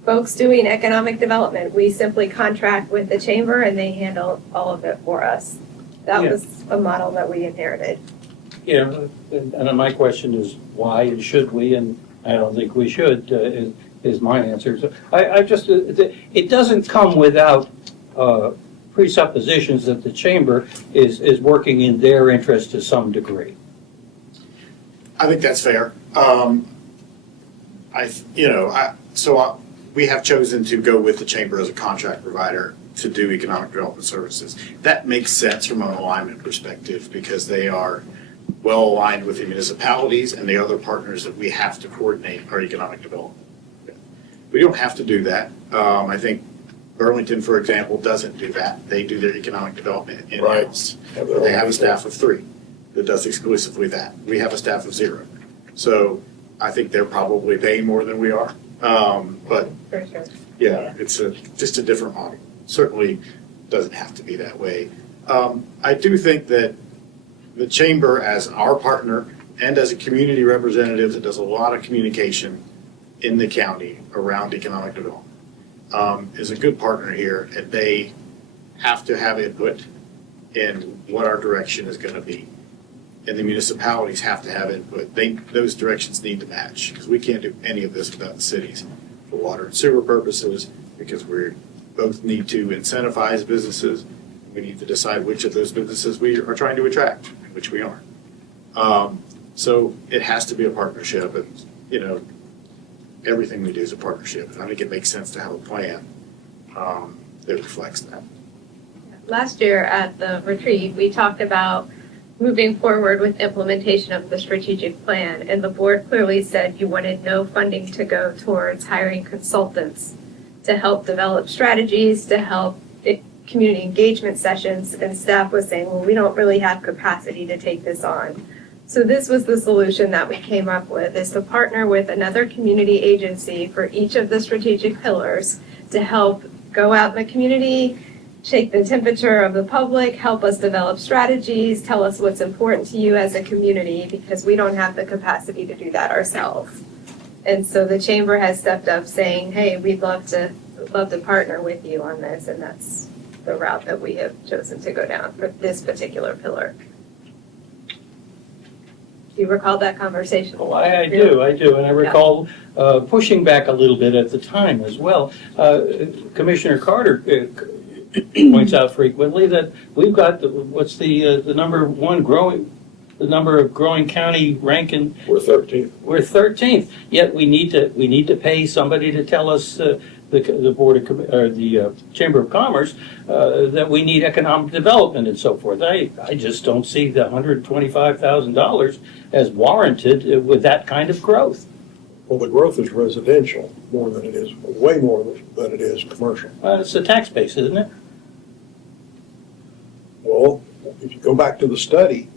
folks doing economic development. We simply contract with the chamber and they handle all of it for us. That Yeah. was a model that we inherited. And my question is why and should we, and I don't think we should, is my answer. So it doesn't come without presuppositions that the chamber is working in their interest to some degree. I think that's fair. We have chosen to go with the chamber as a contract provider to do economic development services. That makes sense from an alignment perspective because they are well aligned with the municipalities and the other partners that we have to coordinate our economic development. We don't have to do that. I think Burlington, for example, doesn't do that. They do their economic development in-house. They have a staff of 3 that does exclusively that. We have a staff of 0. So I think they're probably paying more than we are. But For sure. yeah, it's just a different model. Certainly doesn't have to be that way. I do think that the chamber as our partner and as a community representative that does a lot of communication in the county around economic development is a good partner here, and they have to have input in what our direction is going to be. And the municipalities have to have input. Those directions need to match because we can't do any of this without the cities for water and sewer purposes because we both need to incentivize businesses. We need to decide which of those businesses we are trying to attract, and which we aren't. So it has to be a partnership, and everything we do is a partnership. And I think it makes sense to have a plan that reflects that. Last year at the retreat, we talked about moving forward with implementation of the strategic plan, and the board clearly said you wanted no funding to go towards hiring consultants to help develop strategies, to help community engagement sessions, and staff was saying, well, we don't really have capacity to take this on. So this was the solution that we came up with, is to partner with another community agency for each of the strategic pillars to help go out in the community, shake the temperature of the public, help us develop strategies, tell us what's important to you as a community, because we don't have the capacity to do that ourselves. And so the chamber has stepped up saying, hey, we'd love to partner with you on this, and that's the route that we have chosen to go down for this particular pillar. Do you recall that conversation? Oh, I do, and I recall pushing back a little bit at the time as well. Commissioner Carter points out frequently that we've got the number of growing county ranking. We're 13th. We're 13th. Yet we need to pay somebody to tell us the board of the Chamber of Commerce that we need economic development and so forth. I just don't see the $125,000 as warranted with that kind of growth. Well, the growth is residential more than it is, way more than it is commercial. It's the tax base, isn't it? Well, if you go back to the study,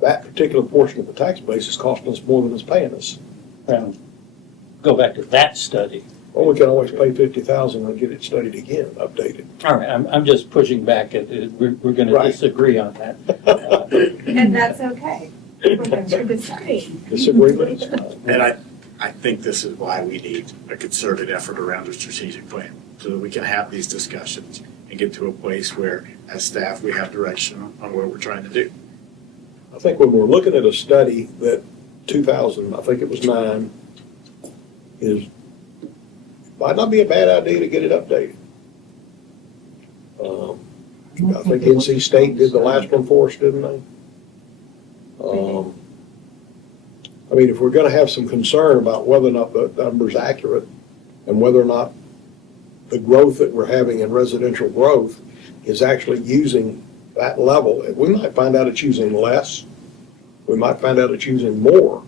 that particular portion of the tax base is costing us more than it's paying us. Go back to that study. Well, we can always pay $50,000 and get it studied again, updated. All right, I'm just pushing back at it. We're going to Right. disagree on that. And that's okay. We're going to disagree. Disagreement is fine. And I think this is why we need a concerted effort around a strategic plan, so that we can have these discussions and get to a place where, as staff, we have direction on what we're trying to do. I think when we're looking at a study that 2009, might not be a bad idea to get it updated. I think NC State did the last one for us, didn't they? I mean, if we're gonna have some concern about whether or not the number's accurate and whether or not the growth that we're having in residential growth is actually using that level, we might find out it's using less, we might find out it's using more,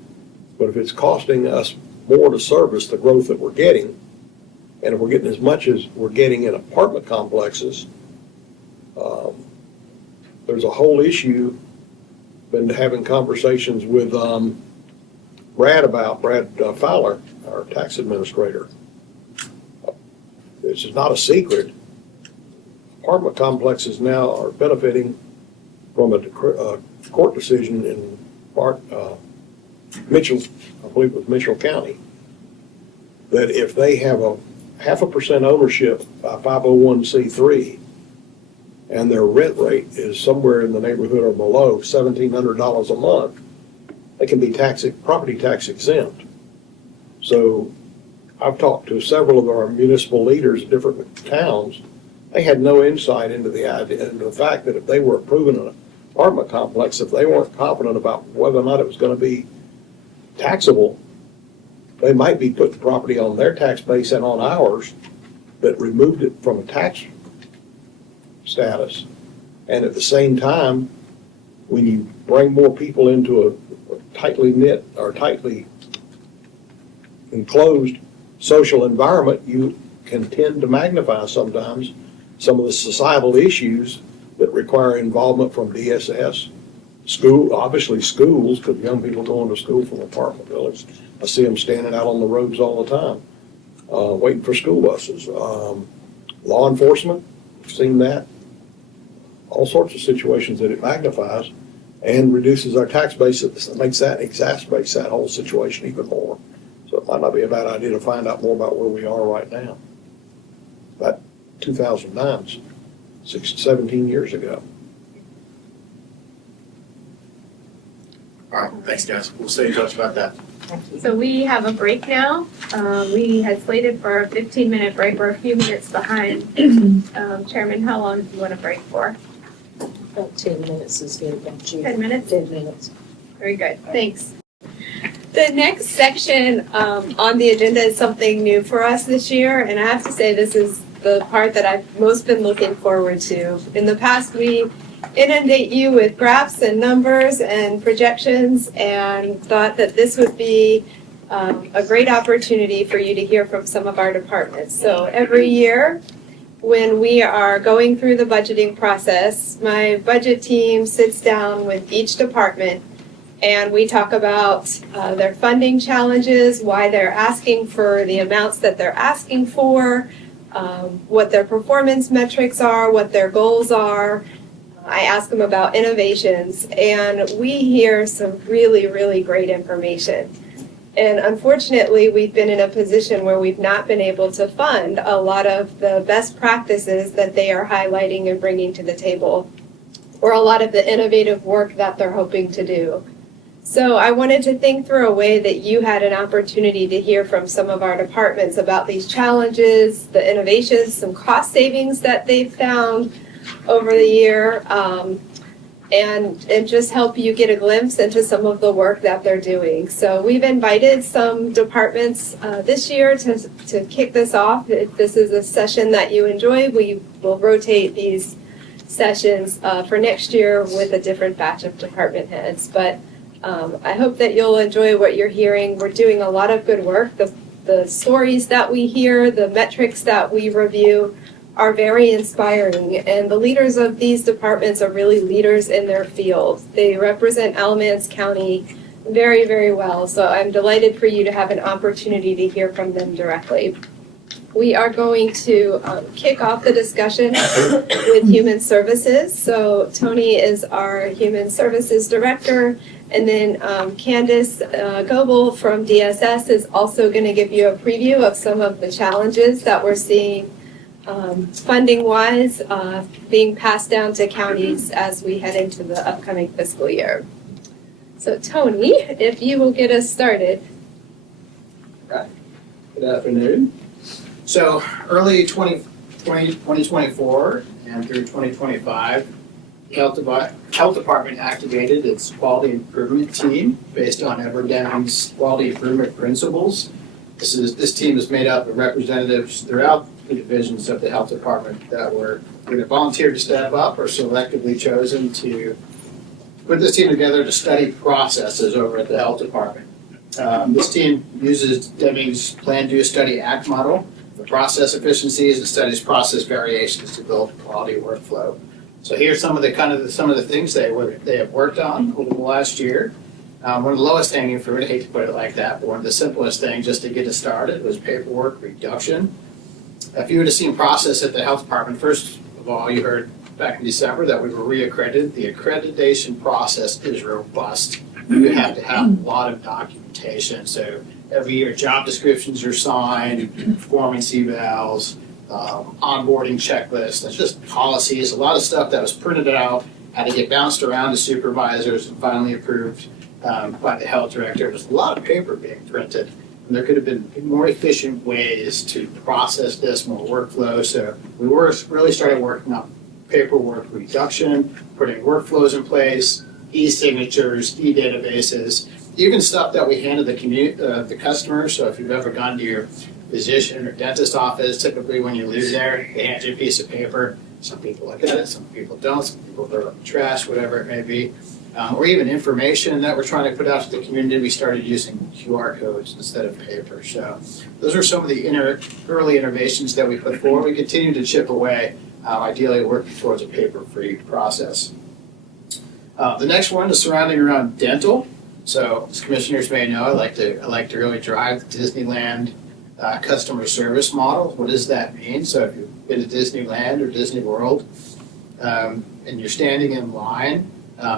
but if it's costing us more to service the growth that we're getting. And if we're getting as much as we're getting in apartment complexes, there's a whole issue. Been having conversations with Brad Fowler, our tax administrator. This is not a secret. Apartment complexes now are benefiting from a court decision in Mitchell, I believe it was Mitchell County, that if they have a 0.5% ownership by 501c3 and their rent rate is somewhere in the neighborhood or below $1,700 a month, they can be property tax exempt. So I've talked to several of our municipal leaders in different towns. They had no insight into the fact that if they were approving an apartment complex, if they weren't confident about whether or not it was going to be taxable, they might be putting property on their tax base and on ours that removed it from a tax status. And at the same time, when you bring more people into a tightly knit or tightly enclosed social environment, you can tend to magnify sometimes some of the societal issues that require involvement from DSS, obviously schools, because young people going to school from apartment buildings. I see them standing out on the roads all the time, waiting for school buses. Law enforcement, we've seen that. All sorts of situations that it magnifies and reduces our tax base. It makes that, exacerbates that whole situation even more. So it might not be a bad idea to find out more about where we are right now. About 2009, 17 years ago. All right, thanks, guys. We'll stay in touch about that. So we have a break now. We had slated for a 15-minute break. We're a few minutes behind. Chairman, how long do you want to break for? About 10 minutes is good, don't you? 10 minutes? 10 minutes. Very good, thanks. The next section on the agenda is something new for us this year, and I have to say this is the part that I've most been looking forward to. In the past, we inundate you with graphs and numbers and projections, and thought that this would be a great opportunity for you to hear from some of our departments. So every year, when we are going through the budgeting process, my budget team sits down with each department and we talk about their funding challenges, why they're asking for the amounts that they're asking for, what their performance metrics are, what their goals are. I ask them about innovations, and we hear some really, really great information. And unfortunately, we've been in a position where we've not been able to fund a lot of the best practices that they are highlighting and bringing to the table, or a lot of the innovative work that they're hoping to do. So I wanted to think through a way that you had an opportunity to hear from some of our departments about these challenges, the innovations, some cost savings that they've found over the year, and just help you get a glimpse into some of the work that they're doing. So we've invited some departments this year to kick this off. If this is a session that you enjoy, we will rotate these sessions for next year with a different batch of department heads. But I hope that you'll enjoy what you're hearing. We're doing a lot of good work. The stories that we hear, the metrics that we review are very inspiring, and the leaders of these departments are really leaders in their field. They represent Alamance County very, very well, so I'm delighted for you to have an opportunity to hear from them directly. We are going to kick off the discussion with Human Services. So Tony is our Human Services Director, and then Candace Goebel from DSS is also going to give you a preview of some of the challenges that we're seeing funding-wise, being passed down to counties as we head into the upcoming fiscal year. So Tony, if you will get us started. Good afternoon. So early 2024 and through 2025, the Health Department activated its quality improvement team based on Edward Downs' quality improvement principles. This team is made up of representatives throughout the divisions of the Health Department that were either volunteered to step up or selectively chosen to put this team together to study processes over at the Health Department. This team uses Deming's Plan, Do, Study, Act model for process efficiencies and studies process variations to build quality workflow. So here's some of the things they have worked on over the last year. One of the lowest hanging fruit, I hate to put it like that, but one of the simplest things just to get it started was paperwork reduction. If you would have seen process at the health department, first of all, you heard back in December that we were reaccredited. The accreditation process is robust. You have to have a lot of documentation. So every year, job descriptions are signed, performance evals, onboarding checklists, that's just policies, a lot of stuff that was printed out, had to get bounced around to supervisors and finally approved by the health director. There's a lot of paper being printed. And there could have been more efficient ways to process this, more workflow. So we really started working on paperwork reduction, putting workflows in place, e-signatures, e-databases, even stuff that we handed the customer. So if you've ever gone to your physician or dentist office, typically when you leave there, they hand you a piece of paper. Some people look at it, some people don't, some people throw it in the trash, whatever it may be. Or even information that we're trying to put out to the community, we started using QR codes instead of paper. So those are some of the early innovations that we put forward. We continue to chip away, ideally working towards a paper-free process. The next one is surrounding around dental. So as commissioners may know, I like to really drive the Disneyland customer service model. What does that mean? So if you've been to Disneyland or Disney World and you're standing in line,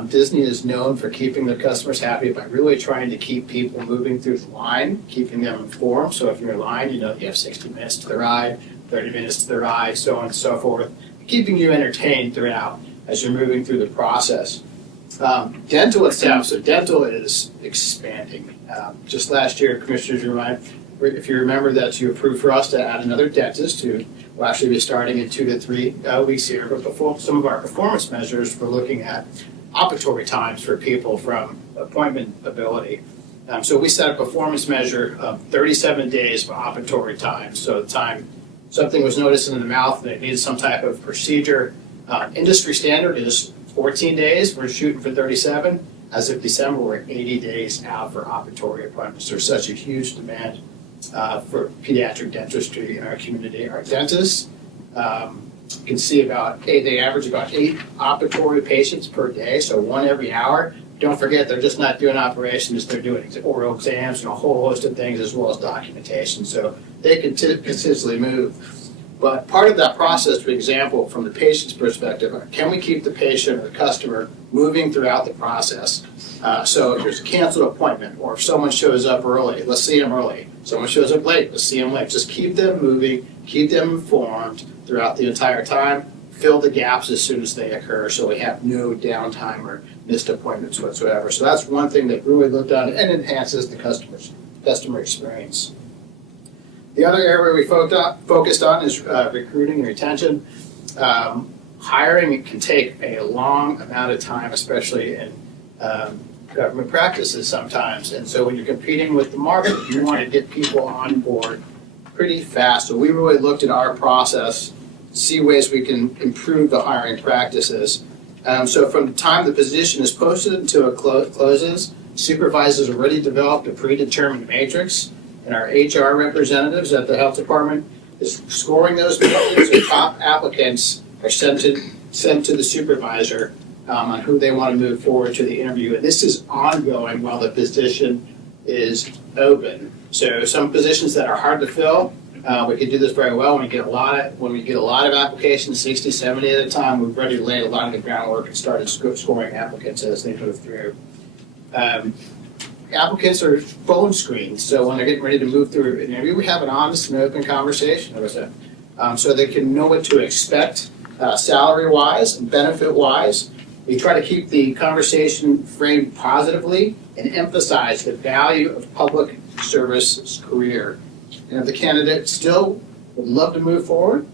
Disney is known for keeping their customers happy by really trying to keep people moving through the line, keeping them informed. So if you're in line, you know you have 60 minutes to the ride, 30 minutes to the ride, so on and so forth, keeping you entertained throughout as you're moving through the process. Dental itself, so dental is expanding. Just last year, commissioners, if you remember that you approved for us to add another dentist who will actually be starting in 2 to 3 weeks here. But before some of our performance measures, we're looking at operatory times for people from appointment ability. So we set a performance measure of 37 days for operatory time. So the time something was noticed in the mouth and it needed some type of procedure. Industry standard is 14 days. We're shooting for 37. As of December, we're 80 days out for operatory appointments. There's such a huge demand for pediatric dentistry in our community. Our dentists you can see they average about 8 operatory patients per day, so 1 every hour. Don't forget, they're just not doing operations, they're doing oral exams and a whole host of things as well as documentation. So they can consistently move. But part of that process, for example, from the patient's perspective, can we keep the patient or the customer moving throughout the process? So if there's a canceled appointment or if someone shows up early, let's see them early. Someone shows up late, let's see them late. Just keep them moving, keep them informed throughout the entire time, fill the gaps as soon as they occur so we have no downtime or missed appointments whatsoever. So that's one thing that really looked at and enhances the customer experience. The other area we focused on is recruiting and retention. Hiring can take a long amount of time, especially in government practices sometimes. And so when you're competing with the market, you want to get people on board pretty fast. So we really looked at our process, see ways we can improve the hiring practices. So from the time the position is posted until it closes, supervisors already developed a predetermined matrix, and our HR representatives at the health department is scoring those applicants. The top applicants are sent to the supervisor on who they want to move forward to the interview. And this is ongoing while the position is open. So some positions that are hard to fill, we can do this very well when we get a lot of applications, 60, 70 at a time. We've already laid a lot of the groundwork and started scoring applicants as they move through. Applicants are phone screened, so when they're getting ready to move through an interview, we have an honest and open conversation with them, so they can know what to expect salary-wise and benefit-wise. We try to keep the conversation framed positively and emphasize the value of public service career. And if the candidate still would love to move forward,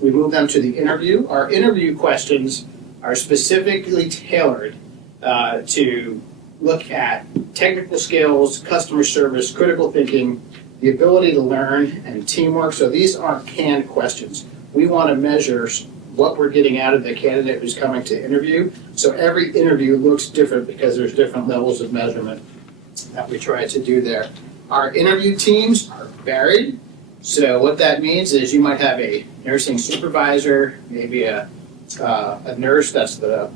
we move them to the interview. Our interview questions are specifically tailored to look at technical skills, customer service, critical thinking, the ability to learn, and teamwork. So these aren't canned questions. We want to measure what we're getting out of the candidate who's coming to interview. So every interview looks different because there's different levels of measurement. that we try to do there. Our interview teams are varied. So what that means is you might have a nursing supervisor, maybe a nurse that's the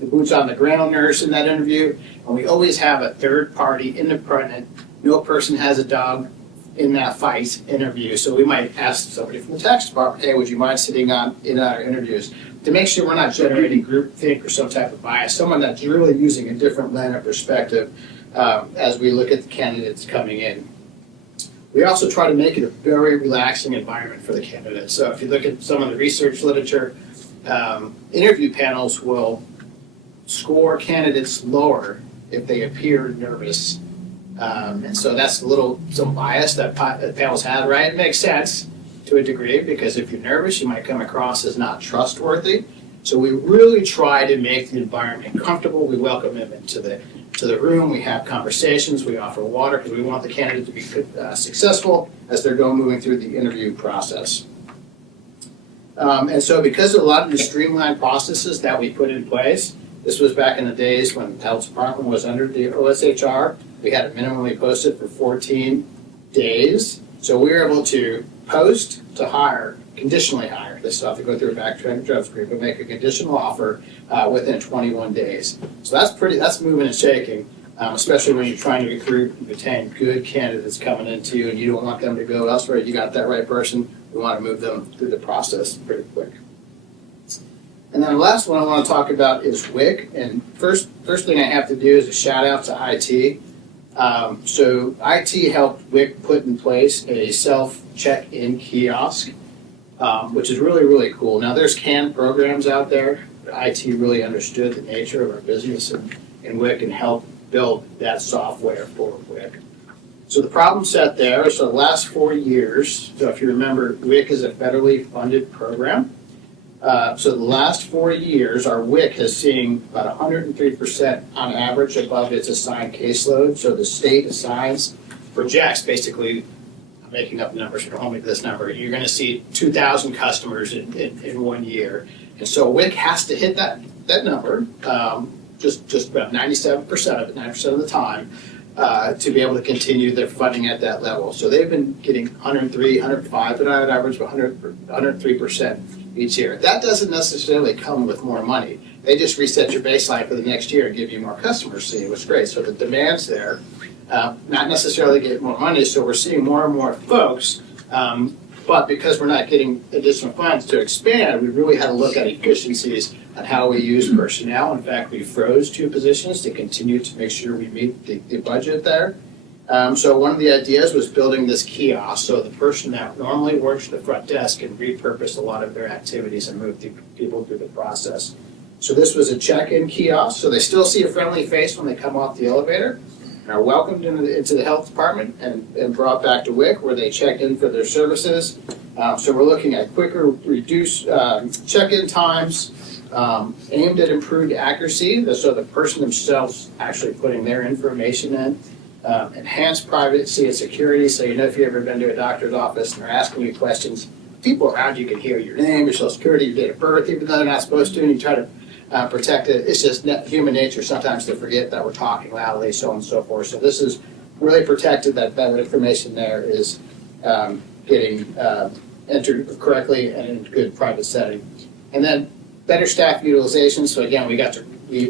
boots on the ground nurse in that interview. And we always have a third party independent, no person has a dog in that fight interview. So we might ask somebody from the tax department, hey, would you mind sitting in our interviews? To make sure we're not generating groupthink or some type of bias, someone that's really using a different lens of perspective as we look at the candidates coming in. We also try to make it a very relaxing environment for the candidates. So if you look at some of the research literature, interview panels will score candidates lower if they appear nervous. And so that's some bias that panels have, right? It makes sense to a degree, because if you're nervous, you might come across as not trustworthy. So we really try to make the environment comfortable. We welcome them into the room. We have conversations. We offer water because we want the candidate to be successful as they're moving through the interview process. And so because of a lot of the streamlined processes that we put in place, this was back in the days when the health department was under the OSHR. We had it minimally posted for 14 days. So we were able to post to hire, conditionally hire. They still have to go through a background drug screen, but make a conditional offer within 21 days. So that's moving and shaking, especially when you're trying to recruit and retain good candidates coming into you and you don't want them to go elsewhere. You got that right person. We want to move them through the process pretty quick. And then the last one I want to talk about is WIC. And first thing I have to do is a shout out to IT. So IT helped WIC put in place a self-check-in kiosk, which is really, really cool. Now there's canned programs out there, but IT really understood the nature of our business and WIC and helped build that software for WIC. So the problem set there, so the last 4 years, so if you remember, WIC is a federally funded program. So the last 4 years, our WIC has seen about 103% on average above its assigned caseload. So the state assigns, projects basically, I'm making up numbers, don't hold me to this number, you're going to see 2,000 customers in 1 year. And so WIC has to hit that number, just about 97% of it, 9% of the time, to be able to continue their funding at that level. So they've been getting 103, 105, but on average 103% each year. That doesn't necessarily come with more money. They just reset your baseline for the next year and give you more customers, see what's great. So the demand's there, not necessarily get more money, so we're seeing more and more folks, but because we're not getting additional funds to expand, we really had to look at efficiencies on how we use personnel. In fact, we froze 2 positions to continue to make sure we meet the budget there. So one of the ideas was building this kiosk, so the person that normally works the front desk can repurpose a lot of their activities and move people through the process. So this was a check-in kiosk, so they still see a friendly face when they come off the elevator, and are welcomed into the health department and brought back to WIC where they check in for their services. So we're looking at quicker, reduced check-in times, aimed at improved accuracy, so the person themselves actually putting their information in. Enhanced privacy and security, so you know if you've ever been to a doctor's office and they're asking you questions, people around you can hear your name, your social security, your date of birth, even though they're not supposed to, and you try to protect it. It's just human nature sometimes to forget that we're talking loudly, so on and so forth. So this is really protected, that information there is getting entered correctly and in good private setting. And then better staff utilization, so again, we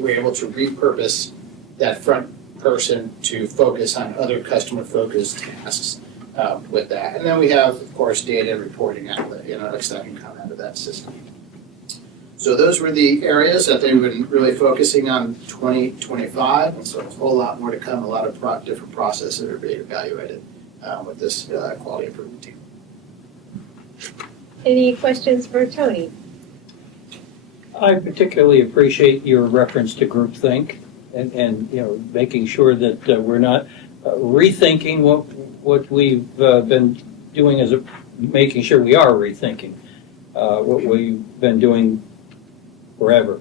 were able to repurpose that front person to focus on other customer-focused tasks with that. And then we have, of course, data reporting analytics that can come out of that system. So those were the areas that they've been really focusing on 2025, and so a whole lot more to come, a lot of different processes that are being evaluated with this quality improvement team. Any questions for Tony? I particularly appreciate your reference to groupthink and making sure that we're not rethinking what we've been doing making sure we are rethinking what we've been doing forever.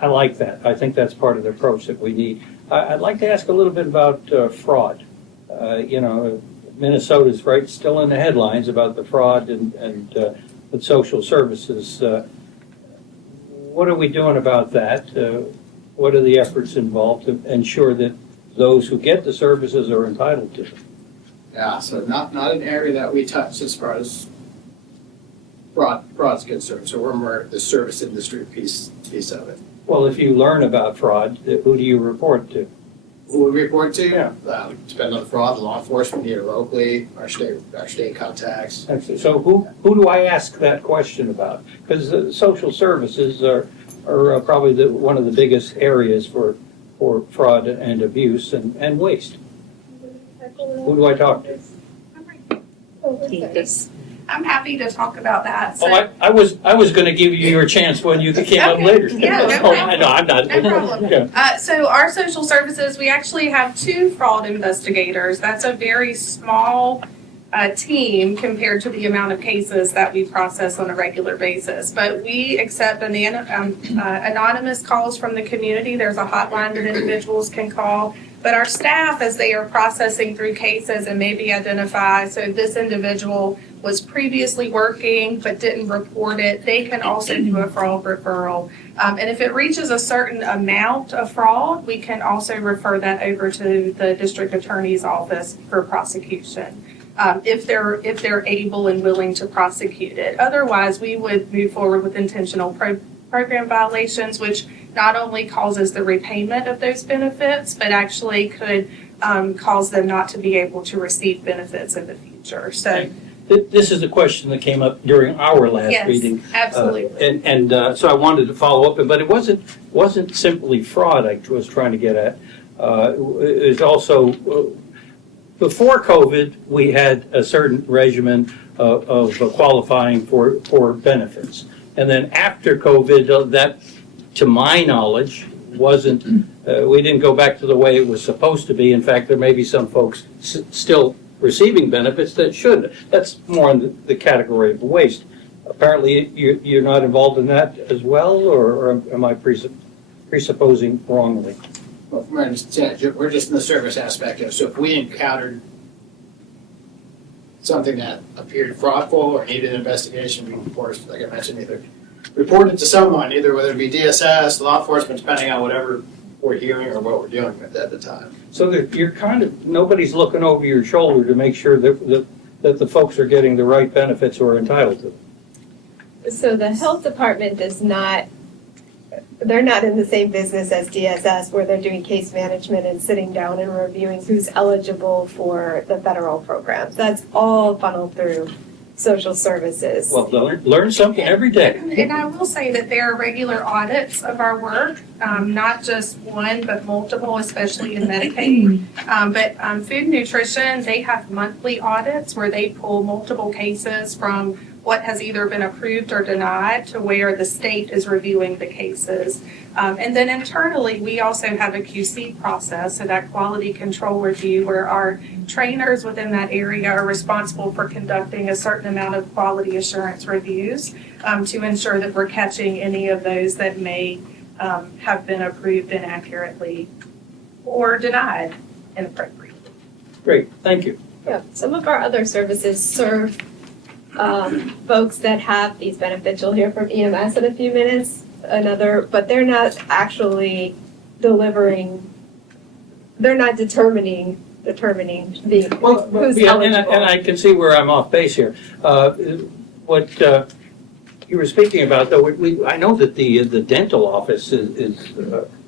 I like that. I think that's part of the approach that we need. I'd like to ask a little bit about fraud. Minnesota's still in the headlines about the fraud and with social services. What are we doing about that? What are the efforts involved to ensure that those who get the services are entitled to. Yeah, so not an area that we touch as far as fraud's concerned. So we're more the service industry piece of it. Well, if you learn about fraud, who do you report to? Who we report to? Yeah. Depending on the fraud, the law enforcement here locally, our state contacts. So who do I ask that question about? Because social services are probably one of the biggest areas for fraud and abuse and waste. Who do I talk to? I'm happy to talk about that. Oh, I was going to give you your chance when you came up later. Yeah, no Oh, problem. no, I'm not. No problem. Yeah. So our social services, we actually have 2 fraud investigators. That's a very small team compared to the amount of cases that we process on a regular basis. But we accept anonymous calls from the community. There's a hotline that individuals can call. But our staff, as they are processing through cases and maybe identify, so this individual was previously working but didn't report it, they can also do a fraud referral. And if it reaches a certain amount of fraud, we can also refer that over to the district attorney's office for prosecution. If they're able and willing to prosecute it. Otherwise, we would move forward with intentional program violations, which not only causes the repayment of those benefits, but actually could cause them not to be able to receive benefits in the future. So This is a question that came up during our last meeting. yes, absolutely. So I wanted to follow up, but it wasn't simply fraud I was trying to get at. It's also, before COVID, we had a certain regimen of qualifying for benefits. And then after COVID, that, to my knowledge, wasn't, we didn't go back to the way it was supposed to be. In fact, there may be some folks still receiving benefits that should. That's more in the category of waste. Apparently, you're not involved in that as well, or am I presupposing wrongly? Well, we're just in the service aspect of it. So if we encountered something that appeared fraudful or needed an investigation, we, of course, like I mentioned, either report it to someone, either whether it be DSS, law enforcement, depending on whatever we're hearing or what we're dealing with at the time. So that you're kind of, nobody's looking over your shoulder to make sure that the folks are getting the right benefits or are entitled to. So the health department does not, they're not in the same business as DSS where they're doing case management and sitting down and reviewing who's eligible for the federal programs. That's all funneled through social services. Well, learn something every day. And I will say that there are regular audits of our work, not just one, but multiple, especially in Medicaid. But food and nutrition, they have monthly audits where they pull multiple cases from what has either been approved or denied to where the state is reviewing the cases. And then internally, we also have a QC process, so that quality control review, where our trainers within that area are responsible for conducting a certain amount of quality assurance reviews to ensure that we're catching any of those that may have been approved inaccurately or denied inappropriately. Great, thank you. Yeah, some of our other services serve folks that have these benefits. You'll hear from EMS in a few minutes, but they're not actually delivering, they're not determining the who's eligible. And I can see where I'm off base here. What you were speaking about, though, I know that the dental office is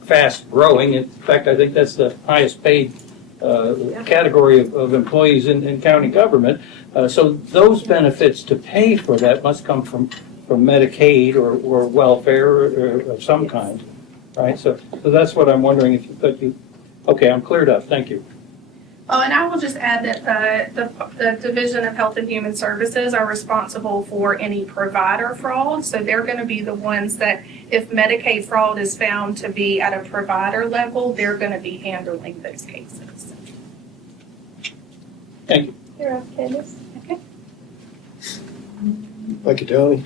fast growing. In fact, I think that's the highest paid category of employees in county government. So those benefits to pay for that must come from Medicaid or welfare of some kind, right? So that's what I'm wondering if you, okay, I'm cleared up, thank you. Oh, and I will just add that the Division of Health and Human Services are responsible for any provider fraud. So they're going to be the ones that, if Medicaid fraud is found to be at a provider level, they're going to be handling those cases. Thank you. You're up, Candace. Okay. Thank you, Tony.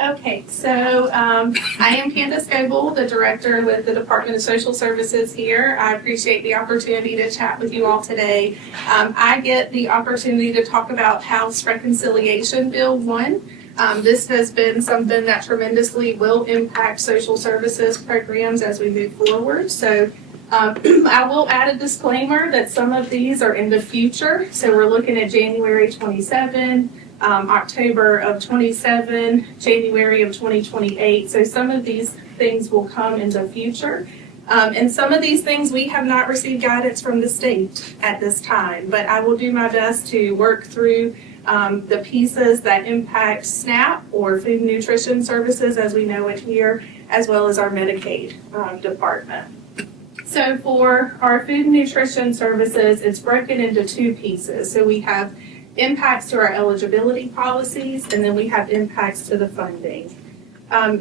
Okay, so I am Candace Goebel, the director with the Department of Social Services here. I appreciate the opportunity to chat with you all today. I get the opportunity to talk about House Reconciliation Bill 1. This has been something that tremendously will impact social services programs as we move forward. So I will add a disclaimer that some of these are in the future. So we're looking at January 27, October of 27, January of 2028. So some of these things will come in the future. And some of these things we have not received guidance from the state at this time, but I will do my best to work through the pieces that impact SNAP or food and nutrition services as we know it here, as well as our Medicaid department. So for our food and nutrition services, it's broken into two pieces. So we have impacts to our eligibility policies, and then we have impacts to the funding.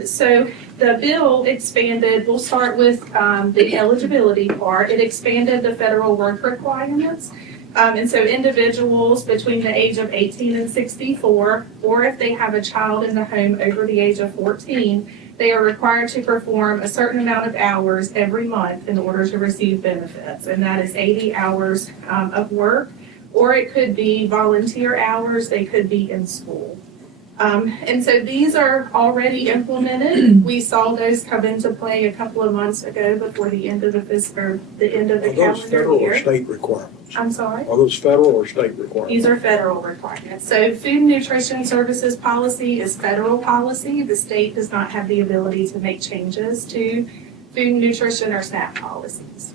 So the bill expanded, we'll start with the eligibility part. It expanded the federal work requirements. And so individuals between the age of 18 and 64, or if they have a child in the home over the age of 14, they are required to perform a certain amount of hours every month in order to receive benefits. And that is 80 hours of work, or it could be volunteer hours, they could be in school. And so these are already implemented. We saw those come into play a couple of months ago before the end of the fiscal, the end of the Are those calendar federal or year. state requirements? I'm sorry? Are those federal or state requirements? These are federal requirements. So food and nutrition services policy is federal policy. The state does not have the ability to make changes to food and nutrition or SNAP policies.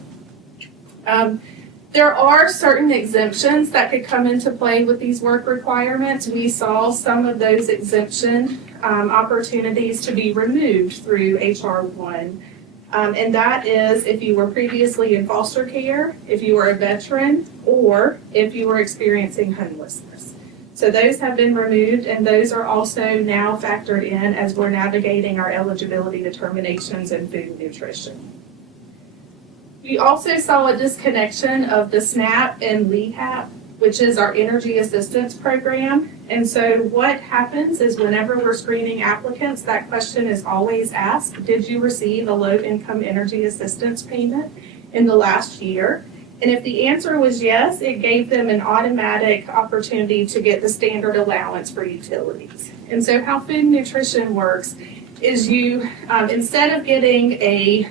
There are certain exemptions that could come into play with these work requirements. We saw some of those exemption opportunities to be removed through HR 1. And that is if you were previously in foster care, if you were a veteran, or if you were experiencing homelessness. So those have been removed, and those are also now factored in as we're navigating our eligibility determinations in food and nutrition. We also saw a disconnection of the SNAP and LEHAP, which is our energy assistance program. And so what happens is whenever we're screening applicants, that question is always asked, did you receive a low-income energy assistance payment in the last year? And if the answer was yes, it gave them an automatic opportunity to get the standard allowance for utilities. And so how food and nutrition works is you, instead of getting a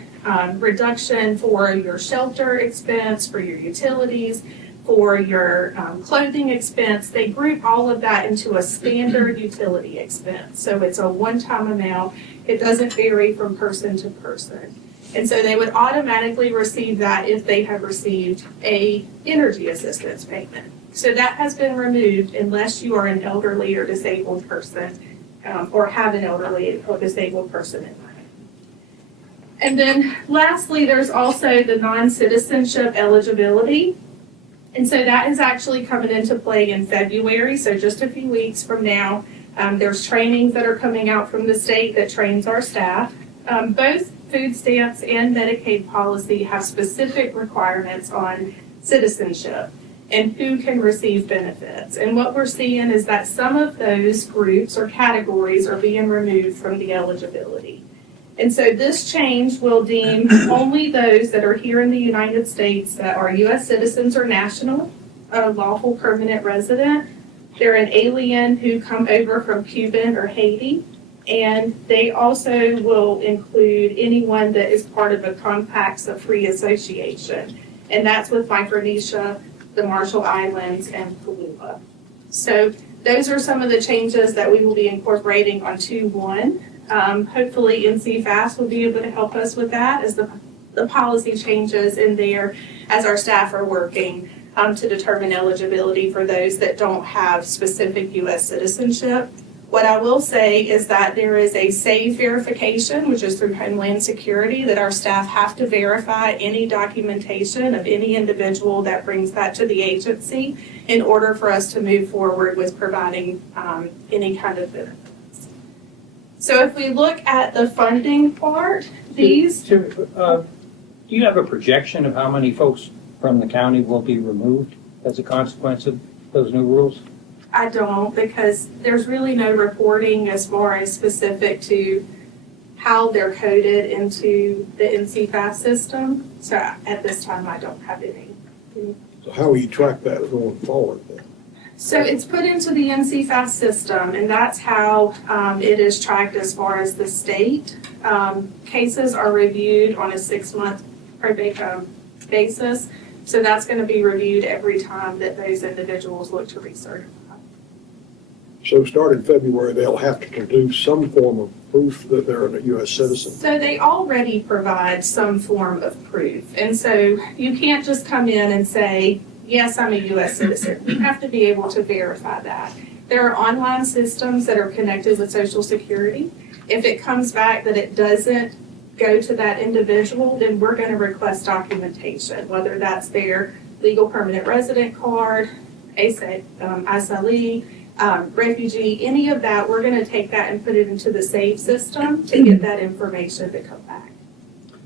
reduction for your shelter expense, for your utilities, for your clothing expense, they group all of that into a standard utility expense. So it's a one-time amount. It doesn't vary from person to person. And so they would automatically receive that if they have received a energy assistance payment. So that has been removed unless you are an elderly or disabled person or have an elderly or disabled person in mind. And then lastly, there's also the non-citizenship eligibility. And so that is actually coming into play in February, so just a few weeks from now. There's trainings that are coming out from the state that trains our staff. Both food stamps and Medicaid policy have specific requirements on citizenship and who can receive benefits. And what we're seeing is that some of those groups or categories are being removed from the eligibility. And so this change will deem only those that are here in the United States that are U.S. citizens or national, a lawful permanent resident. They're an alien who come over from Cuba or Haiti. And they also will include anyone that is part of a Compacts of Free Association. And that's with Micronesia, the Marshall Islands, and Palula. So those are some of the changes that we will be incorporating on 2/1. Hopefully NCFAS will be able to help us with that as the policy changes in there as our staff are working to determine eligibility for those that don't have specific U.S. citizenship. What I will say is that there is a SAVE verification, which is through Homeland Security, that our staff have to verify any documentation of any individual that brings that to the agency in order for us to move forward with providing any kind of benefits. So if we look at the funding part, these... Do you have a projection of how many folks from the county will be removed as a consequence of those new rules? I don't, because there's really no reporting as far as specific to how they're coded into the NCFAS system. So at this time, I don't have any. So how will you track that going forward then? So it's put into the NCFAS system, and that's how it is tracked as far as the state. Cases are reviewed on a 6-month basis, so that's going to be reviewed every time that those individuals look to recertify. So starting February, they'll have to produce some form of proof that they're a U.S. citizen. So they already provide some form of proof, and so you can't just come in and say, yes, I'm a U.S. citizen. You have to be able to verify that. There are online systems that are connected with Social Security. If it comes back that it doesn't go to that individual, then we're going to request documentation, whether that's their legal permanent resident card, ISLE, refugee, any of that. We're going to take that and put it into the SAVE system to get that information to come back.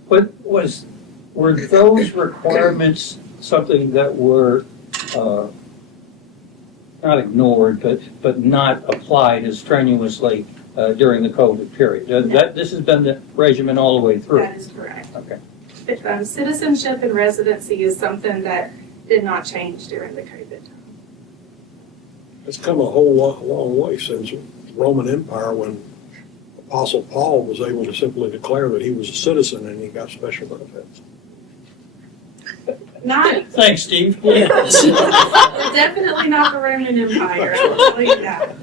But were those requirements something that were not ignored, but not applied as strenuously during the COVID period? This has been the regimen all the way through? That is correct. Okay. But, citizenship and residency is something that did not change during the COVID time. It's come a long way since Roman Empire, when Apostle Paul was able to simply declare that he was a citizen and he got special benefits. Not, Thanks, Steve. definitely not the Roman Empire, I'll tell you that.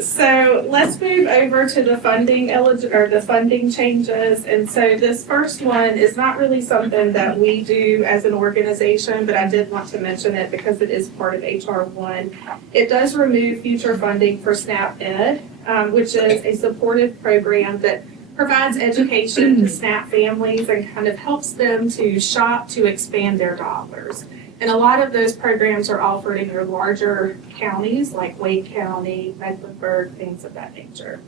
So let's move over to the the funding changes. And so this first one is not really something that we do as an organization, but I did want to mention it because it is part of HR 1. It does remove future funding for SNAP Ed, which is a supportive program that provides education to SNAP families and kind of helps them to shop to expand their dollars. And a lot of those programs are offered in your larger counties like Wade County, Mecklenburg, things of that nature.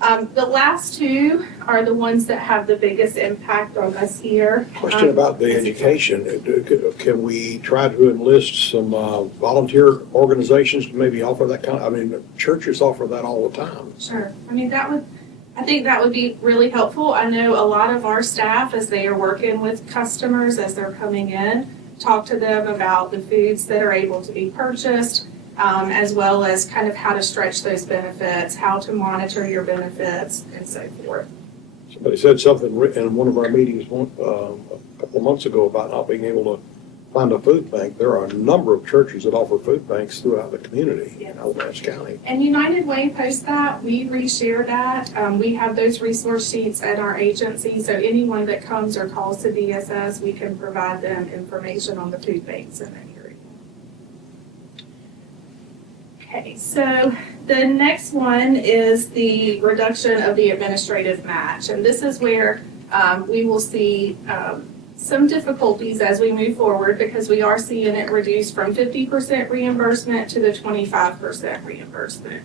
The last two are the ones that have the biggest impact on us here. Question about the education. Can we try to enlist some volunteer organizations to maybe offer that kind of, churches offer that all the time. Sure. I think that would be really helpful. I know a lot of our staff, as they are working with customers as they're coming in, talk to them about the foods that are able to be purchased, as well as kind of how to stretch those benefits, how to monitor your benefits, and so forth. Somebody said something in one of our meetings a couple of months ago about not being able to find a food bank. There are a number of churches that offer food banks throughout the community in Oglala County. And United Way posts that. We reshare that. We have those resource sheets at our agency, so anyone that comes or calls to DSS, we can provide them information on the food banks in that area. Okay, so the next one is the reduction of the administrative match. And this is where we will see some difficulties as we move forward, because we are seeing it reduce from 50% reimbursement to the 25% reimbursement.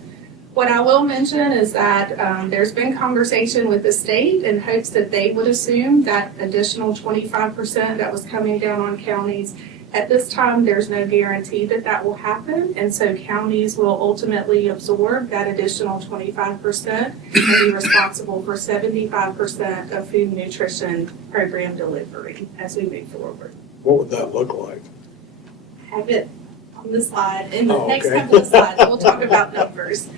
What I will mention is that there's been conversation with the state in hopes that they would assume that additional 25% that was coming down on counties. At this time, there's no guarantee that that will happen, and so counties will ultimately absorb that additional 25% and be responsible for 75% of food and nutrition program delivery as we move forward. What would that look like? Have it on the slide, in the Oh, next okay. couple of slides, we'll talk about numbers.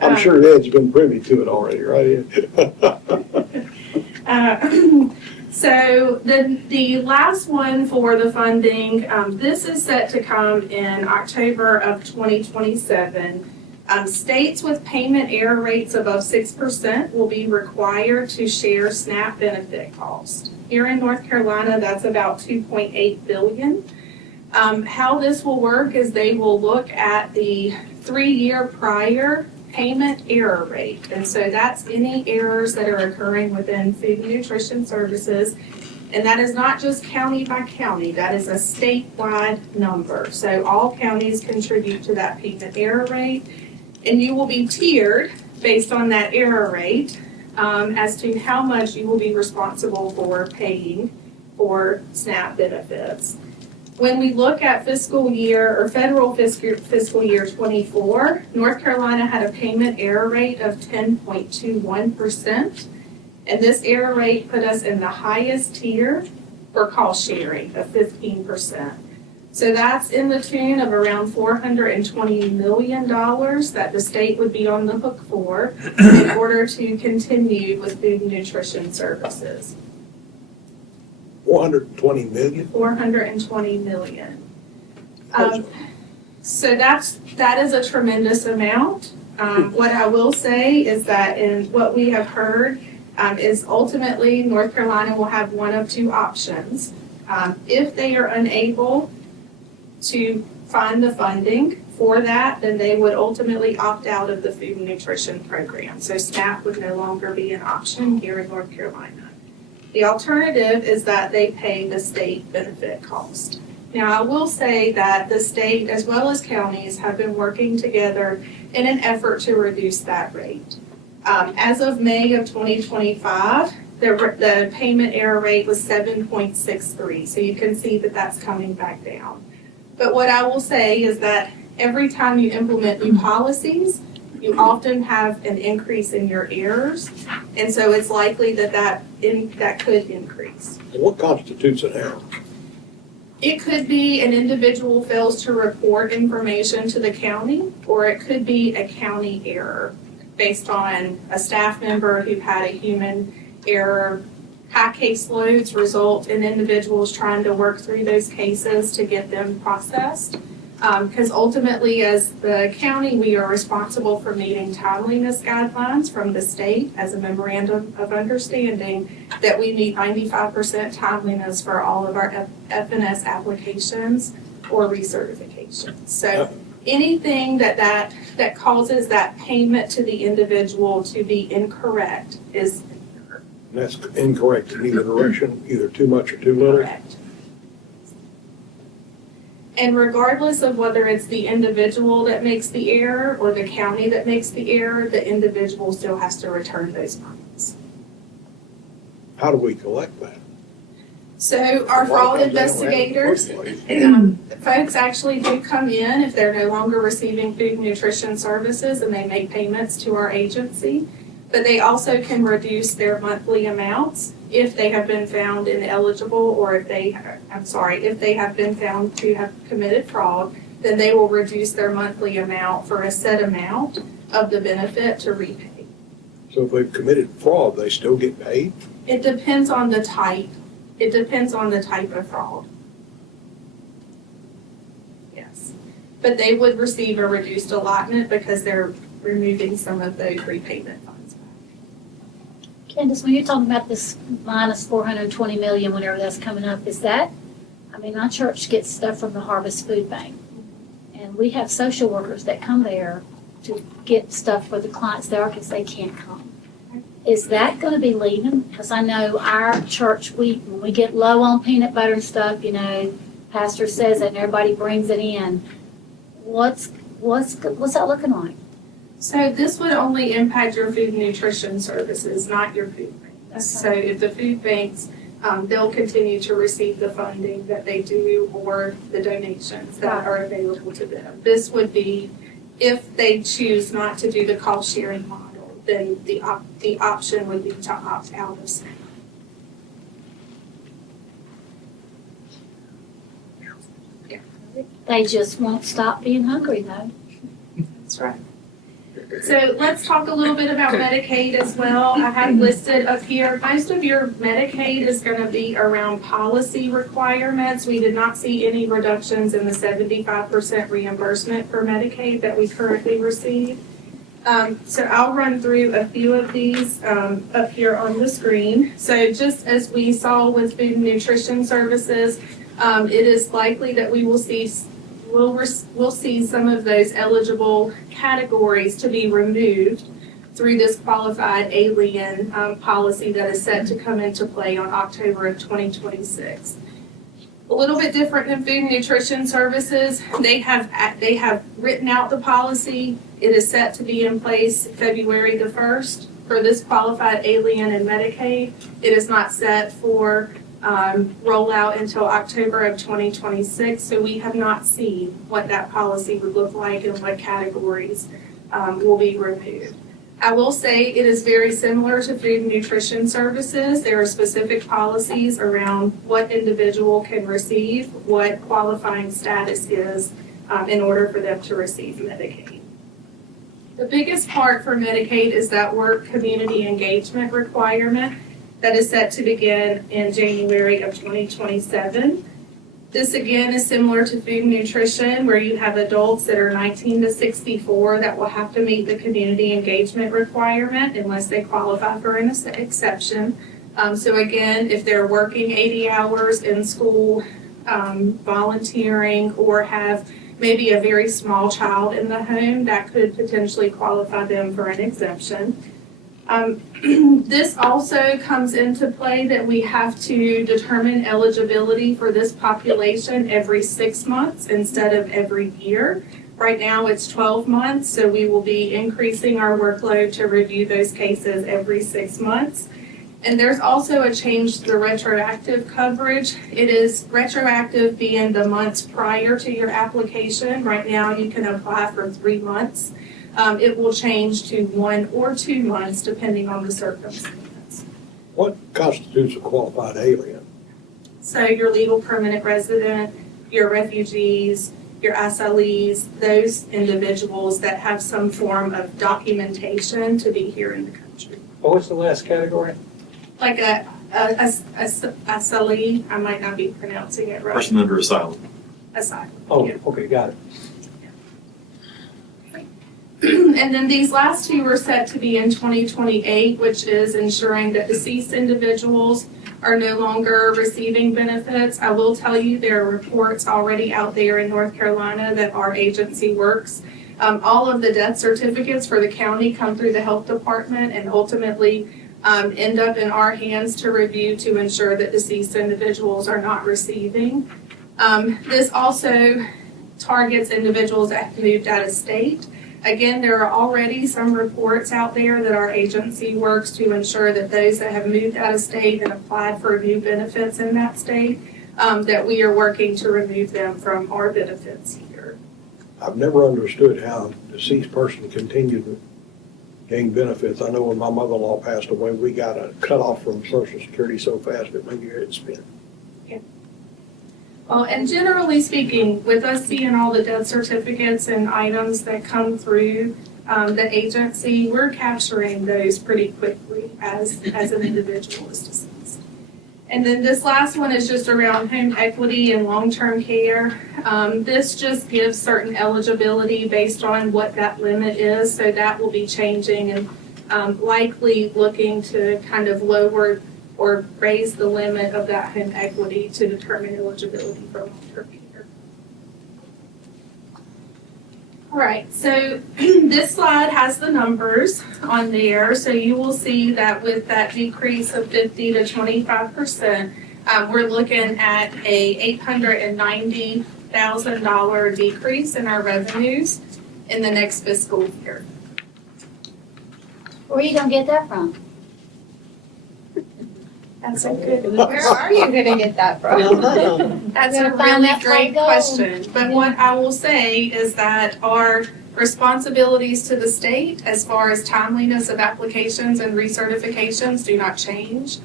I'm sure Ed's been privy to it already, right? So the last one for the funding, this is set to come in October of 2027. States with payment error rates above 6% will be required to share SNAP benefit costs. Here in North Carolina, that's about $2.8 billion. How this will work is they will look at the 3-year prior payment error rate. And so that's any errors that are occurring within food and nutrition services. And that is not just county by county, that is a statewide number. So all counties contribute to that payment error rate. And you will be tiered based on that error rate as to how much you will be responsible for paying for SNAP benefits. When we look at federal fiscal year 24, North Carolina had a payment error rate of 10.21%. And this error rate put us in the highest tier for cost sharing of 15%. So that's in the tune of around $420 million that the state would be on the hook for in order to continue with food and nutrition services. 420 million? 420 million. So that is a tremendous amount. What I will say is that in what we have heard is ultimately North Carolina will have one of two options. If they are unable to find the funding for that, then they would ultimately opt out of the food and nutrition program. So SNAP would no longer be an option here in North Carolina. The alternative is that they pay the state benefit cost. Now, I will say that the state as well as counties have been working together in an effort to reduce that rate. As of May of 2025, the payment error rate was 7.63, so you can see that that's coming back down. But what I will say is that every time you implement new policies, you often have an increase in your errors, and so it's likely that could increase. What constitutes an error? It could be an individual fails to report information to the county, or it could be a county error based on a staff member who had a human error. High caseloads result in individuals trying to work through those cases to get them processed. Because ultimately, as the county, we are responsible for meeting timeliness guidelines from the state as a memorandum of understanding that we meet 95% timeliness for all of our FNS applications or recertifications. So anything that causes that payment to the individual to be incorrect is And that's incorrect in either direction, either too much or too little. correct. And regardless of whether it's the individual that makes the error or the county that makes the error, the individual still has to return those funds. How do we collect that? So our fraud investigators, folks actually do come in if they're no longer receiving food and nutrition services and they make payments to our agency. But they also can reduce their monthly amounts if they have been found ineligible or if they have been found to have committed fraud, then they will reduce their monthly amount for a set amount of the benefit to repay. So if they've committed fraud, they still get paid? It depends on the type. It depends on the type of fraud. Yes. But they would receive a reduced allotment because they're removing some of those repayment funds. Candace, when you're talking about this minus 420 million, whenever that's coming up, is that, I mean, my church gets stuff from the Harvest Food Bank. And we have social workers that come there to get stuff for the clients there because they can't come. Is that going to be leaving? Because I know our church, when we get low on peanut butter and stuff, you know, pastor says it and everybody brings it in. What's that looking like? So this would only impact your food and nutrition services, not your food banks. So if the food banks, they'll continue to receive the funding that they do or the donations that are available to them. This would be, if they choose not to do the cost sharing model, then the option would be to opt out of SNAP. They just won't stop being hungry, though. That's right. So let's talk a little bit about Medicaid as well. I have listed up here, most of your Medicaid is going to be around policy requirements. We did not see any reductions in the 75% reimbursement for Medicaid that we currently receive. So I'll run through a few of these up here on the screen. So just as we saw with food and nutrition services, it is likely that we will see we'll see some of those eligible categories to be removed through this qualified alien policy that is set to come into play on October of 2026. A little bit different than food and nutrition services. They have written out the policy. It is set to be in place February the 1st for this qualified alien and Medicaid. It is not set for rollout until October of 2026, so we have not seen what that policy would look like and what categories will be removed. I will say it is very similar to food and nutrition services. There are specific policies around what individual can receive, what qualifying status is in order for them to receive Medicaid. The biggest part for Medicaid is that work community engagement requirement that is set to begin in January of 2027. This again is similar to food and nutrition, where you have adults that are 19 to 64 that will have to meet the community engagement requirement unless they qualify for an exception. So again, if they're working 80 hours in school, volunteering, or have maybe a very small child in the home, that could potentially qualify them for an exemption. This also comes into play that we have to determine eligibility for this population every 6 months instead of every year. Right now it's 12 months, so we will be increasing our workload to review those cases every 6 months. And there's also a change to the retroactive coverage. It is retroactive being the months prior to your application. Right now you can apply for 3 months. It will change to 1 or 2 months depending on the circumstance. What constitutes a qualified alien? So your legal permanent resident, your refugees, your asylees, those individuals that have some form of documentation to be here in the country. What was the last category? Like a asylee, I might not be pronouncing it right. Person under asylum. Asylum. Oh, yeah. okay, got it. And then these last two were set to be in 2028, which is ensuring that deceased individuals are no longer receiving benefits. I will tell you there are reports already out there in North Carolina that our agency works. All of the death certificates for the county come through the health department and ultimately end up in our hands to review to ensure that deceased individuals are not receiving. This also targets individuals that have moved out of state. Again, there are already some reports out there that our agency works to ensure that those that have moved out of state and applied for new benefits in that state, that we are working to remove them from our benefits here. I've never understood how a deceased person continued to gain benefits. I know when my mother-in-law passed away, we got a cutoff from Social Security so fast it made your head spin. Well, and generally speaking, with us seeing all the death certificates and items that come through the agency, we're capturing those pretty quickly as an individual is deceased. And then this last one is just around home equity and long-term care. This just gives certain eligibility based on what that limit is, so that will be changing and likely looking to kind of lower or raise the limit of that home equity to determine eligibility for long-term care. All right, so this slide has the numbers on there. So you will see that with that decrease of 50 to 25%, we're looking at a $890,000 decrease in our revenues in the next fiscal year. Where are you gonna get that from? That's a good. Where are you gonna get that from? That's a We're gonna find really that great gold. question. But what I will say is that our responsibilities to the state as far as timeliness of applications and recertifications do not change.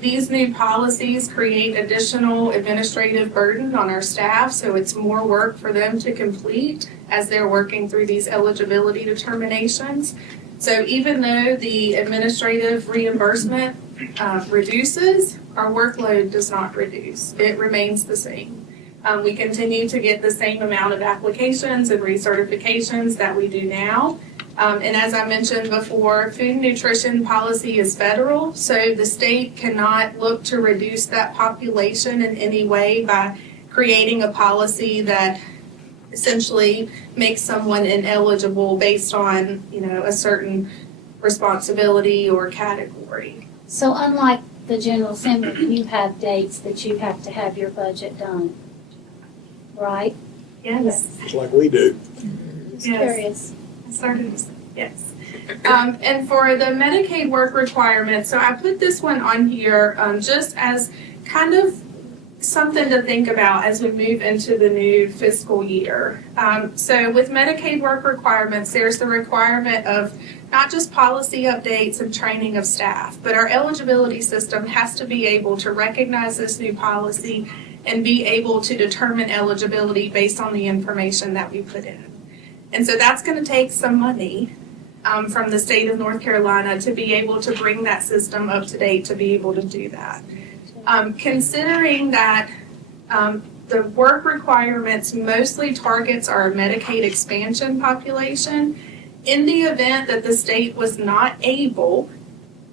These new policies create additional administrative burden on our staff, so it's more work for them to complete as they're working through these eligibility determinations. So even though the administrative reimbursement reduces, our workload does not reduce. It remains the same. We continue to get the same amount of applications and recertifications that we do now. And as I mentioned before, food and nutrition policy is federal, so the state cannot look to reduce that population in any way by creating a policy that essentially makes someone ineligible based on, a certain responsibility or category. So unlike the General Assembly, you have dates that you have to have your budget done, right? Yes. Just like we do. Just Yes. curious. Yes. And for the Medicaid work requirements, so I put this one on here just as kind of something to think about as we move into the new fiscal year. So with Medicaid work requirements, there's the requirement of not just policy updates and training of staff, but our eligibility system has to be able to recognize this new policy and be able to determine eligibility based on the information that we put in. And so that's going to take some money from the state of North Carolina to be able to bring that system up to date to be able to do that. Considering that the work requirements mostly targets our Medicaid expansion population, in the event that the state was not able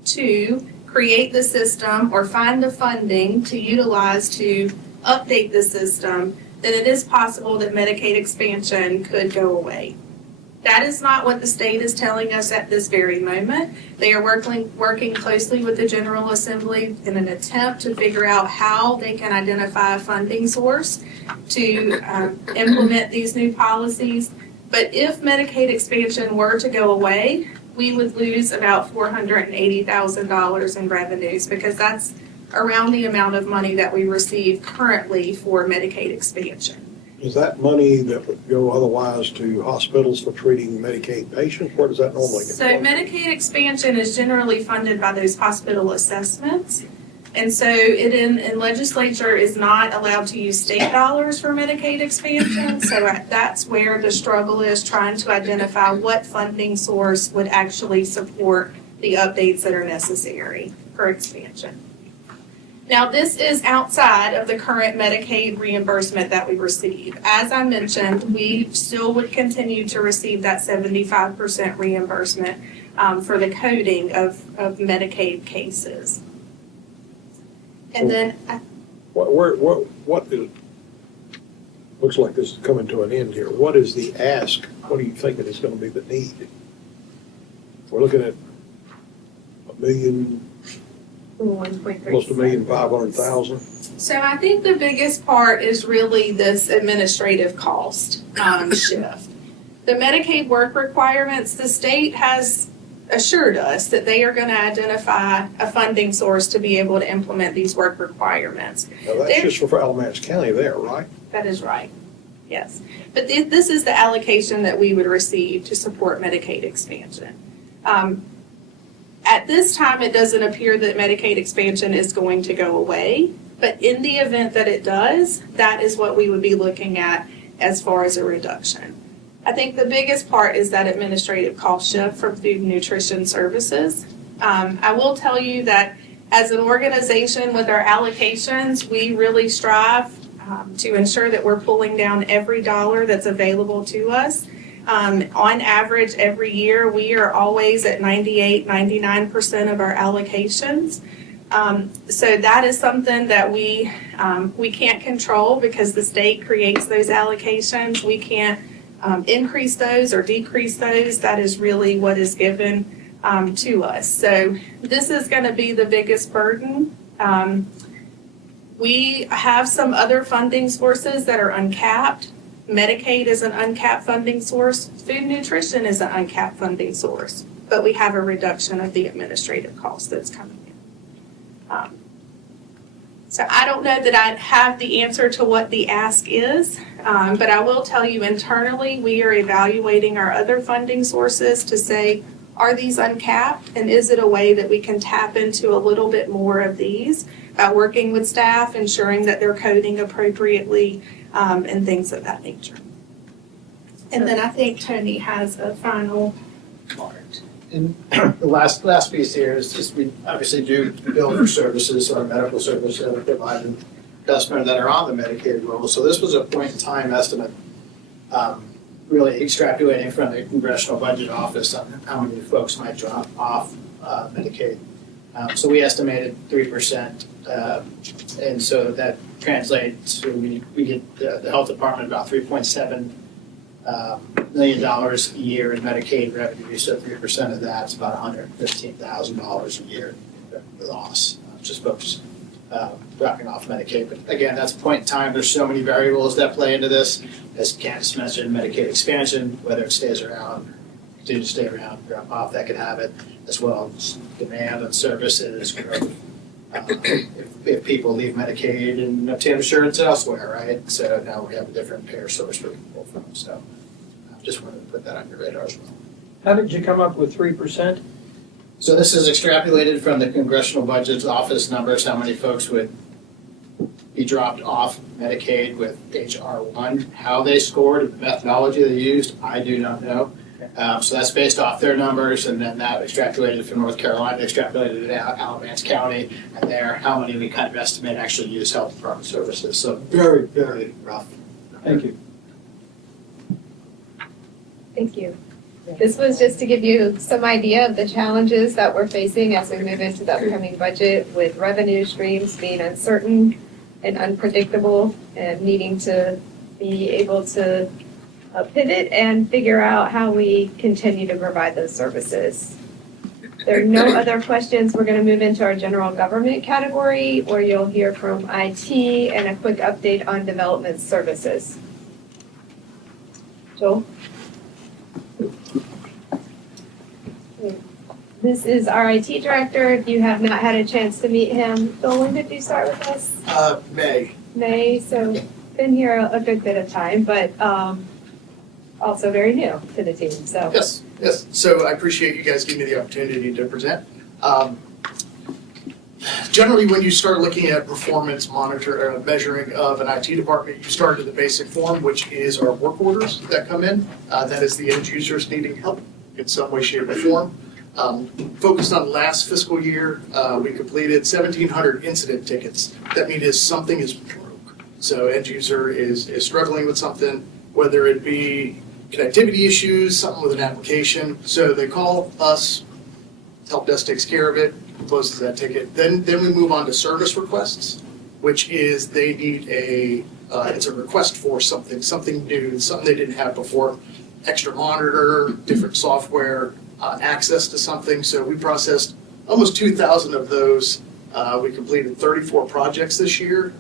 to create the system or find the funding to utilize to update the system, then it is possible that Medicaid expansion could go away. That is not what the state is telling us at this very moment. They are working closely with the General Assembly in an attempt to figure out how they can identify a funding source to implement these new policies. But if Medicaid expansion were to go away, we would lose about $480,000 in revenues, because that's around the amount of money that we receive currently for Medicaid expansion. Is that money that would go otherwise to hospitals for treating Medicaid patients? Where does that normally get? So Medicaid expansion is generally funded by those hospital assessments. And so it in legislature is not allowed to use state dollars for Medicaid expansion. So that's where the struggle is, trying to identify what funding source would actually support the updates that are necessary for expansion. Now, this is outside of the current Medicaid reimbursement that we receive. As I mentioned, we still would continue to receive that 75% reimbursement for the coding of Medicaid cases. And then, What is, looks like this is coming to an end here. What is the ask? What are you thinking is going to be the need? We're looking at $1 million, close to $1,500,000. so I think the biggest part is really this administrative cost shift. The Medicaid work requirements, the state has assured us that they are going to identify a funding source to be able to implement these work requirements. Now, that's just for Alamance County there, right? That is right, yes. But this is the allocation that we would receive to support Medicaid expansion. At this time, it doesn't appear that Medicaid expansion is going to go away, but in the event that it does, that is what we would be looking at as far as a reduction. I think the biggest part is that administrative cost shift from food and nutrition services. I will tell you that as an organization with our allocations, we really strive to ensure that we're pulling down every dollar that's available to us. On average, every year, we are always at 98, 99% of our allocations. So that is something that we can't control because the state creates those allocations. We can't increase those or decrease those. That is really what is given to us. So this is going to be the biggest burden. We have some other funding sources that are uncapped. Medicaid is an uncapped funding source. Food and nutrition is an uncapped funding source. But we have a reduction of the administrative cost that's coming in. So I don't know that I have the answer to what the ask is, but I will tell you internally, we are evaluating our other funding sources to say, are these uncapped? And is it a way that we can tap into a little bit more of these by working with staff, ensuring that they're coding appropriately, and things of that nature. And then I think Tony has a final part. And the last piece here is just we obviously do bill for services, our medical services that are provided to customers that are on the Medicaid roll. So this was a point in time estimate, really extrapolating from the Congressional Budget Office on how many folks might drop off Medicaid. So we estimated 3%, and so that translates to we get the health department about $3.7 million a year in Medicaid revenue. So 3% of that's about $115,000 a year in loss, just folks dropping off Medicaid. But again, that's a point in time. There's so many variables that play into this. As Candace mentioned, Medicaid expansion, whether it stays around, continue to stay around, drop off, that could have it, as well as demand and services growth. If people leave Medicaid and obtain insurance elsewhere, right? So now we have a different payer source for people from. So just wanted to put that on your radar as well. How did you come up with 3%? So this is extrapolated from the Congressional Budget Office numbers, how many folks would be dropped off Medicaid with HR1. How they scored, the methodology they used, I do not know. So that's based off their numbers, and then that extrapolated from North Carolina, extrapolated it out Alamance County, and there, how many we kind of estimate actually use health department services. So very, very rough. Thank you. Thank you. This was just to give you some idea of the challenges that we're facing as we move into the upcoming budget, with revenue streams being uncertain and unpredictable, and needing to be able to pivot and figure out how we continue to provide those services. There are no other questions. We're going to move into our general government category, where you'll hear from IT and a quick update on development services. Joel? This is our IT director. If you have not had a chance to meet him, Joel, when did you start with us? May, so been here a good bit of time, but also very new to the team, so. Yes. So I appreciate you guys giving me the opportunity to present. Generally, when you start looking at performance measuring of an IT department, you start at the basic form, which is our work orders that come in. That is the end users needing help in some way, shape, or form. Focused on last fiscal year, we completed 1,700 incident tickets. That means something is broke. So end user is struggling with something, whether it be connectivity issues, something with an application. So they call us, help desk takes care of it, closes that ticket. Then we move on to service requests, which is they need it's a request for something new, something they didn't have before. Extra monitor, different software, access to something. So we processed almost 2,000 of those. We completed 34 projects this year,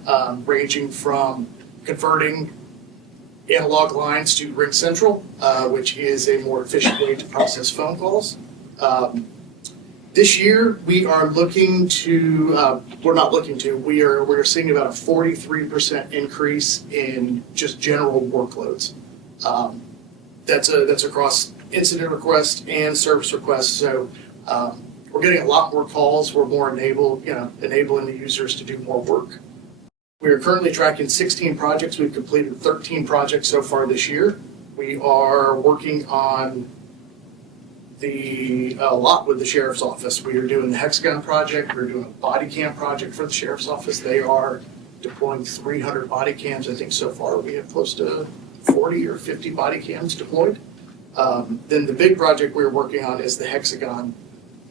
ranging from converting analog lines to Ring Central, which is a more efficient way to process phone calls. This year, we are looking to, we're seeing about a 43% increase in just general workloads. That's across incident requests and service requests. So we're getting a lot more calls. We're more enabling the users to do more work. We are currently tracking 16 projects. We've completed 13 projects so far this year. We are working on a lot with the Sheriff's Office. We are doing the Hexagon project. We're doing a body cam project for the Sheriff's Office. They are deploying 300 body cams. I think so far we have close to 40 or 50 body cams deployed. Then the big project we're working on is the Hexagon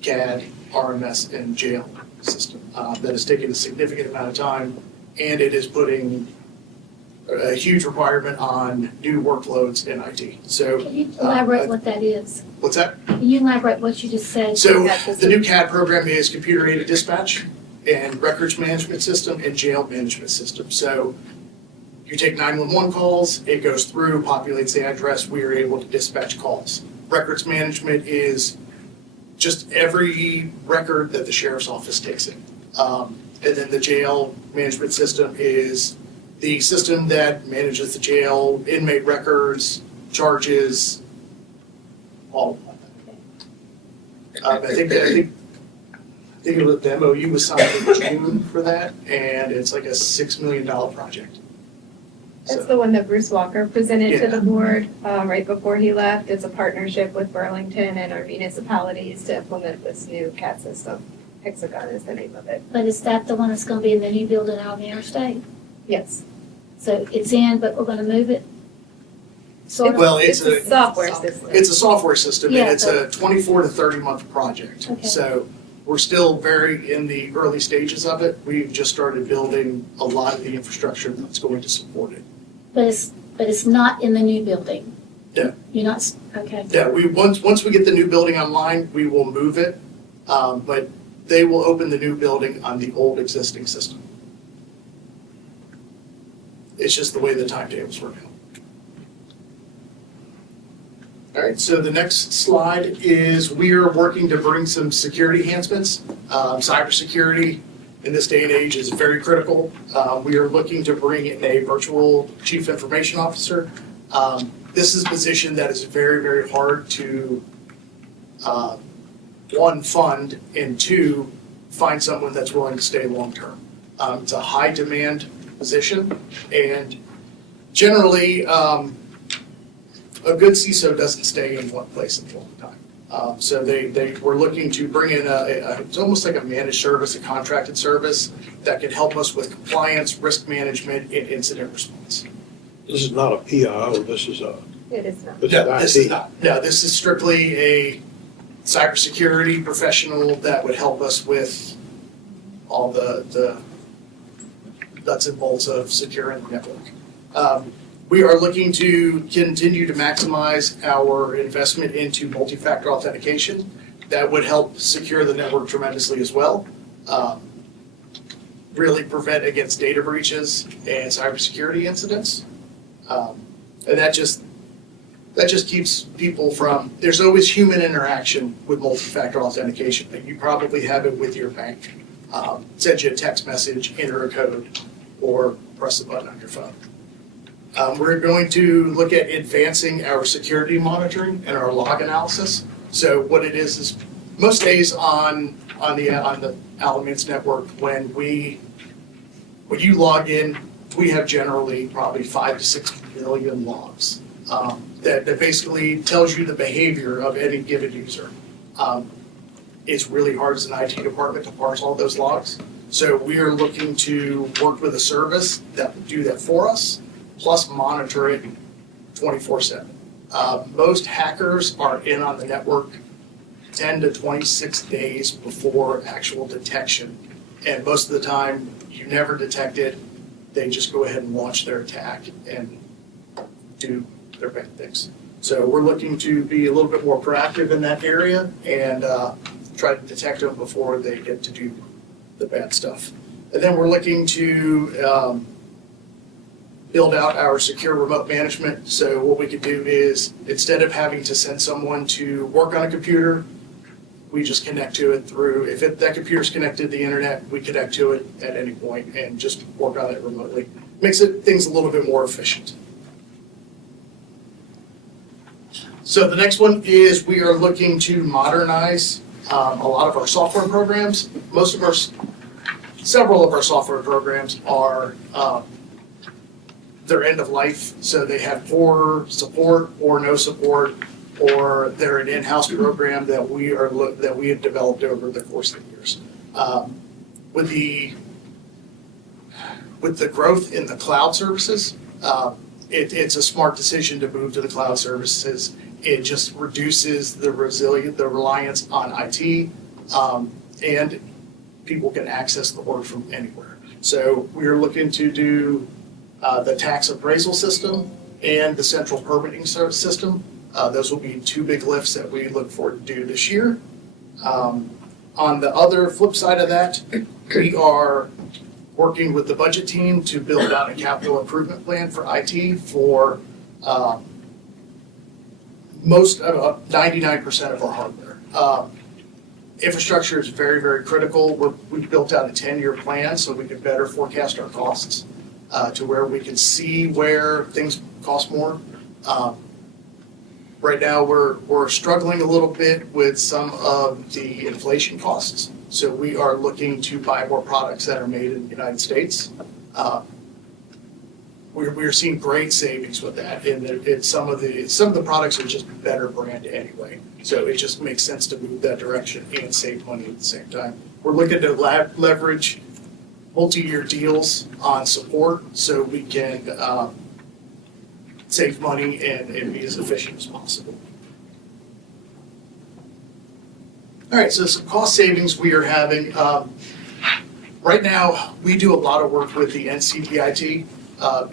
CAD, RMS, and jail system. That has taken a significant amount of time, and it is putting a huge requirement on new workloads in IT. So Can you elaborate what that is? what's that? Can you elaborate what you just said? So the new CAD program is computer-aided dispatch and records management system and jail management system. So you take 911 calls, it goes through, populates the address, we are able to dispatch calls. Records management is just every record that the Sheriff's Office takes in. And then the jail management system is the system that manages the jail, inmate records, charges, all of that. I think the MOU was signed in June for that, and it's like a $6 million project. That's the one that Bruce Walker presented to the board right before he left. It's a partnership with Burlington and our municipalities to implement this new CAD system. Hexagon is the name of it. But is that the one that's gonna be in the new building out on the interstate? Yes. So it's in, but we're gonna move it? Sort of? Well, It's a software system. It's a software system, and Yeah, it's a 24 to 30 month project. Okay. So we're still very in the early stages of it. We've just started building a lot of the infrastructure that's going to support it. But it's not in the new building? No. You're not, okay. Yeah, once we get the new building online, we will move it, but they will open the new building on the old existing system. It's just the way the timetables work out. All right, so the next slide is we are working to bring some security enhancements. Cybersecurity in this day and age is very critical. We are looking to bring in a virtual chief information officer. This is a position that is very, very hard to one, fund, and two, find someone that's willing to stay long-term. It's a high-demand position, and generally, a good CISO doesn't stay in one place a long time. So they were looking to bring in it's almost like a managed service, a contracted service that could help us with compliance, risk management, and incident response. This is not a PIO, this is a, It is not. this No, this is is IT. not. No, this is strictly a cybersecurity professional that would help us with all the nuts and bolts of securing the network. We are looking to continue to maximize our investment into multi-factor authentication. That would help secure the network tremendously as well. Really prevent against data breaches and cybersecurity incidents. And that just keeps people from, there's always human interaction with multi-factor authentication, but you probably have it with your bank. Send you a text message, enter a code, or press a button on your phone. We're going to look at advancing our security monitoring and our log analysis. So what it is most days on the Alamance network, when you log in, we have generally probably 5 to 6 million logs that basically tells you the behavior of any given user. It's really hard as an IT department to parse all those logs. So we are looking to work with a service that will do that for us, plus monitor it 24/7. Most hackers are in on the network 10 to 26 days before actual detection. And most of the time, you never detect it. They just go ahead and launch their attack and do their bad things. So we're looking to be a little bit more proactive in that area and try to detect them before they get to do the bad stuff. And then we're looking to build out our secure remote management. So what we could do is, instead of having to send someone to work on a computer, we just connect to it through, if that computer's connected to the internet, we connect to it at any point and just work on it remotely. Makes things a little bit more efficient. So the next one is we are looking to modernize a lot of our software programs. Several of our software programs are they're end of life, so they have poor support or no support, or they're an in-house program that we have developed over the course of the years. With the growth in the cloud services, it's a smart decision to move to the cloud services. It just reduces the reliance on IT, and people can access the work from anywhere. So we're looking to do the tax appraisal system and the central permitting system. Those will be two big lifts that we look forward to do this year. On the other flip side of that, we are working with the budget team to build out a capital improvement plan for IT for 99% of our hardware. Infrastructure is very, very critical. We've built out a 10-year plan so we can better forecast our costs to where we can see where things cost more. Right now, we're struggling a little bit with some of the inflation costs. So we are looking to buy more products that are made in the United States. We're seeing great savings with that, and some of the products are just better brand anyway. So it just makes sense to move that direction and save money at the same time. We're looking to leverage multi-year deals on support so we can save money and be as efficient as possible. All right, so some cost savings we are having. Right now, we do a lot of work with the NCDIT.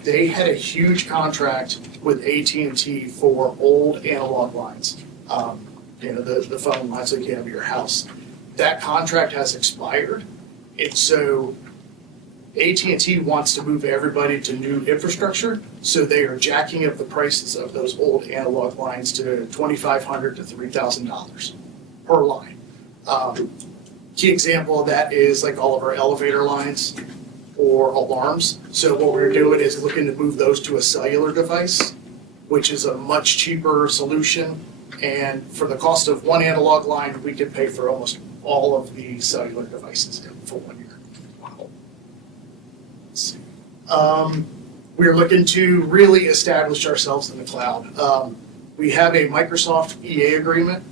They had a huge contract with AT&T for old analog lines, the phone lines that you have at your house. That contract has expired, and so AT&T wants to move everybody to new infrastructure, so they are jacking up the prices of those old analog lines to $2,500 to $3,000 per line. Key example of that is like all of our elevator lines or alarms. So what we're doing is looking to move those to a cellular device, which is a much cheaper solution And for the cost of one analog line, we could pay for almost all of the cellular devices for 1 year. Wow. Let's see. We're looking to really establish ourselves in the cloud. We have a Microsoft EA agreement.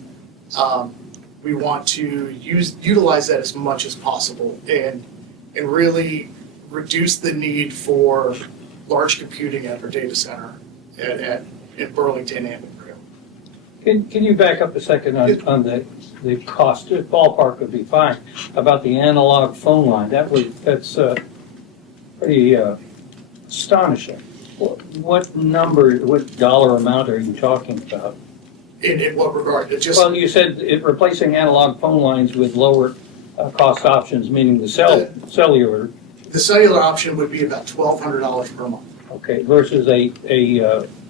We want to utilize that as much as possible and really reduce the need for large computing at our data center in Burlington and in Greeley. Can you back up a second on the cost? Ballpark would be fine. About the analog phone line, that's pretty astonishing. What number, what dollar amount are you talking about? In what regard? Well, you said replacing analog phone lines with lower cost options, meaning the cellular. The cellular option would be about $1,200 per month. Okay, versus a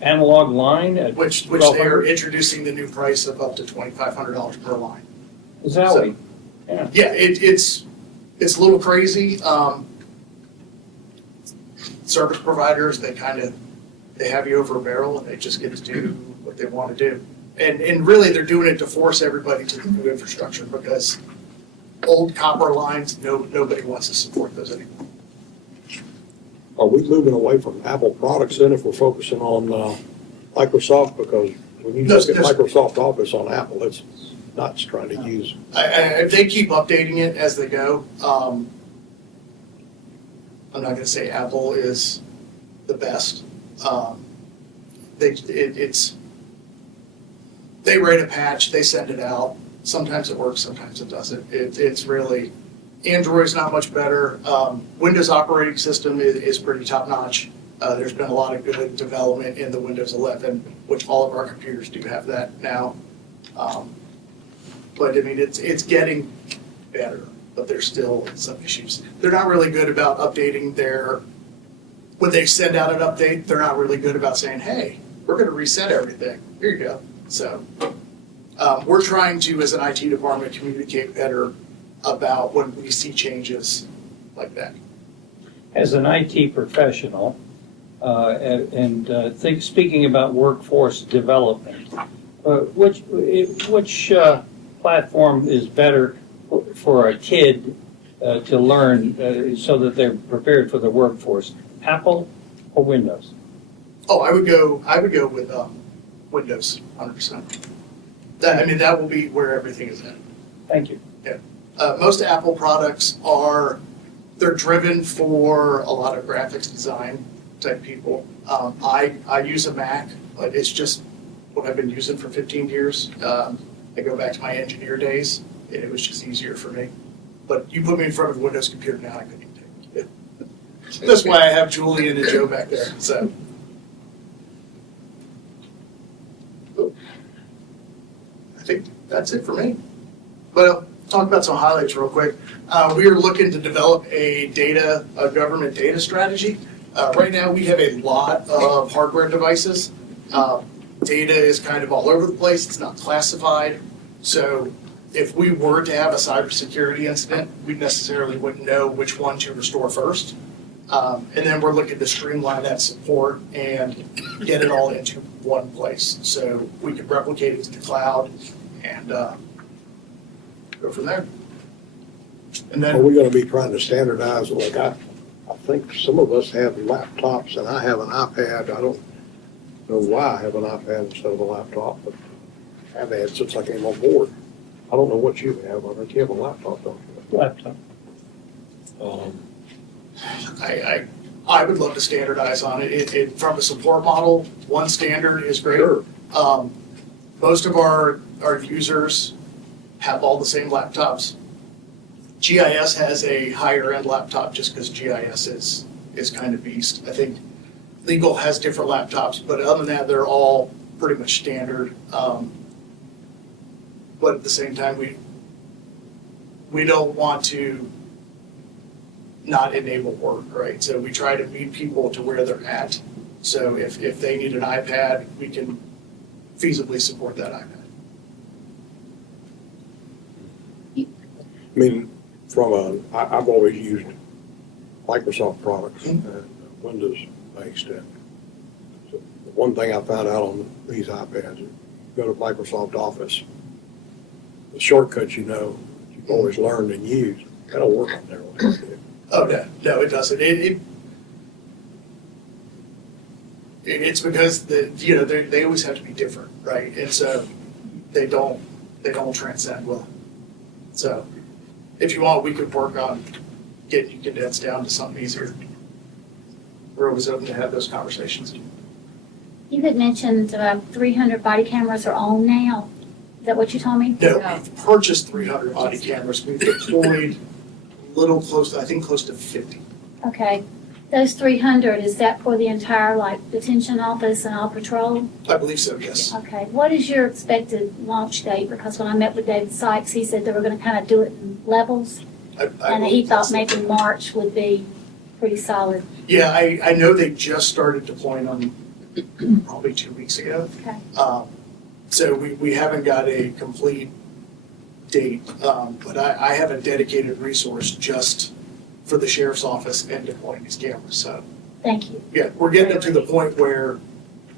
analog line at Which they are introducing the new price of up to $2,500 per line. Is that So, way? Yeah. Yeah, it's a little crazy. Service providers, they have you over a barrel and they just get to do what they want to do. And really they're doing it to force everybody to the new infrastructure because old copper lines, nobody wants to support those anymore. Are we moving away from Apple products then if we're focusing on Microsoft? Because when you look at Microsoft Office on Apple, it's nuts trying to use. They keep updating it as they go. I'm not going to say Apple is the best. They write a patch, they send it out. Sometimes it works, sometimes it doesn't. It's really, Android's not much better. Windows operating system is pretty top notch. There's been a lot of good development in the Windows 11, which all of our computers do have that now. But I mean, it's getting better, but there's still some issues. They're not really good about updating when they send out an update, they're not really good about saying, hey, we're gonna reset everything. Here you go. So we're trying to, as an IT department, communicate better about when we see changes like that. As an IT professional, speaking about workforce development, which platform is better for a kid to learn so that they're prepared for the workforce? Apple or Windows? Oh, I would go with Windows, 100%. That will be where everything is at. Thank you. Yeah. Most Apple products they're driven for a lot of graphics design type people. I use a Mac, but it's just what I've been using for 15 years. I go back to my engineer days, and it was just easier for me. But you put me in front of a Windows computer now, I couldn't even take it. That's why I have Julian and Joe back there, so. I think that's it for me. But I'll talk about some highlights real quick. We are looking to develop a government data strategy. Right now, we have a lot of hardware devices. Data is kind of all over the place. It's not classified. So if we were to have a cybersecurity incident, we necessarily wouldn't know which one to restore first. And then we're looking to streamline that support and get it all into one place. So we can replicate it to the cloud and go from there. And then Are we gonna be trying to standardize, like I think some of us have laptops and I have an iPad. I don't know why I have an iPad instead of a laptop, but I've had since I came on board. I don't know what you have. I think you have a laptop, don't you? Laptop. I would love to standardize on it. From a support model, one standard is great. Sure. Most of our users have all the same laptops. GIS has a higher end laptop just because GIS is kind of beast. I think legal has different laptops, but other than that, they're all pretty much standard. But at the same time, we don't want to not enable work, right? So we try to meet people to where they're at. So if they need an iPad, we can feasibly support that iPad. I mean, I've always used Microsoft products and Windows based. So the one thing I found out on these iPads, go to Microsoft Office, the shortcuts you've always learned and used, that don't work on there. Oh, no, it doesn't. It's because they always have to be different, right? And so they don't transcend well. So if you want, we could work on getting you condensed down to something easier. We're always open to have those conversations. You had mentioned 300 body cameras are on now. Is that what you told me? No, we've purchased 300 body cameras. We've deployed close to 50. Okay. Those 300, is that for the entire, detention office and all patrol? I believe so, yes. Okay. What is your expected launch date? Because when I met with David Sykes, he said they were going to kind of do it in levels. And he thought maybe March would be pretty solid. Yeah, I know they just started deploying them probably 2 weeks ago. Okay. So we haven't got a complete date, but I have a dedicated resource just for the sheriff's office and deploying these cameras. So Thank you. yeah, we're getting it to the point where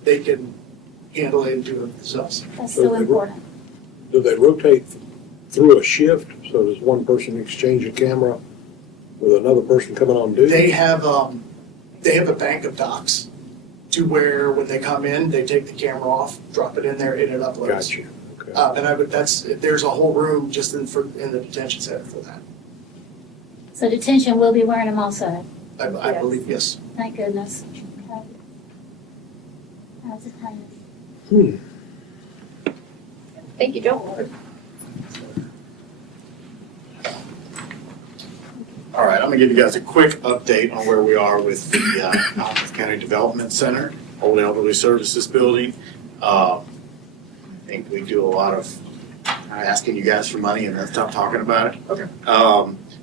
they can handle it and do it themselves. That's so important. Do they rotate through a shift? So does one person exchange a camera with another person coming on duty? They have a bank of docs to where when they come in, they take the camera off, drop it in there, and it uploads. Gotcha. Okay. There's a whole room just in the detention center for that. So detention will be wearing them also. I believe, yes. Thank goodness. Okay. How's it going? Thank you, Joel. All right, I'm gonna give you guys a quick update on where we are with the Monmouth County Development Center, Old Elderly Services Building. I think we do a lot of asking you guys for money and then stop talking about it. Okay.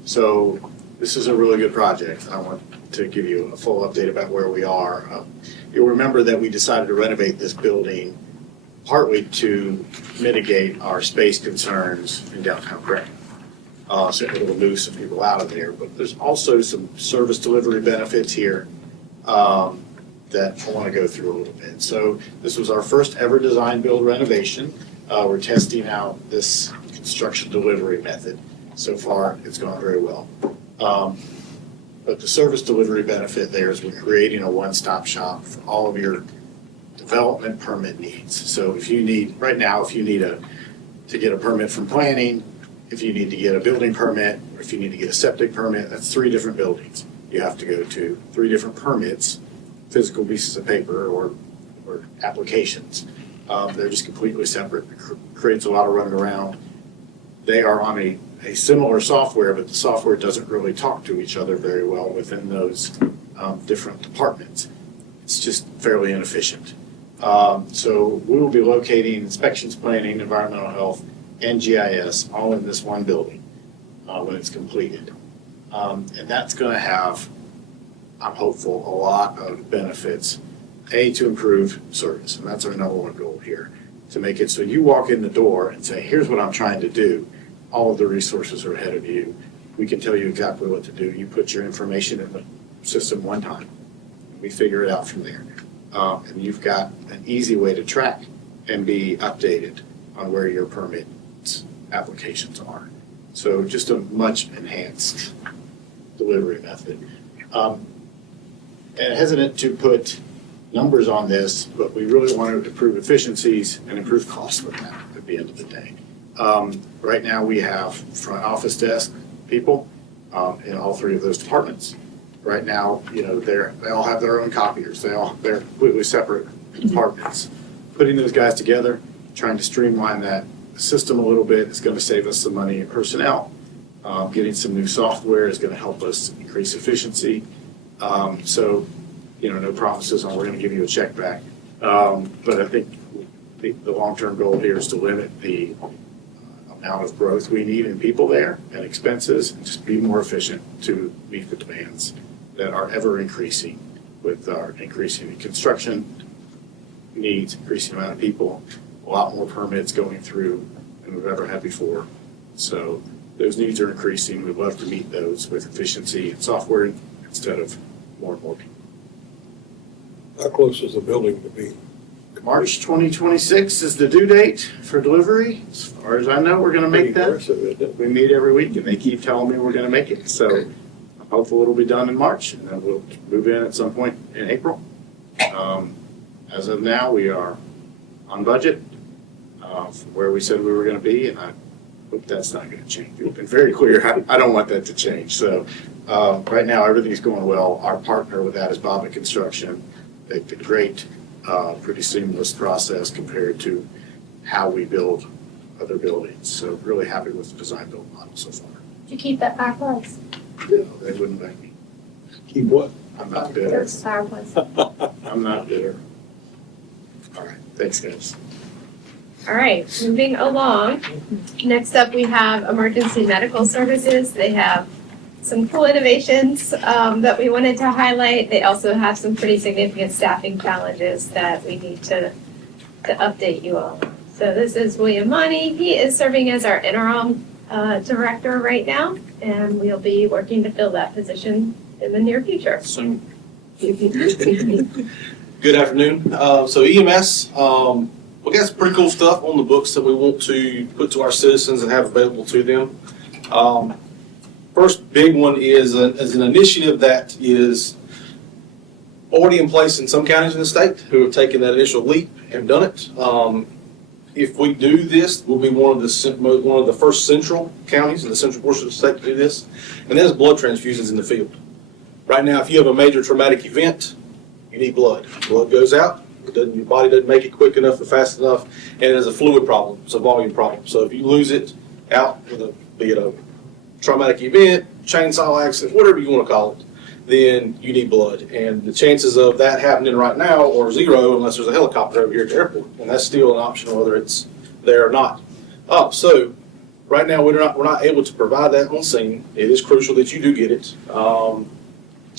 So this is a really good project. I want to give you a full update about where we are. You'll remember that we decided to renovate this building partly to mitigate our space concerns in downtown Creighton. So it'll move some people out of there, but there's also some service delivery benefits here that I want to go through a little bit. So this was our first ever design build renovation. We're testing out this construction delivery method. So far, it's gone very well. But the service delivery benefit there is we're creating a one-stop shop for all of your development permit needs. So if you need, right now, if you need to get a permit from planning, if you need to get a building permit, or if you need to get a septic permit, that's 3 different buildings. You have to go to 3 different permits, physical pieces of paper or applications. They're just completely separate. It creates a lot of running around. They are on a similar software, but the software doesn't really talk to each other very well within those different departments. It's just fairly inefficient. So we will be locating inspections, planning, environmental health, and GIS all in this one building when it's completed. And that's going to have, I'm hopeful, a lot of benefits. To improve service, and that's our number one goal here, to make it so you walk in the door and say, here's what I'm trying to do. All of the resources are ahead of you. We can tell you exactly what to do. You put your information in the system one time. We figure it out from there. And you've got an easy way to track and be updated on where your permit applications are. So just a much enhanced delivery method. And hesitant to put numbers on this, but we really want to improve efficiencies and improve cost with that at the end of the day. Right now we have front office desk people in all 3 of those departments. Right now, they all have their own copiers. They're completely separate departments. Putting those guys together, trying to streamline that system a little bit is going to save us some money in personnel. Getting some new software is going to help us increase efficiency. So no promises on we're going to give you a check back. But I think the long-term goal here is to limit the amount of growth we need in people there and expenses, and just be more efficient to meet the demands that are ever increasing with our increasing construction needs, increasing amount of people, a lot more permits going through than we've ever had before. So those needs are increasing. We'd love to meet those with efficiency and software instead of more and more people. How close is the building to be March 2026 is the due date for delivery. As far as I know, we're gonna make that. We meet every week and they keep telling me we're gonna make it. So I'm hopeful it'll be done in March and then we'll move in at some point in April. As of now, we are on budget from where we said we were gonna be, and I hope that's not gonna change. We've been very clear, I don't want that to change. So right now, everything's going well. Our partner with that is Bobbitt Construction. They've been great, pretty seamless process compared to how we build other buildings. So really happy with the design build model so far. Did you keep that fireplace? No, they wouldn't let me. Keep what? I'm not bitter. There's a fireplace. I'm not bitter. All right, thanks, guys. All right, moving along. Next up, we have emergency medical services. They have some cool innovations that we wanted to highlight. They also have some pretty significant staffing challenges that we need to update you on. So this is William Monty. He is serving as our interim director right now, and we'll be working to fill that position in the near future. Soon. Good afternoon. So EMS, we got some pretty cool stuff on the books that we want to put to our citizens and have available to them. First big one is an initiative that is already in place in some counties in the state who have taken that initial leap and done it. If we do this, we'll be one of the first central counties in the central portion of the state to do this, and that is blood transfusions in the field. Right now, if you have a major traumatic event, you need blood. Blood goes out, your body doesn't make it quick enough or fast enough, and it is a fluid problem, it's a volume problem. So if you lose it out, be it a traumatic event, chainsaw accident, whatever you want to call it, then you need blood. And the chances of that happening right now are zero unless there's a helicopter over here at the airport, and that's still an option whether it's there or not. So right now we're not able to provide that on scene. It is crucial that you do get it.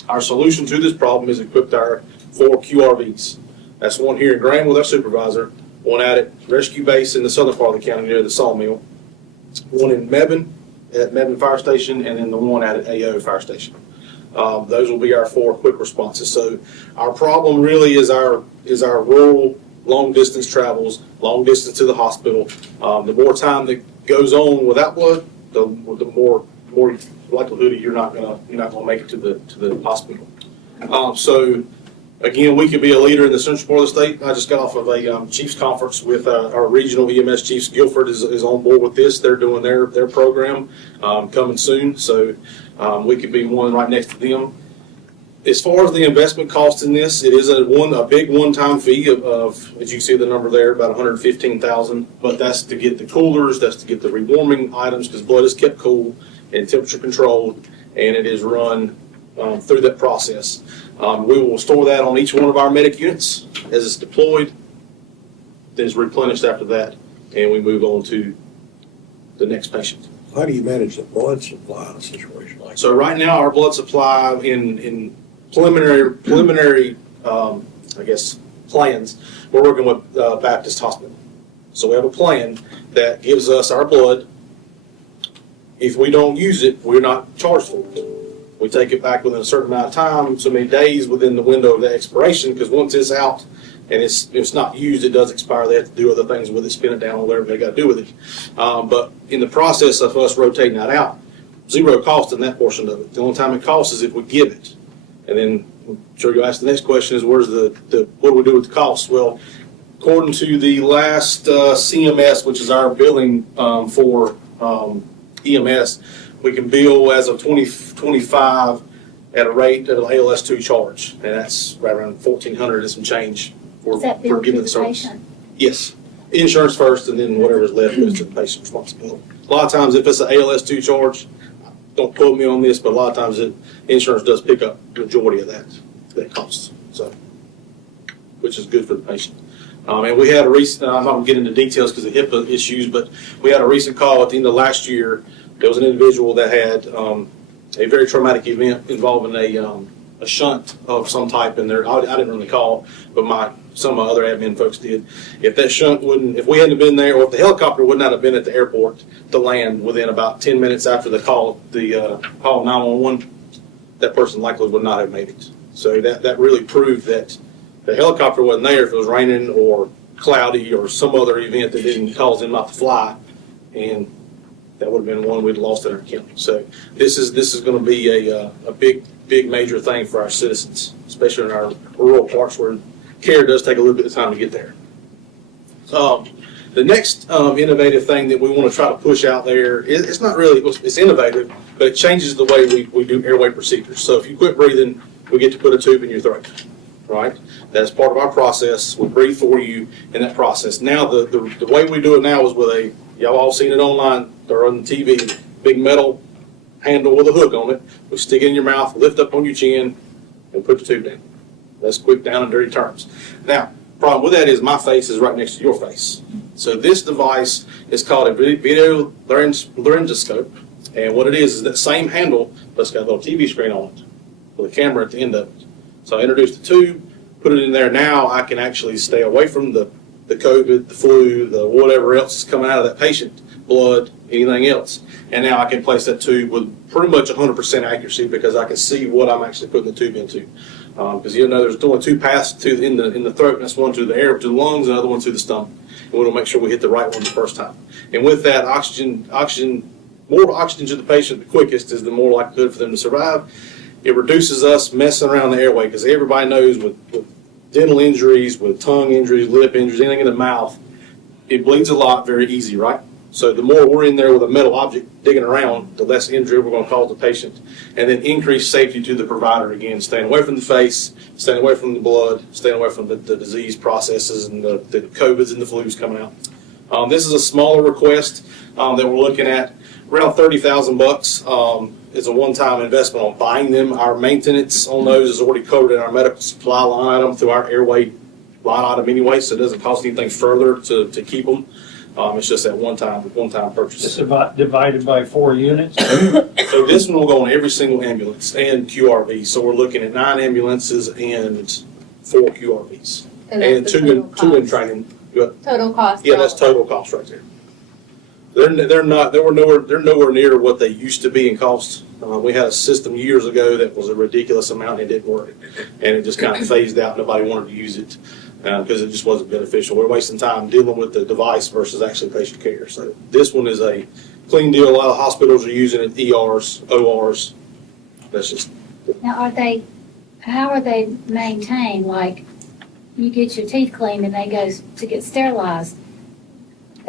Our solution to this problem is equipped our 4 QRVs. That's one here in Graham with our supervisor, one out at Rescue Base in the southern part of the county near the sawmill, one in Mebane at Mebane Fire Station, and then the one out at AO Fire Station. Those will be our 4 quick responses. So our problem really is our rural long distance travels, long distance to the hospital. The more time that goes on without blood, the more likelihood you're not gonna make it to the hospital. So again, we could be a leader in the central part of the state. I just got off of a Chiefs conference with our regional EMS chiefs. Guilford is on board with this. They're doing their program coming soon. So we could be one right next to them. As far as the investment cost in this, it is a big one-time fee of, as you see the number there, about $115,000. But that's to get the coolers, that's to get the rewarming items, because blood is kept cool and temperature controlled, and it is run through that process. We will store that on each one of our medic units as it's deployed, then it's replenished after that, and we move on to the next patient. How do you manage the blood supply in a situation like that? So right now, our blood supply in preliminary, I guess, plans, we're working with Baptist Hospital. So we have a plan that gives us our blood. If we don't use it, we're not charged for it. We take it back within a certain amount of time, so many days within the window of the expiration, because once it's out and it's not used, it does expire. They have to do other things with it, spin it down, whatever they got to do with it. But in the process of us rotating that out, zero cost in that portion of it. The only time it costs is if we give it. And then I'm sure you'll ask the next question is what do we do with the cost? Well, according to the last CMS, which is our billing for EMS, we can bill as of 2025 at a rate of an ALS2 charge, and that's right around $1,400 and some change for giving the service. Patient? Yes, insurance first, and then whatever's left goes to the patient's responsibility. A lot of times, if it's an ALS2 charge, don't quote me on this, but a lot of times insurance does pick up the majority of that cost, so which is good for the patient. And we had a recent, I'm not going to get into details because of HIPAA issues, but we had a recent call at the end of last year. There was an individual that had a very traumatic event involving a shunt of some type in there. I didn't really call, but some of my other admin folks did. If that shunt if we hadn't been there, or if the helicopter would not have been at the airport to land within about 10 minutes after the call 911, that person likely would not have made it. So that really proved that The helicopter wasn't there if it was raining or cloudy or some other event that didn't cause them not to fly, and that would have been one we'd lost in our county. So this is going to be a big major thing for our citizens, especially in our rural parts where care does take a little bit of time to get there. The next innovative thing that we want to try to push out there, it's not really, it's innovative, but it changes the way we do airway procedures. So if you quit breathing, we get to put a tube in your throat, right? That's part of our process. We breathe for you in that process. Now, the way we do it now is with y'all all seen it online or on TV, big metal handle with a hook on it. We stick it in your mouth, lift up on your chin, and put the tube down. That's quick, down and dirty terms. Now, problem with that is my face is right next to your face. So this device is called a video laryngoscope, and what it is that same handle, but it's got a little TV screen on it with a camera at the end of it. So I introduced the tube, put it in there. Now I can actually stay away from the COVID, the flu, the whatever else is coming out of that patient, blood, anything else. And now I can place that tube with pretty much 100% accuracy because I can see what I'm actually putting the tube into. Because there's only two paths in the throat, and that's one to the air, to the lungs, and the other one to the stomach. And we want to make sure we hit the right one the first time. And with that, more oxygen to the patient the quickest is the more likelihood for them to survive. It reduces us messing around the airway because everybody knows with dental injuries, with tongue injuries, lip injuries, anything in the mouth, it bleeds a lot very easy, right? So the more we're in there with a metal object digging around, the less injury we're going to cause the patient. And then increase safety to the provider again, staying away from the face, staying away from the blood, staying away from the disease processes and the COVIDs and the flus coming out. This is a smaller request that we're looking at, around $30,000. It's a one-time investment on buying them. Our maintenance on those is already covered in our medical supply line item through our airway line item anyway, so it doesn't cost anything further to keep them. It's just that one-time purchase. It's about divided by 4 units. So this one will go on every single ambulance and QRV. So we're looking at 9 ambulances and 4 QRVs. And two in training. Total cost. Yeah, that's total cost right there. They're nowhere near what they used to be in cost. We had a system years ago that was a ridiculous amount and it didn't work. And it just kind of phased out. Nobody wanted to use it because it just wasn't beneficial. We're wasting time dealing with the device versus actually patient care. So this one is a clean deal. A lot of hospitals are using it, ERs, ORs. That's just. Now, how are they maintained? Like, you get your teeth cleaned and they go to get sterilized.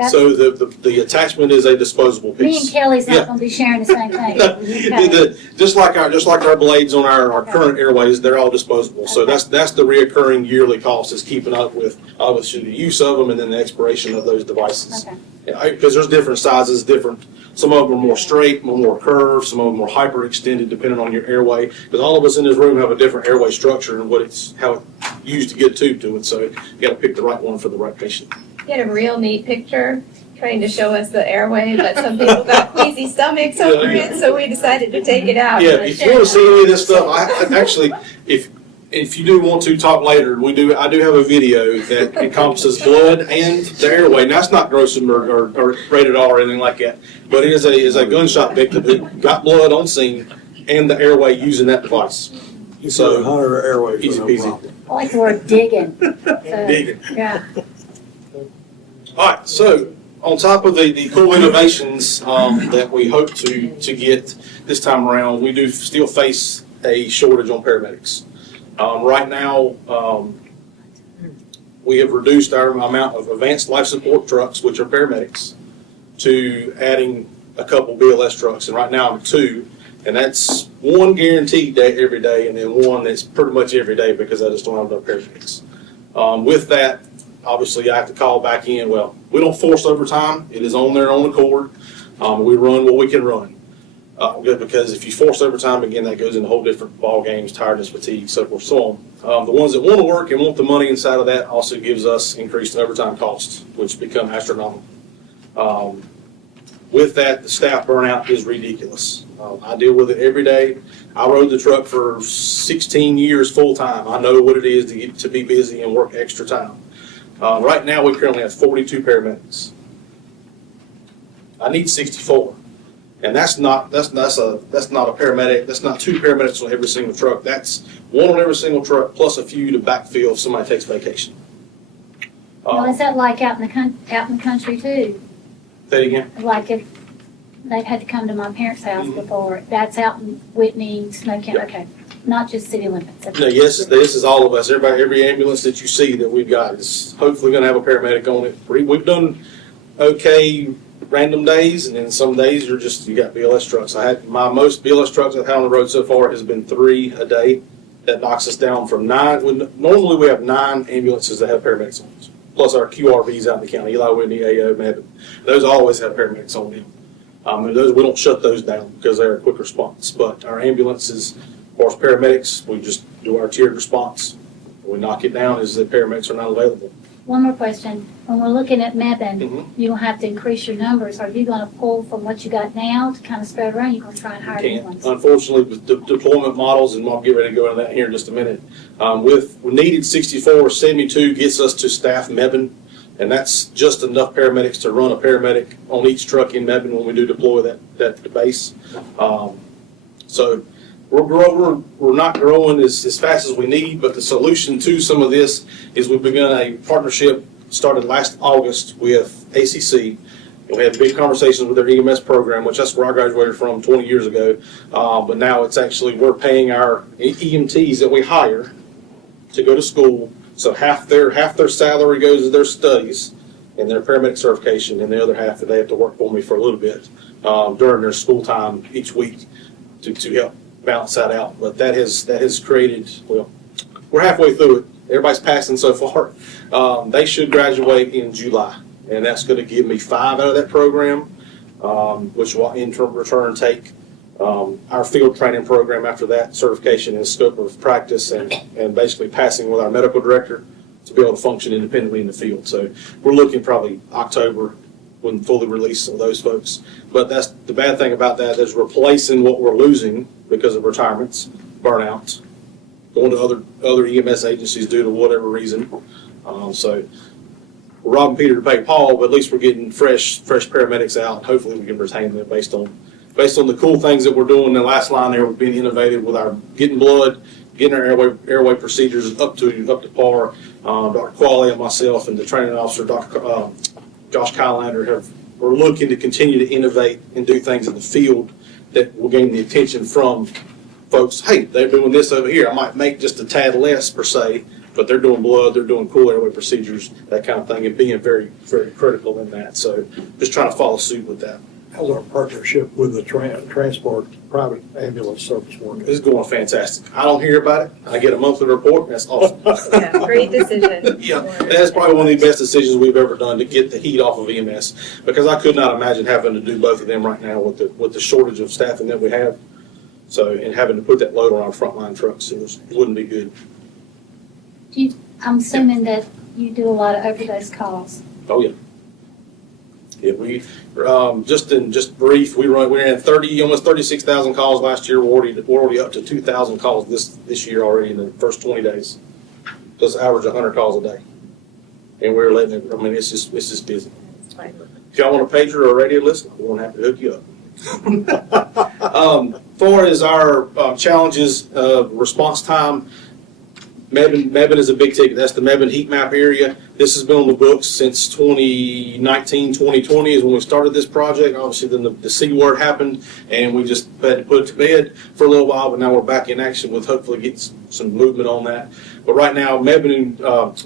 So the attachment is a disposable piece. Me and Kelly's not going to be sharing the same thing. Okay. Just like our blades on our current airways, they're all disposable. So that's the reoccurring yearly cost is keeping up with obviously the use of them and then the expiration of those devices. Okay. Because there's different sizes, some of them are more straight, more curved, some of them are hyper extended depending on your airway. Because all of us in this room have a different airway structure and how it's used to get a tube to it. So you got to pick the right one for the right patient. You had a real neat picture trying to show us the airway, but some people got queasy stomachs over it, so we decided to take it out. Yeah, if you want to see any of this stuff, if you do want to talk later, I do have a video that encompasses blood and the airway. Now, that's not gruesome or rated R or anything like that, but it is a gunshot victim who got blood on scene and the airway using that device. So, Hunter Airways. easy peasy. I like the word digging. Digging. Yeah. All right, so on top of the cool innovations that we hope to get this time around, we do still face a shortage on paramedics. Right now, we have reduced our amount of advanced life support trucks, which are paramedics, to adding a couple BLS trucks. And right now I'm 2, and that's one guaranteed day every day, and then one that's pretty much every day because I just don't have enough paramedics. With that, obviously, I have to call back in. Well, we don't force overtime. It is on their own accord. We run what we can run. Because if you force overtime, again, that goes into whole different ball games, tiredness, fatigue, so forth, so on. The ones that want to work and want the money inside of that also gives us increased overtime costs, which become astronomical. With that, the staff burnout is ridiculous. I deal with it every day. I rode the truck for 16 years full time. I know what it is to be busy and work extra time. Right now, we currently have 42 paramedics. I need 64. And that's not a paramedic, that's not 2 paramedics on every single truck. That's 1 on every single truck plus a few to backfill if somebody takes vacation. Well, is that like out in the country too? Say it again. Like if they've had to come to my parents' house before, that's out in Whitney, Snow County, okay, not just city limits. No, yes, this is all of us. Every ambulance that you see that we've got is hopefully gonna have a paramedic on it. We've done okay random days, and then some days you got BLS trucks. My most BLS trucks I've had on the road so far has been 3 a day. That knocks us down from 9. Normally we have 9 ambulances that have paramedics on them, plus our QRVs out in the county, Eli Whitney, AO, Mebane. Those always have paramedics on them. And those, we don't shut those down because they're a quick response. But our ambulances, of course, paramedics, we just do our tiered response. We knock it down as the paramedics are not available. One more question. When we're looking at Mebane, Mhm. you'll have to increase your numbers. Are you gonna pull from what you got now to kind of spread around? You're gonna try and hire new Can't. ones? Unfortunately, with deployment models, and I'll get ready to go into that here in just a minute. We needed 64, 72 gets us to staff Mebane, and that's just enough paramedics to run a paramedic on each truck in Mebane when we do deploy that base. So we're not growing as fast as we need, but the solution to some of this is we've begun a partnership, started last August with ACC. And we had big conversations with their EMS program, which that's where I graduated from 20 years ago. But now it's actually, we're paying our EMTs that we hire to go to school. So half their salary goes to their studies and their paramedic certification, and the other half that they have to work for me for a little bit during their school time each week to help balance that out. But that has created, well, we're halfway through it. Everybody's passing so far. They should graduate in July, and that's going to give me 5 out of that program, which will in return take our field training program after that, certification and scope of practice, and basically passing with our medical director to be able to function independently in the field. So we're looking probably October when fully release some of those folks. But that's the bad thing about that is replacing what we're losing because of retirements, burnouts, going to other EMS agencies due to whatever reason. So we're robbing Peter to pay Paul, but at least we're getting fresh paramedics out. Hopefully we can retain them based on the cool things that we're doing. The last line there, we're being innovative with our getting blood, getting our airway procedures up to par. Dr. Qualley and myself and the training officer, Dr. Josh Kylander, we're looking to continue to innovate and do things in the field that will gain the attention from folks. Hey, they're doing this over here. I might make just a tad less per se, but they're doing blood, they're doing cool airway procedures, that kind of thing, and being very, very critical in that. So just trying to follow suit with that. How's our partnership with the transport private ambulance service working? It's going fantastic. I don't hear about it. I get a monthly report, and that's awesome. Yeah, great decision. Yeah, that's probably one of the best decisions we've ever done to get the heat off of EMS, because I could not imagine having to do both of them right now with the shortage of staffing that we have. So, and having to put that load on our frontline trucks, it wouldn't be good. I'm assuming that you do a lot of overdose calls. Oh, yeah. Yeah, we, just brief, we ran almost 36,000 calls last year. We're already up to 2,000 calls this year already in the first 20 days. Just average 100 calls a day. And we're letting it, I mean, it's just busy. If y'all want a pager or a radio listen, we won't have to hook you up. Far as our challenges, response time, Mebane is a big ticket. That's the Mebane heat map area. This has been on the books since 2019, 2020 is when we started this project. Obviously, then the C word happened, and we just had to put it to bed for a little while, but now we're back in action with hopefully getting some movement on that. But right now, Mebane and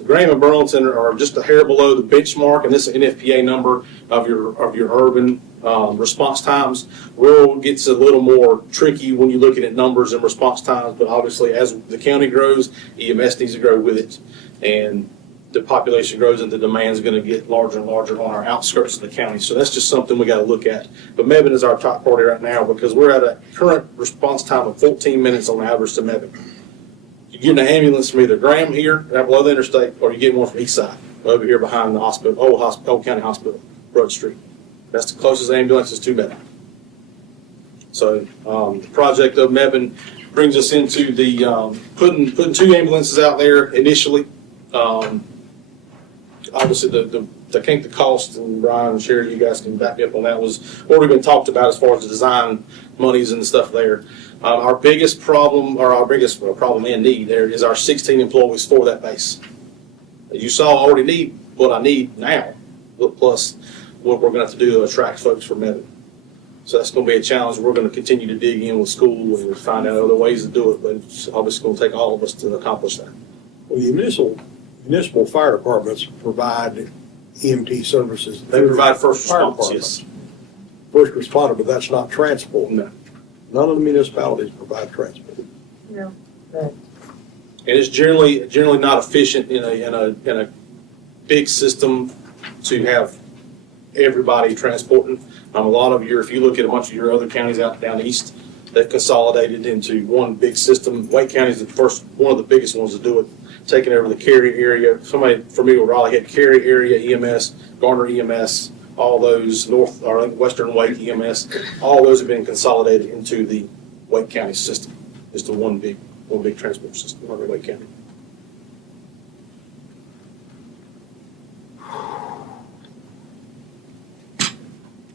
Graham and Burlington are just a hair below the benchmark, and this is an NFPA number of your urban response times. Rural gets a little more tricky when you're looking at numbers and response times, but obviously as the county grows, EMS needs to grow with it, and the population grows and the demand is going to get larger and larger on our outskirts of the county. So that's just something we got to look at. But Mebane is our top priority right now because we're at a current response time of 14 minutes on average to Mebane. You get an ambulance from either Graham here, right below the interstate, or you get one from Eastside, over here behind the hospital, Old County Hospital, Broad Street. That's the closest ambulance is to Mebane. So the project of Mebane brings us into the putting 2 ambulances out there initially. obviously I think the cost, and Brian and Sherry, you guys can back me up on that, was already been talked about as far as the design monies and stuff there. Our biggest problem, or our biggest problem and need there is our 16 employees for that base. As you saw, I already need what I need now, plus what we're gonna have to do to attract folks from Mebane. So that's gonna be a challenge. We're gonna continue to dig in with school and find out other ways to do it, but it's obviously gonna take all of us to accomplish that. Well, the municipal fire departments provide EMT services. They provide first Fire response, departments. yes. First responder, but that's not transport. No. None of the municipalities provide transport. No. And it's generally not efficient in a big system to have everybody transporting. A lot of if you look at a bunch of your other counties out down east, they've consolidated into one big system. Wake County is one of the biggest ones to do it, taking over the Cary area. Somebody familiar with Raleigh had Cary area EMS, Garner EMS, all those Western Wake EMS, all those have been consolidated into the Wake County system. It's the one big transport system under Wake County.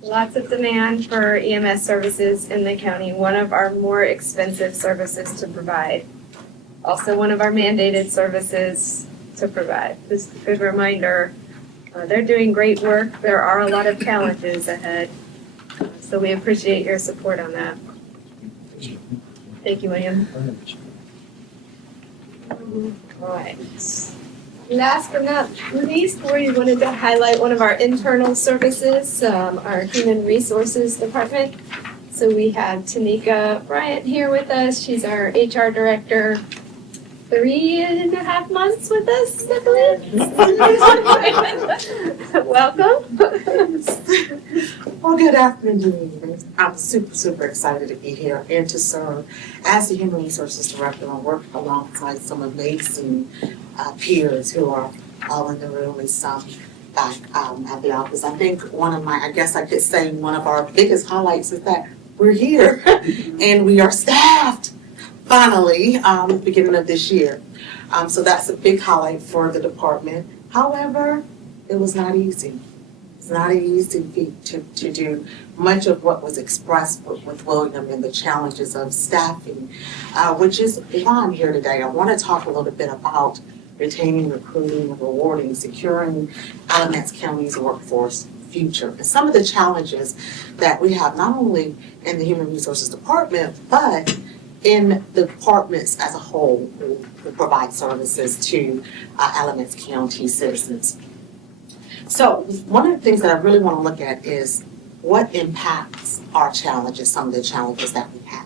Lots of demand for EMS services in the county, one of our more expensive services to provide. Also one of our mandated services to provide. Just a good reminder, they're doing great work. There are a lot of challenges ahead. So we appreciate your support on that. Thank you, William. All right. Last but not least, we wanted to highlight one of our internal services, our Human Resources Department. So we have Tanika Bryant here with us. She's our HR Director. 3.5 months with us, I believe. Welcome. Well, good afternoon. I'm super excited to be here and to serve as the Human Resources Director and work alongside some amazing peers who are all in the room and some back at the office. I think one of our biggest highlights is that we're here and we are staffed. Finally, at the beginning of this year. So that's a big highlight for the department. However, it was not easy. It's not an easy feat to do much of what was expressed with William and the challenges of staffing, which is why I'm here today. I want to talk a little bit about retaining, recruiting, rewarding, securing Alamance County's workforce future. And some of the challenges that we have not only in the Human Resources Department, but in the departments as a whole who provide services to Alamance County citizens. So one of the things that I really want to look at is what impacts our challenges, some of the challenges that we have.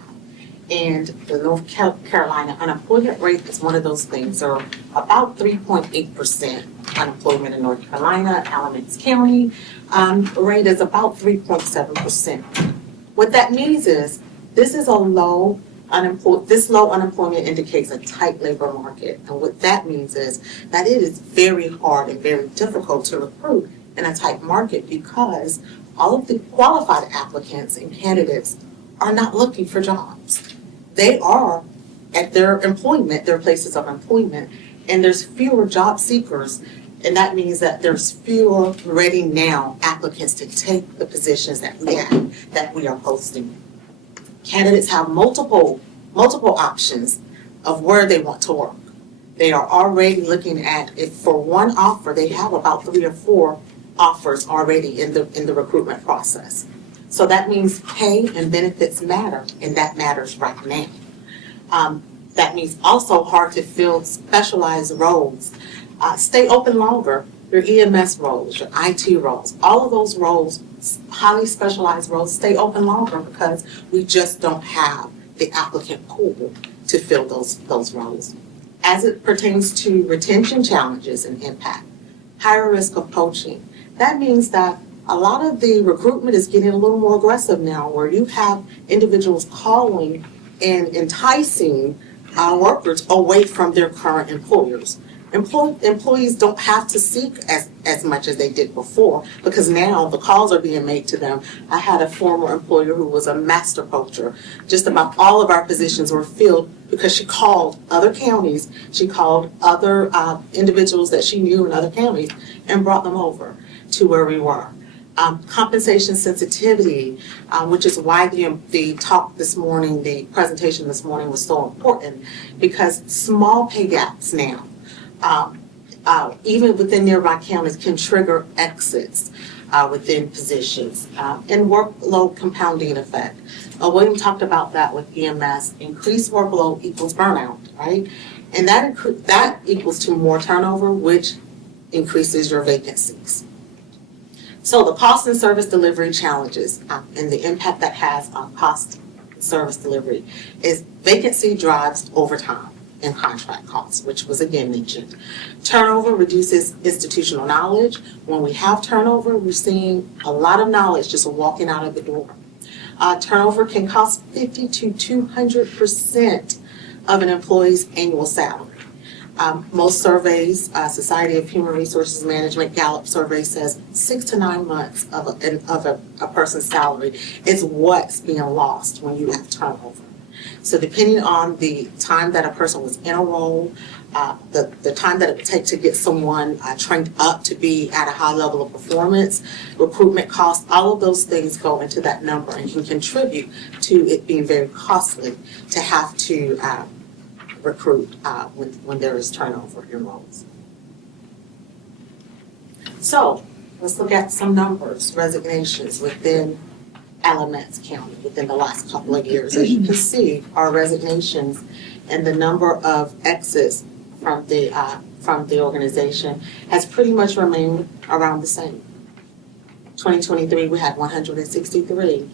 And the North Carolina unemployment rate is one of those things. There are about 3.8% unemployment in North Carolina. Alamance County rate is about 3.7%. What that means is this low unemployment indicates a tight labor market. And what that means is that it is very hard and very difficult to recruit in a tight market because all of the qualified applicants and candidates are not looking for jobs. They are at their places of employment, and there's fewer job seekers. And that means that there's fewer ready now applicants to take the positions that we are posting. Candidates have multiple options of where they want to work. They are already looking at, if for one offer, they have about 3 or 4 offers already in the recruitment process. So that means pay and benefits matter, and that matters right now. That means also hard to fill specialized roles. Stay open longer. Your EMS roles, your IT roles, all of those roles, highly specialized roles, stay open longer because we just don't have the applicant pool to fill those roles. As it pertains to retention challenges and impact, higher risk of poaching. That means that a lot of the recruitment is getting a little more aggressive now, where you have individuals calling and enticing workers away from their current employers. Employees don't have to seek as much as they did before because now the calls are being made to them. I had a former employer who was a master poacher. Just about all of our positions were filled because she called other counties, she called other individuals that she knew in other counties and brought them over to where we were. Compensation sensitivity, which is why the talk this morning, the presentation this morning was so important, because small pay gaps now, even within nearby counties, can trigger exits within positions and workload compounding effect. William talked about that with EMS. Increased workload equals burnout, right? And that equals to more turnover, which increases your vacancies. So the cost and service delivery challenges and the impact that has on cost and service delivery is vacancy drives overtime and contract costs, which was again mentioned. Turnover reduces institutional knowledge. When we have turnover, we're seeing a lot of knowledge just walking out of the door. Turnover can cost 50 to 200% of an employee's annual salary. Most surveys, Society of Human Resources Management, Gallup survey says 6 to 9 months of a person's salary is what's being lost when you have turnover. So depending on the time that a person was in a role, the time that it would take to get someone trained up to be at a high level of performance, recruitment costs, all of those things go into that number and can contribute to it being very costly to have to recruit when there is turnover in roles. So let's look at some numbers, resignations within Alamance County within the last couple of years. As you can see, our resignations and the number of exits from the organization has pretty much remained around the same. 2023, we had 163.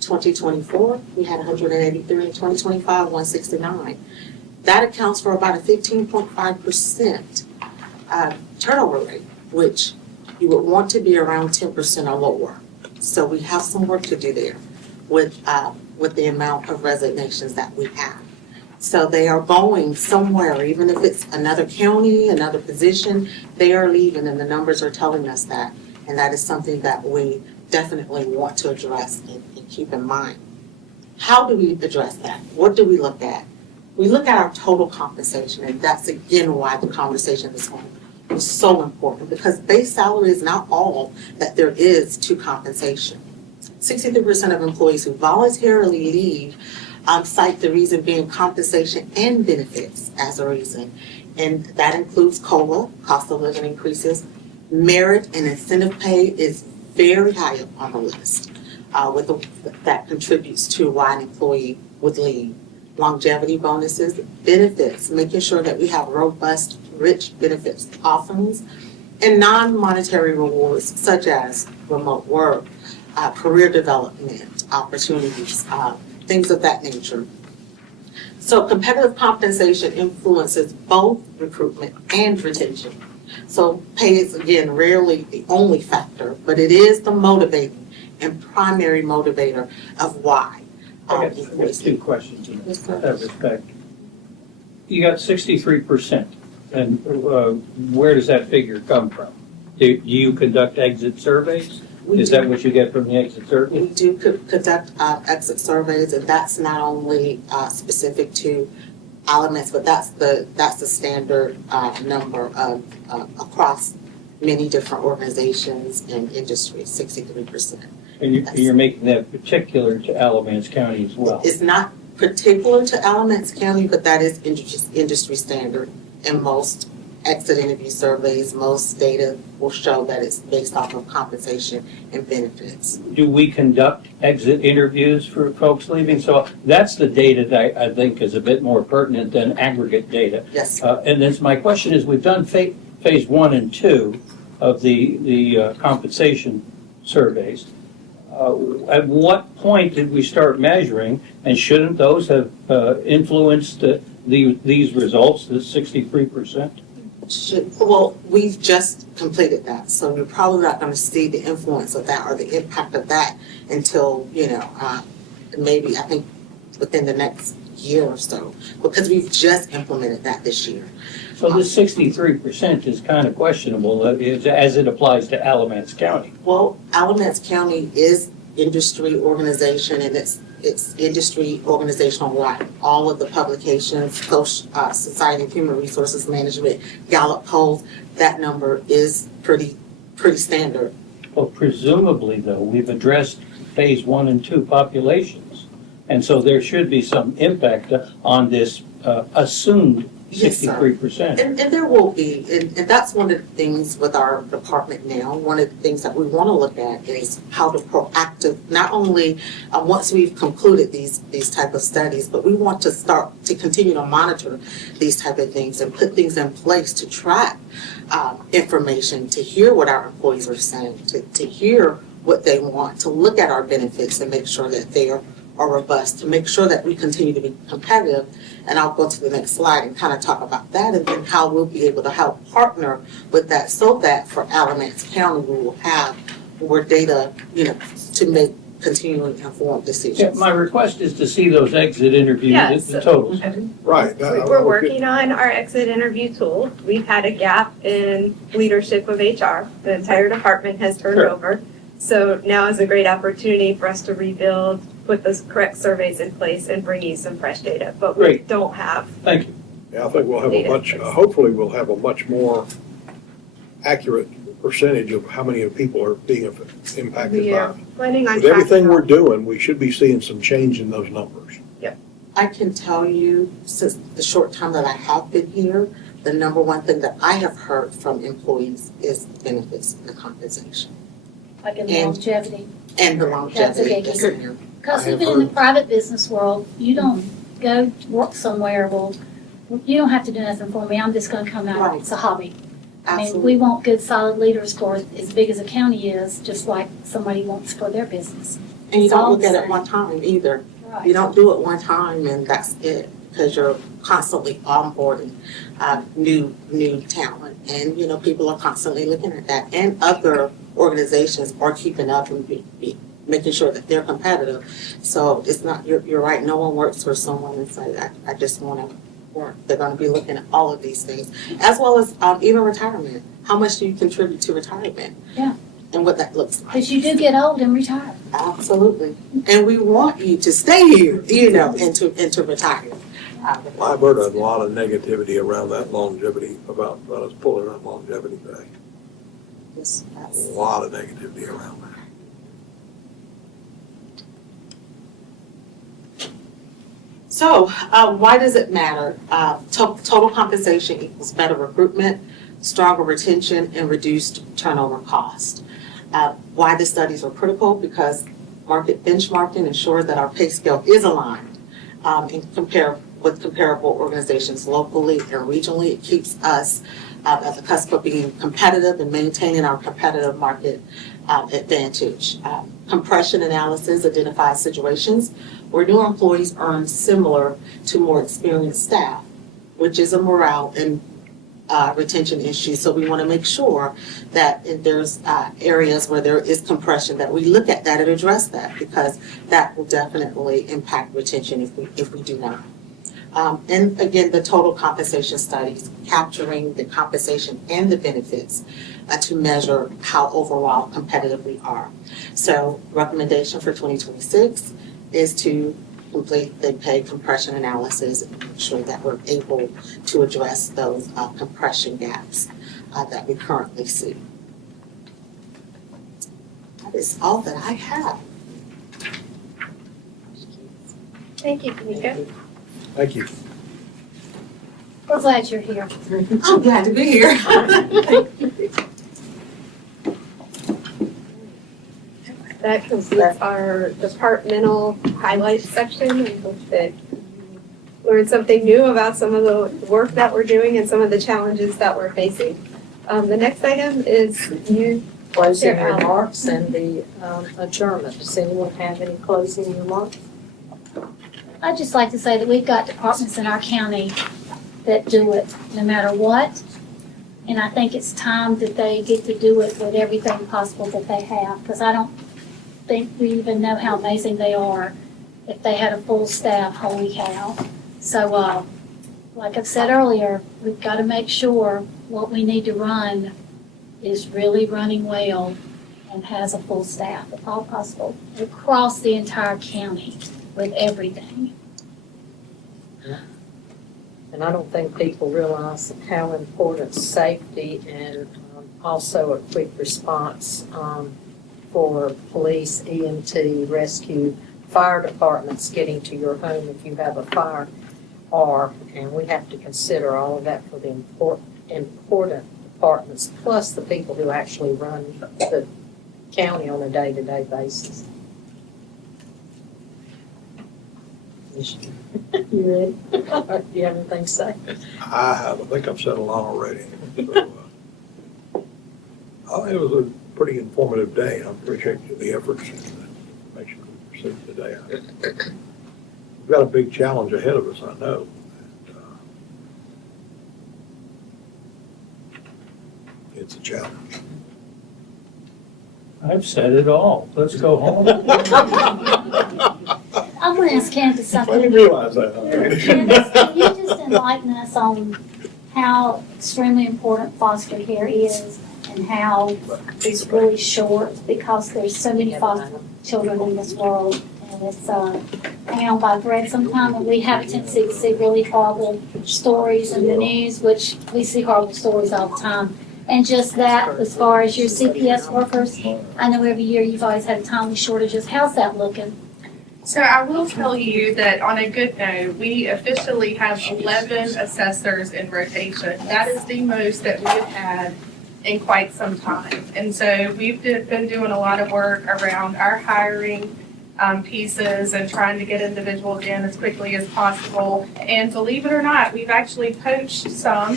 2024, we had 183. 2025, 169. That accounts for about a 15.5% turnover rate, which you would want to be around 10% or lower. So we have some work to do there with the amount of resignations that we have. So they are going somewhere, even if it's another county, another position, they are leaving, and the numbers are telling us that. And that is something that we definitely want to address and keep in mind. How do we address that? What do we look at? We look at our total compensation, and that's again why the conversation this morning was so important, because base salary is not all that there is to compensation. 63% of employees who voluntarily leave cite the reason being compensation and benefits as a reason. And that includes COLA, cost of living increases. Merit and incentive pay is very high up on the list that contributes to why an employee would leave. Longevity bonuses, benefits, making sure that we have robust, rich benefits offerings, and non-monetary rewards such as remote work, career development opportunities, things of that nature. So competitive compensation influences both recruitment and retention. So pay is, again, rarely the only factor, but it is the motivating and primary motivator of why. I got two questions in that respect. You got 63%, and where does that figure come from? Do you conduct exit surveys? Is that what you get from the exit survey? We do conduct exit surveys, and that's not only specific to Alamance, but that's the standard number of across many different organizations and industries, 63%. And you're making that particular to Alamance County as well? It's not particular to Alamance County, but that is industry standard. In most exit interview surveys, most data will show that it's based off of compensation and benefits. Do we conduct exit interviews for folks leaving? So that's the data that I think is a bit more pertinent than aggregate data. Yes. And then my question is, we've done phase 1 and 2 of the compensation surveys. At what point did we start measuring, and shouldn't those have influenced these results, the 63%? Well, we've just completed that, so you're probably not going to see the influence of that or the impact of that until, maybe I think within the next year or so, because we've just implemented that this year. So this 63% is kind of questionable as it applies to Alamance County. Well, Alamance County is industry organization, and it's it's industry organizational wide. All of the publications, Society of Human Resources Management, Gallup polls, that number is pretty standard. Well, presumably though, we've addressed phase 1 and 2 populations. And so there should be some impact on this assumed Yes, sir. 63%. And there will be, and that's one of the things with our department now. One of the things that we want to look at is how to proactive, not only once we've concluded these type of studies, but we want to start to continue to monitor these type of things and put things in place to track information, to hear what our employees are saying, to hear what they want, to look at our benefits and make sure that they are robust, to make sure that we continue to be competitive. And I'll go to the next slide and kind of talk about that, and then how we'll be able to help partner with that, so that for Alamance County, we will have more data, to make continually informed Yeah, decisions. my request is to see those exit interviews, Yes. the totals. Right. We're working on our exit interview tool. We've had a gap in leadership of HR. The entire department has turned Sure. over. So now is a great opportunity for us to rebuild, put those correct surveys in place, and bring you some fresh data. But we Great. don't have. Thank you. Yeah, I think we'll have a Data. much, hopefully we'll have a much more accurate percentage of how many of people are being impacted We by are it. planning on With everything tracking we're doing, we should be seeing some change in those numbers. I can tell you, since the short time that I have been here, the number one thing that I have heard from employees is benefits and compensation Like in And- longevity. and the That's a longevity. biggie. Yes, ma'am. Because I have even in the heard- private business world, you don't go work somewhere, well, you don't have to do nothing for me, I'm just gonna come out, Right. it's a hobby. I mean, Absolutely. we want good, solid leaders for as big as a county is, just like somebody wants for their business. And you It's all don't look the at it same. one time either. Right. You don't do it one time and that's it, because you're constantly onboarding new talent. And, people are constantly looking at that. And other organizations are keeping up and be making sure that they're competitive. So it's not, you're right, no one works for someone and say, I just want to work. They're going to be looking at all of these things, as well as even retirement. How much do you contribute to retirement? Yeah. And what that looks like. Because you do get old and retire. Absolutely. And we want you to stay here, and to retire. I've heard a lot of negativity around that longevity, about us pulling that longevity back. Yes, A lot of negativity around that. So, why does it matter? Total compensation equals better recruitment, stronger retention, and reduced turnover cost. Why the studies are critical? Because market benchmarking ensures that our pay scale is aligned with comparable organizations locally and regionally. It keeps us at the cusp of being competitive and maintaining our competitive market advantage. Compression analysis identifies situations where new employees earn similar to more experienced staff, which is a morale and retention issue. So we want to make sure that if there's areas where there is compression, that we look at that and address that, because that will definitely impact retention if we do not. And again, the total compensation studies, capturing the compensation and the benefits to measure how overall competitive we are. So recommendation for 2026 is to complete the pay compression analysis and make sure that we're able to address those compression gaps that we currently see. That is all that I have. Thank you, Kanika. Thank you. We're glad you're here. I'm glad to be here. That completes our departmental highlights section. We hope that you learned something new about some of the work that we're doing and some of the challenges that we're facing. The next item is you. Closing Sure. remarks and the adjournment. Does anyone have any closing remarks? I'd just like to say that we've got departments in our county that do it no matter what. And I think it's time that they get to do it with everything possible that they have, because I don't think we even know how amazing they are if they had a full staff, holy cow. So, like I've said earlier, we've got to make sure what we need to run is really running well and has a full staff, if all possible, across the entire county. with everything. And I don't think people realize how important safety and also a quick response for police, EMT, rescue, fire departments getting to your home if you have a fire are. And we have to consider all of that for the important departments, plus the people who actually run the county on a day-to-day basis. You ready? Do you have anything to say? I think I've said a lot already. So, it was a pretty informative day. I appreciate the efforts and the information we received today. We've got a big challenge ahead of us, I know. And, it's a challenge. I've said it all. Let's go home. I want to ask Candace I something. didn't realize that. Candace, can you just enlighten us on how extremely important foster care is and how it's really short because there's so many foster children in this world and it's hanging on by a thread sometimes, and we have a tendency to see really horrible stories in the news, which we see horrible stories all the time. And just that, as far as your CPS workers, I know every year you've always had timely shortages. How's that looking? So I will tell you that on a good note, we officially have 11 assessors in rotation. That is the most that we have had in quite some time. And so we've been doing a lot of work around our hiring pieces and trying to get individuals in as quickly as possible. And believe it or not, we've actually poached some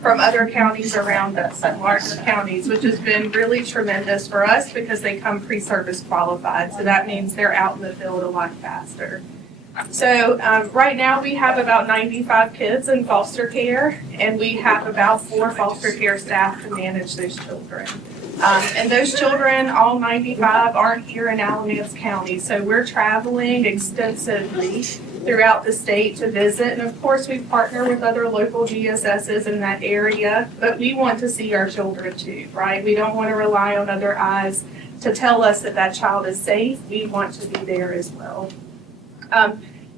from other counties around us, and larger counties, which has been really tremendous for us because they come pre-service qualified. So that means they're out in the field a lot faster. So right now we have about 95 kids in foster care, and we have about 4 foster care staff to manage those children. And those children, all 95, aren't here in Alamance County. So we're traveling extensively throughout the state to visit. And of course, we partner with other local DSSs in that area, but we want to see our children too, right? We don't want to rely on other eyes to tell us that that child is safe. We want to be there as well.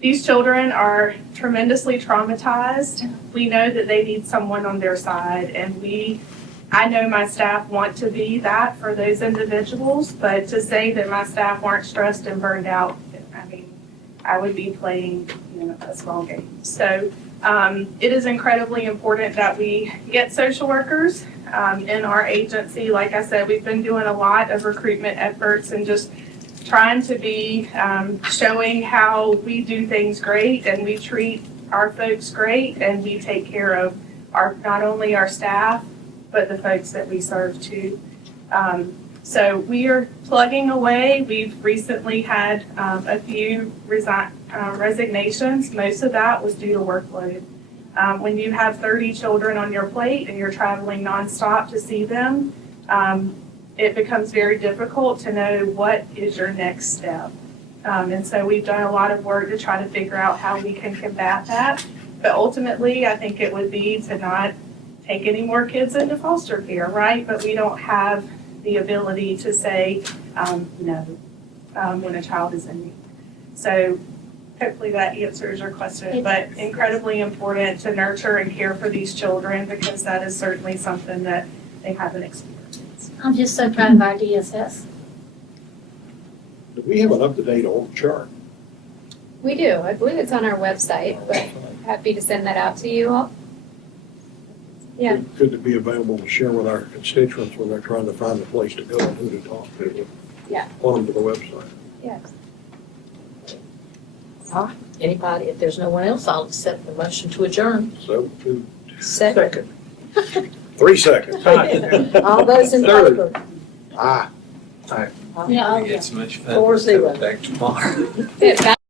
These children are tremendously traumatized. We know that they need someone on their side, and I know my staff want to be that for those individuals, but to say that my staff aren't stressed and burned out, I mean, I would be playing, a small game. So it is incredibly important that we get social workers in our agency. Like I said, we've been doing a lot of recruitment efforts and just trying to be showing how we do things great and we treat our folks great and we take care of not only our staff, but the folks that we serve too. So we are plugging away. We've recently had a few resignations. Most of that was due to workload. When you have 30 children on your plate and you're traveling nonstop to see them, it becomes very difficult to know what is your next step. And so we've done a lot of work to try to figure out how we can combat that. But ultimately, I think it would be to not take any more kids into foster care, right? But we don't have the ability to say no when a child is in need. So hopefully that answers your question, but incredibly important to nurture and care for these children because that is certainly something that they haven't experienced. I'm just so proud of our DSS. Do we have an up-to-date org chart? We do. I believe it's on our website, but happy to send that out to you all. Yeah. Could it be available to share with our constituents when they're trying to find a place to go and who to talk to? Yeah. On them to the website. Yes. All right. Anybody, if there's no one else, I'll accept the motion to adjourn. So, Second. 3 seconds. All those in Third. favor? Aye. Yeah, It's much fun. 4-0. Back tomorrow.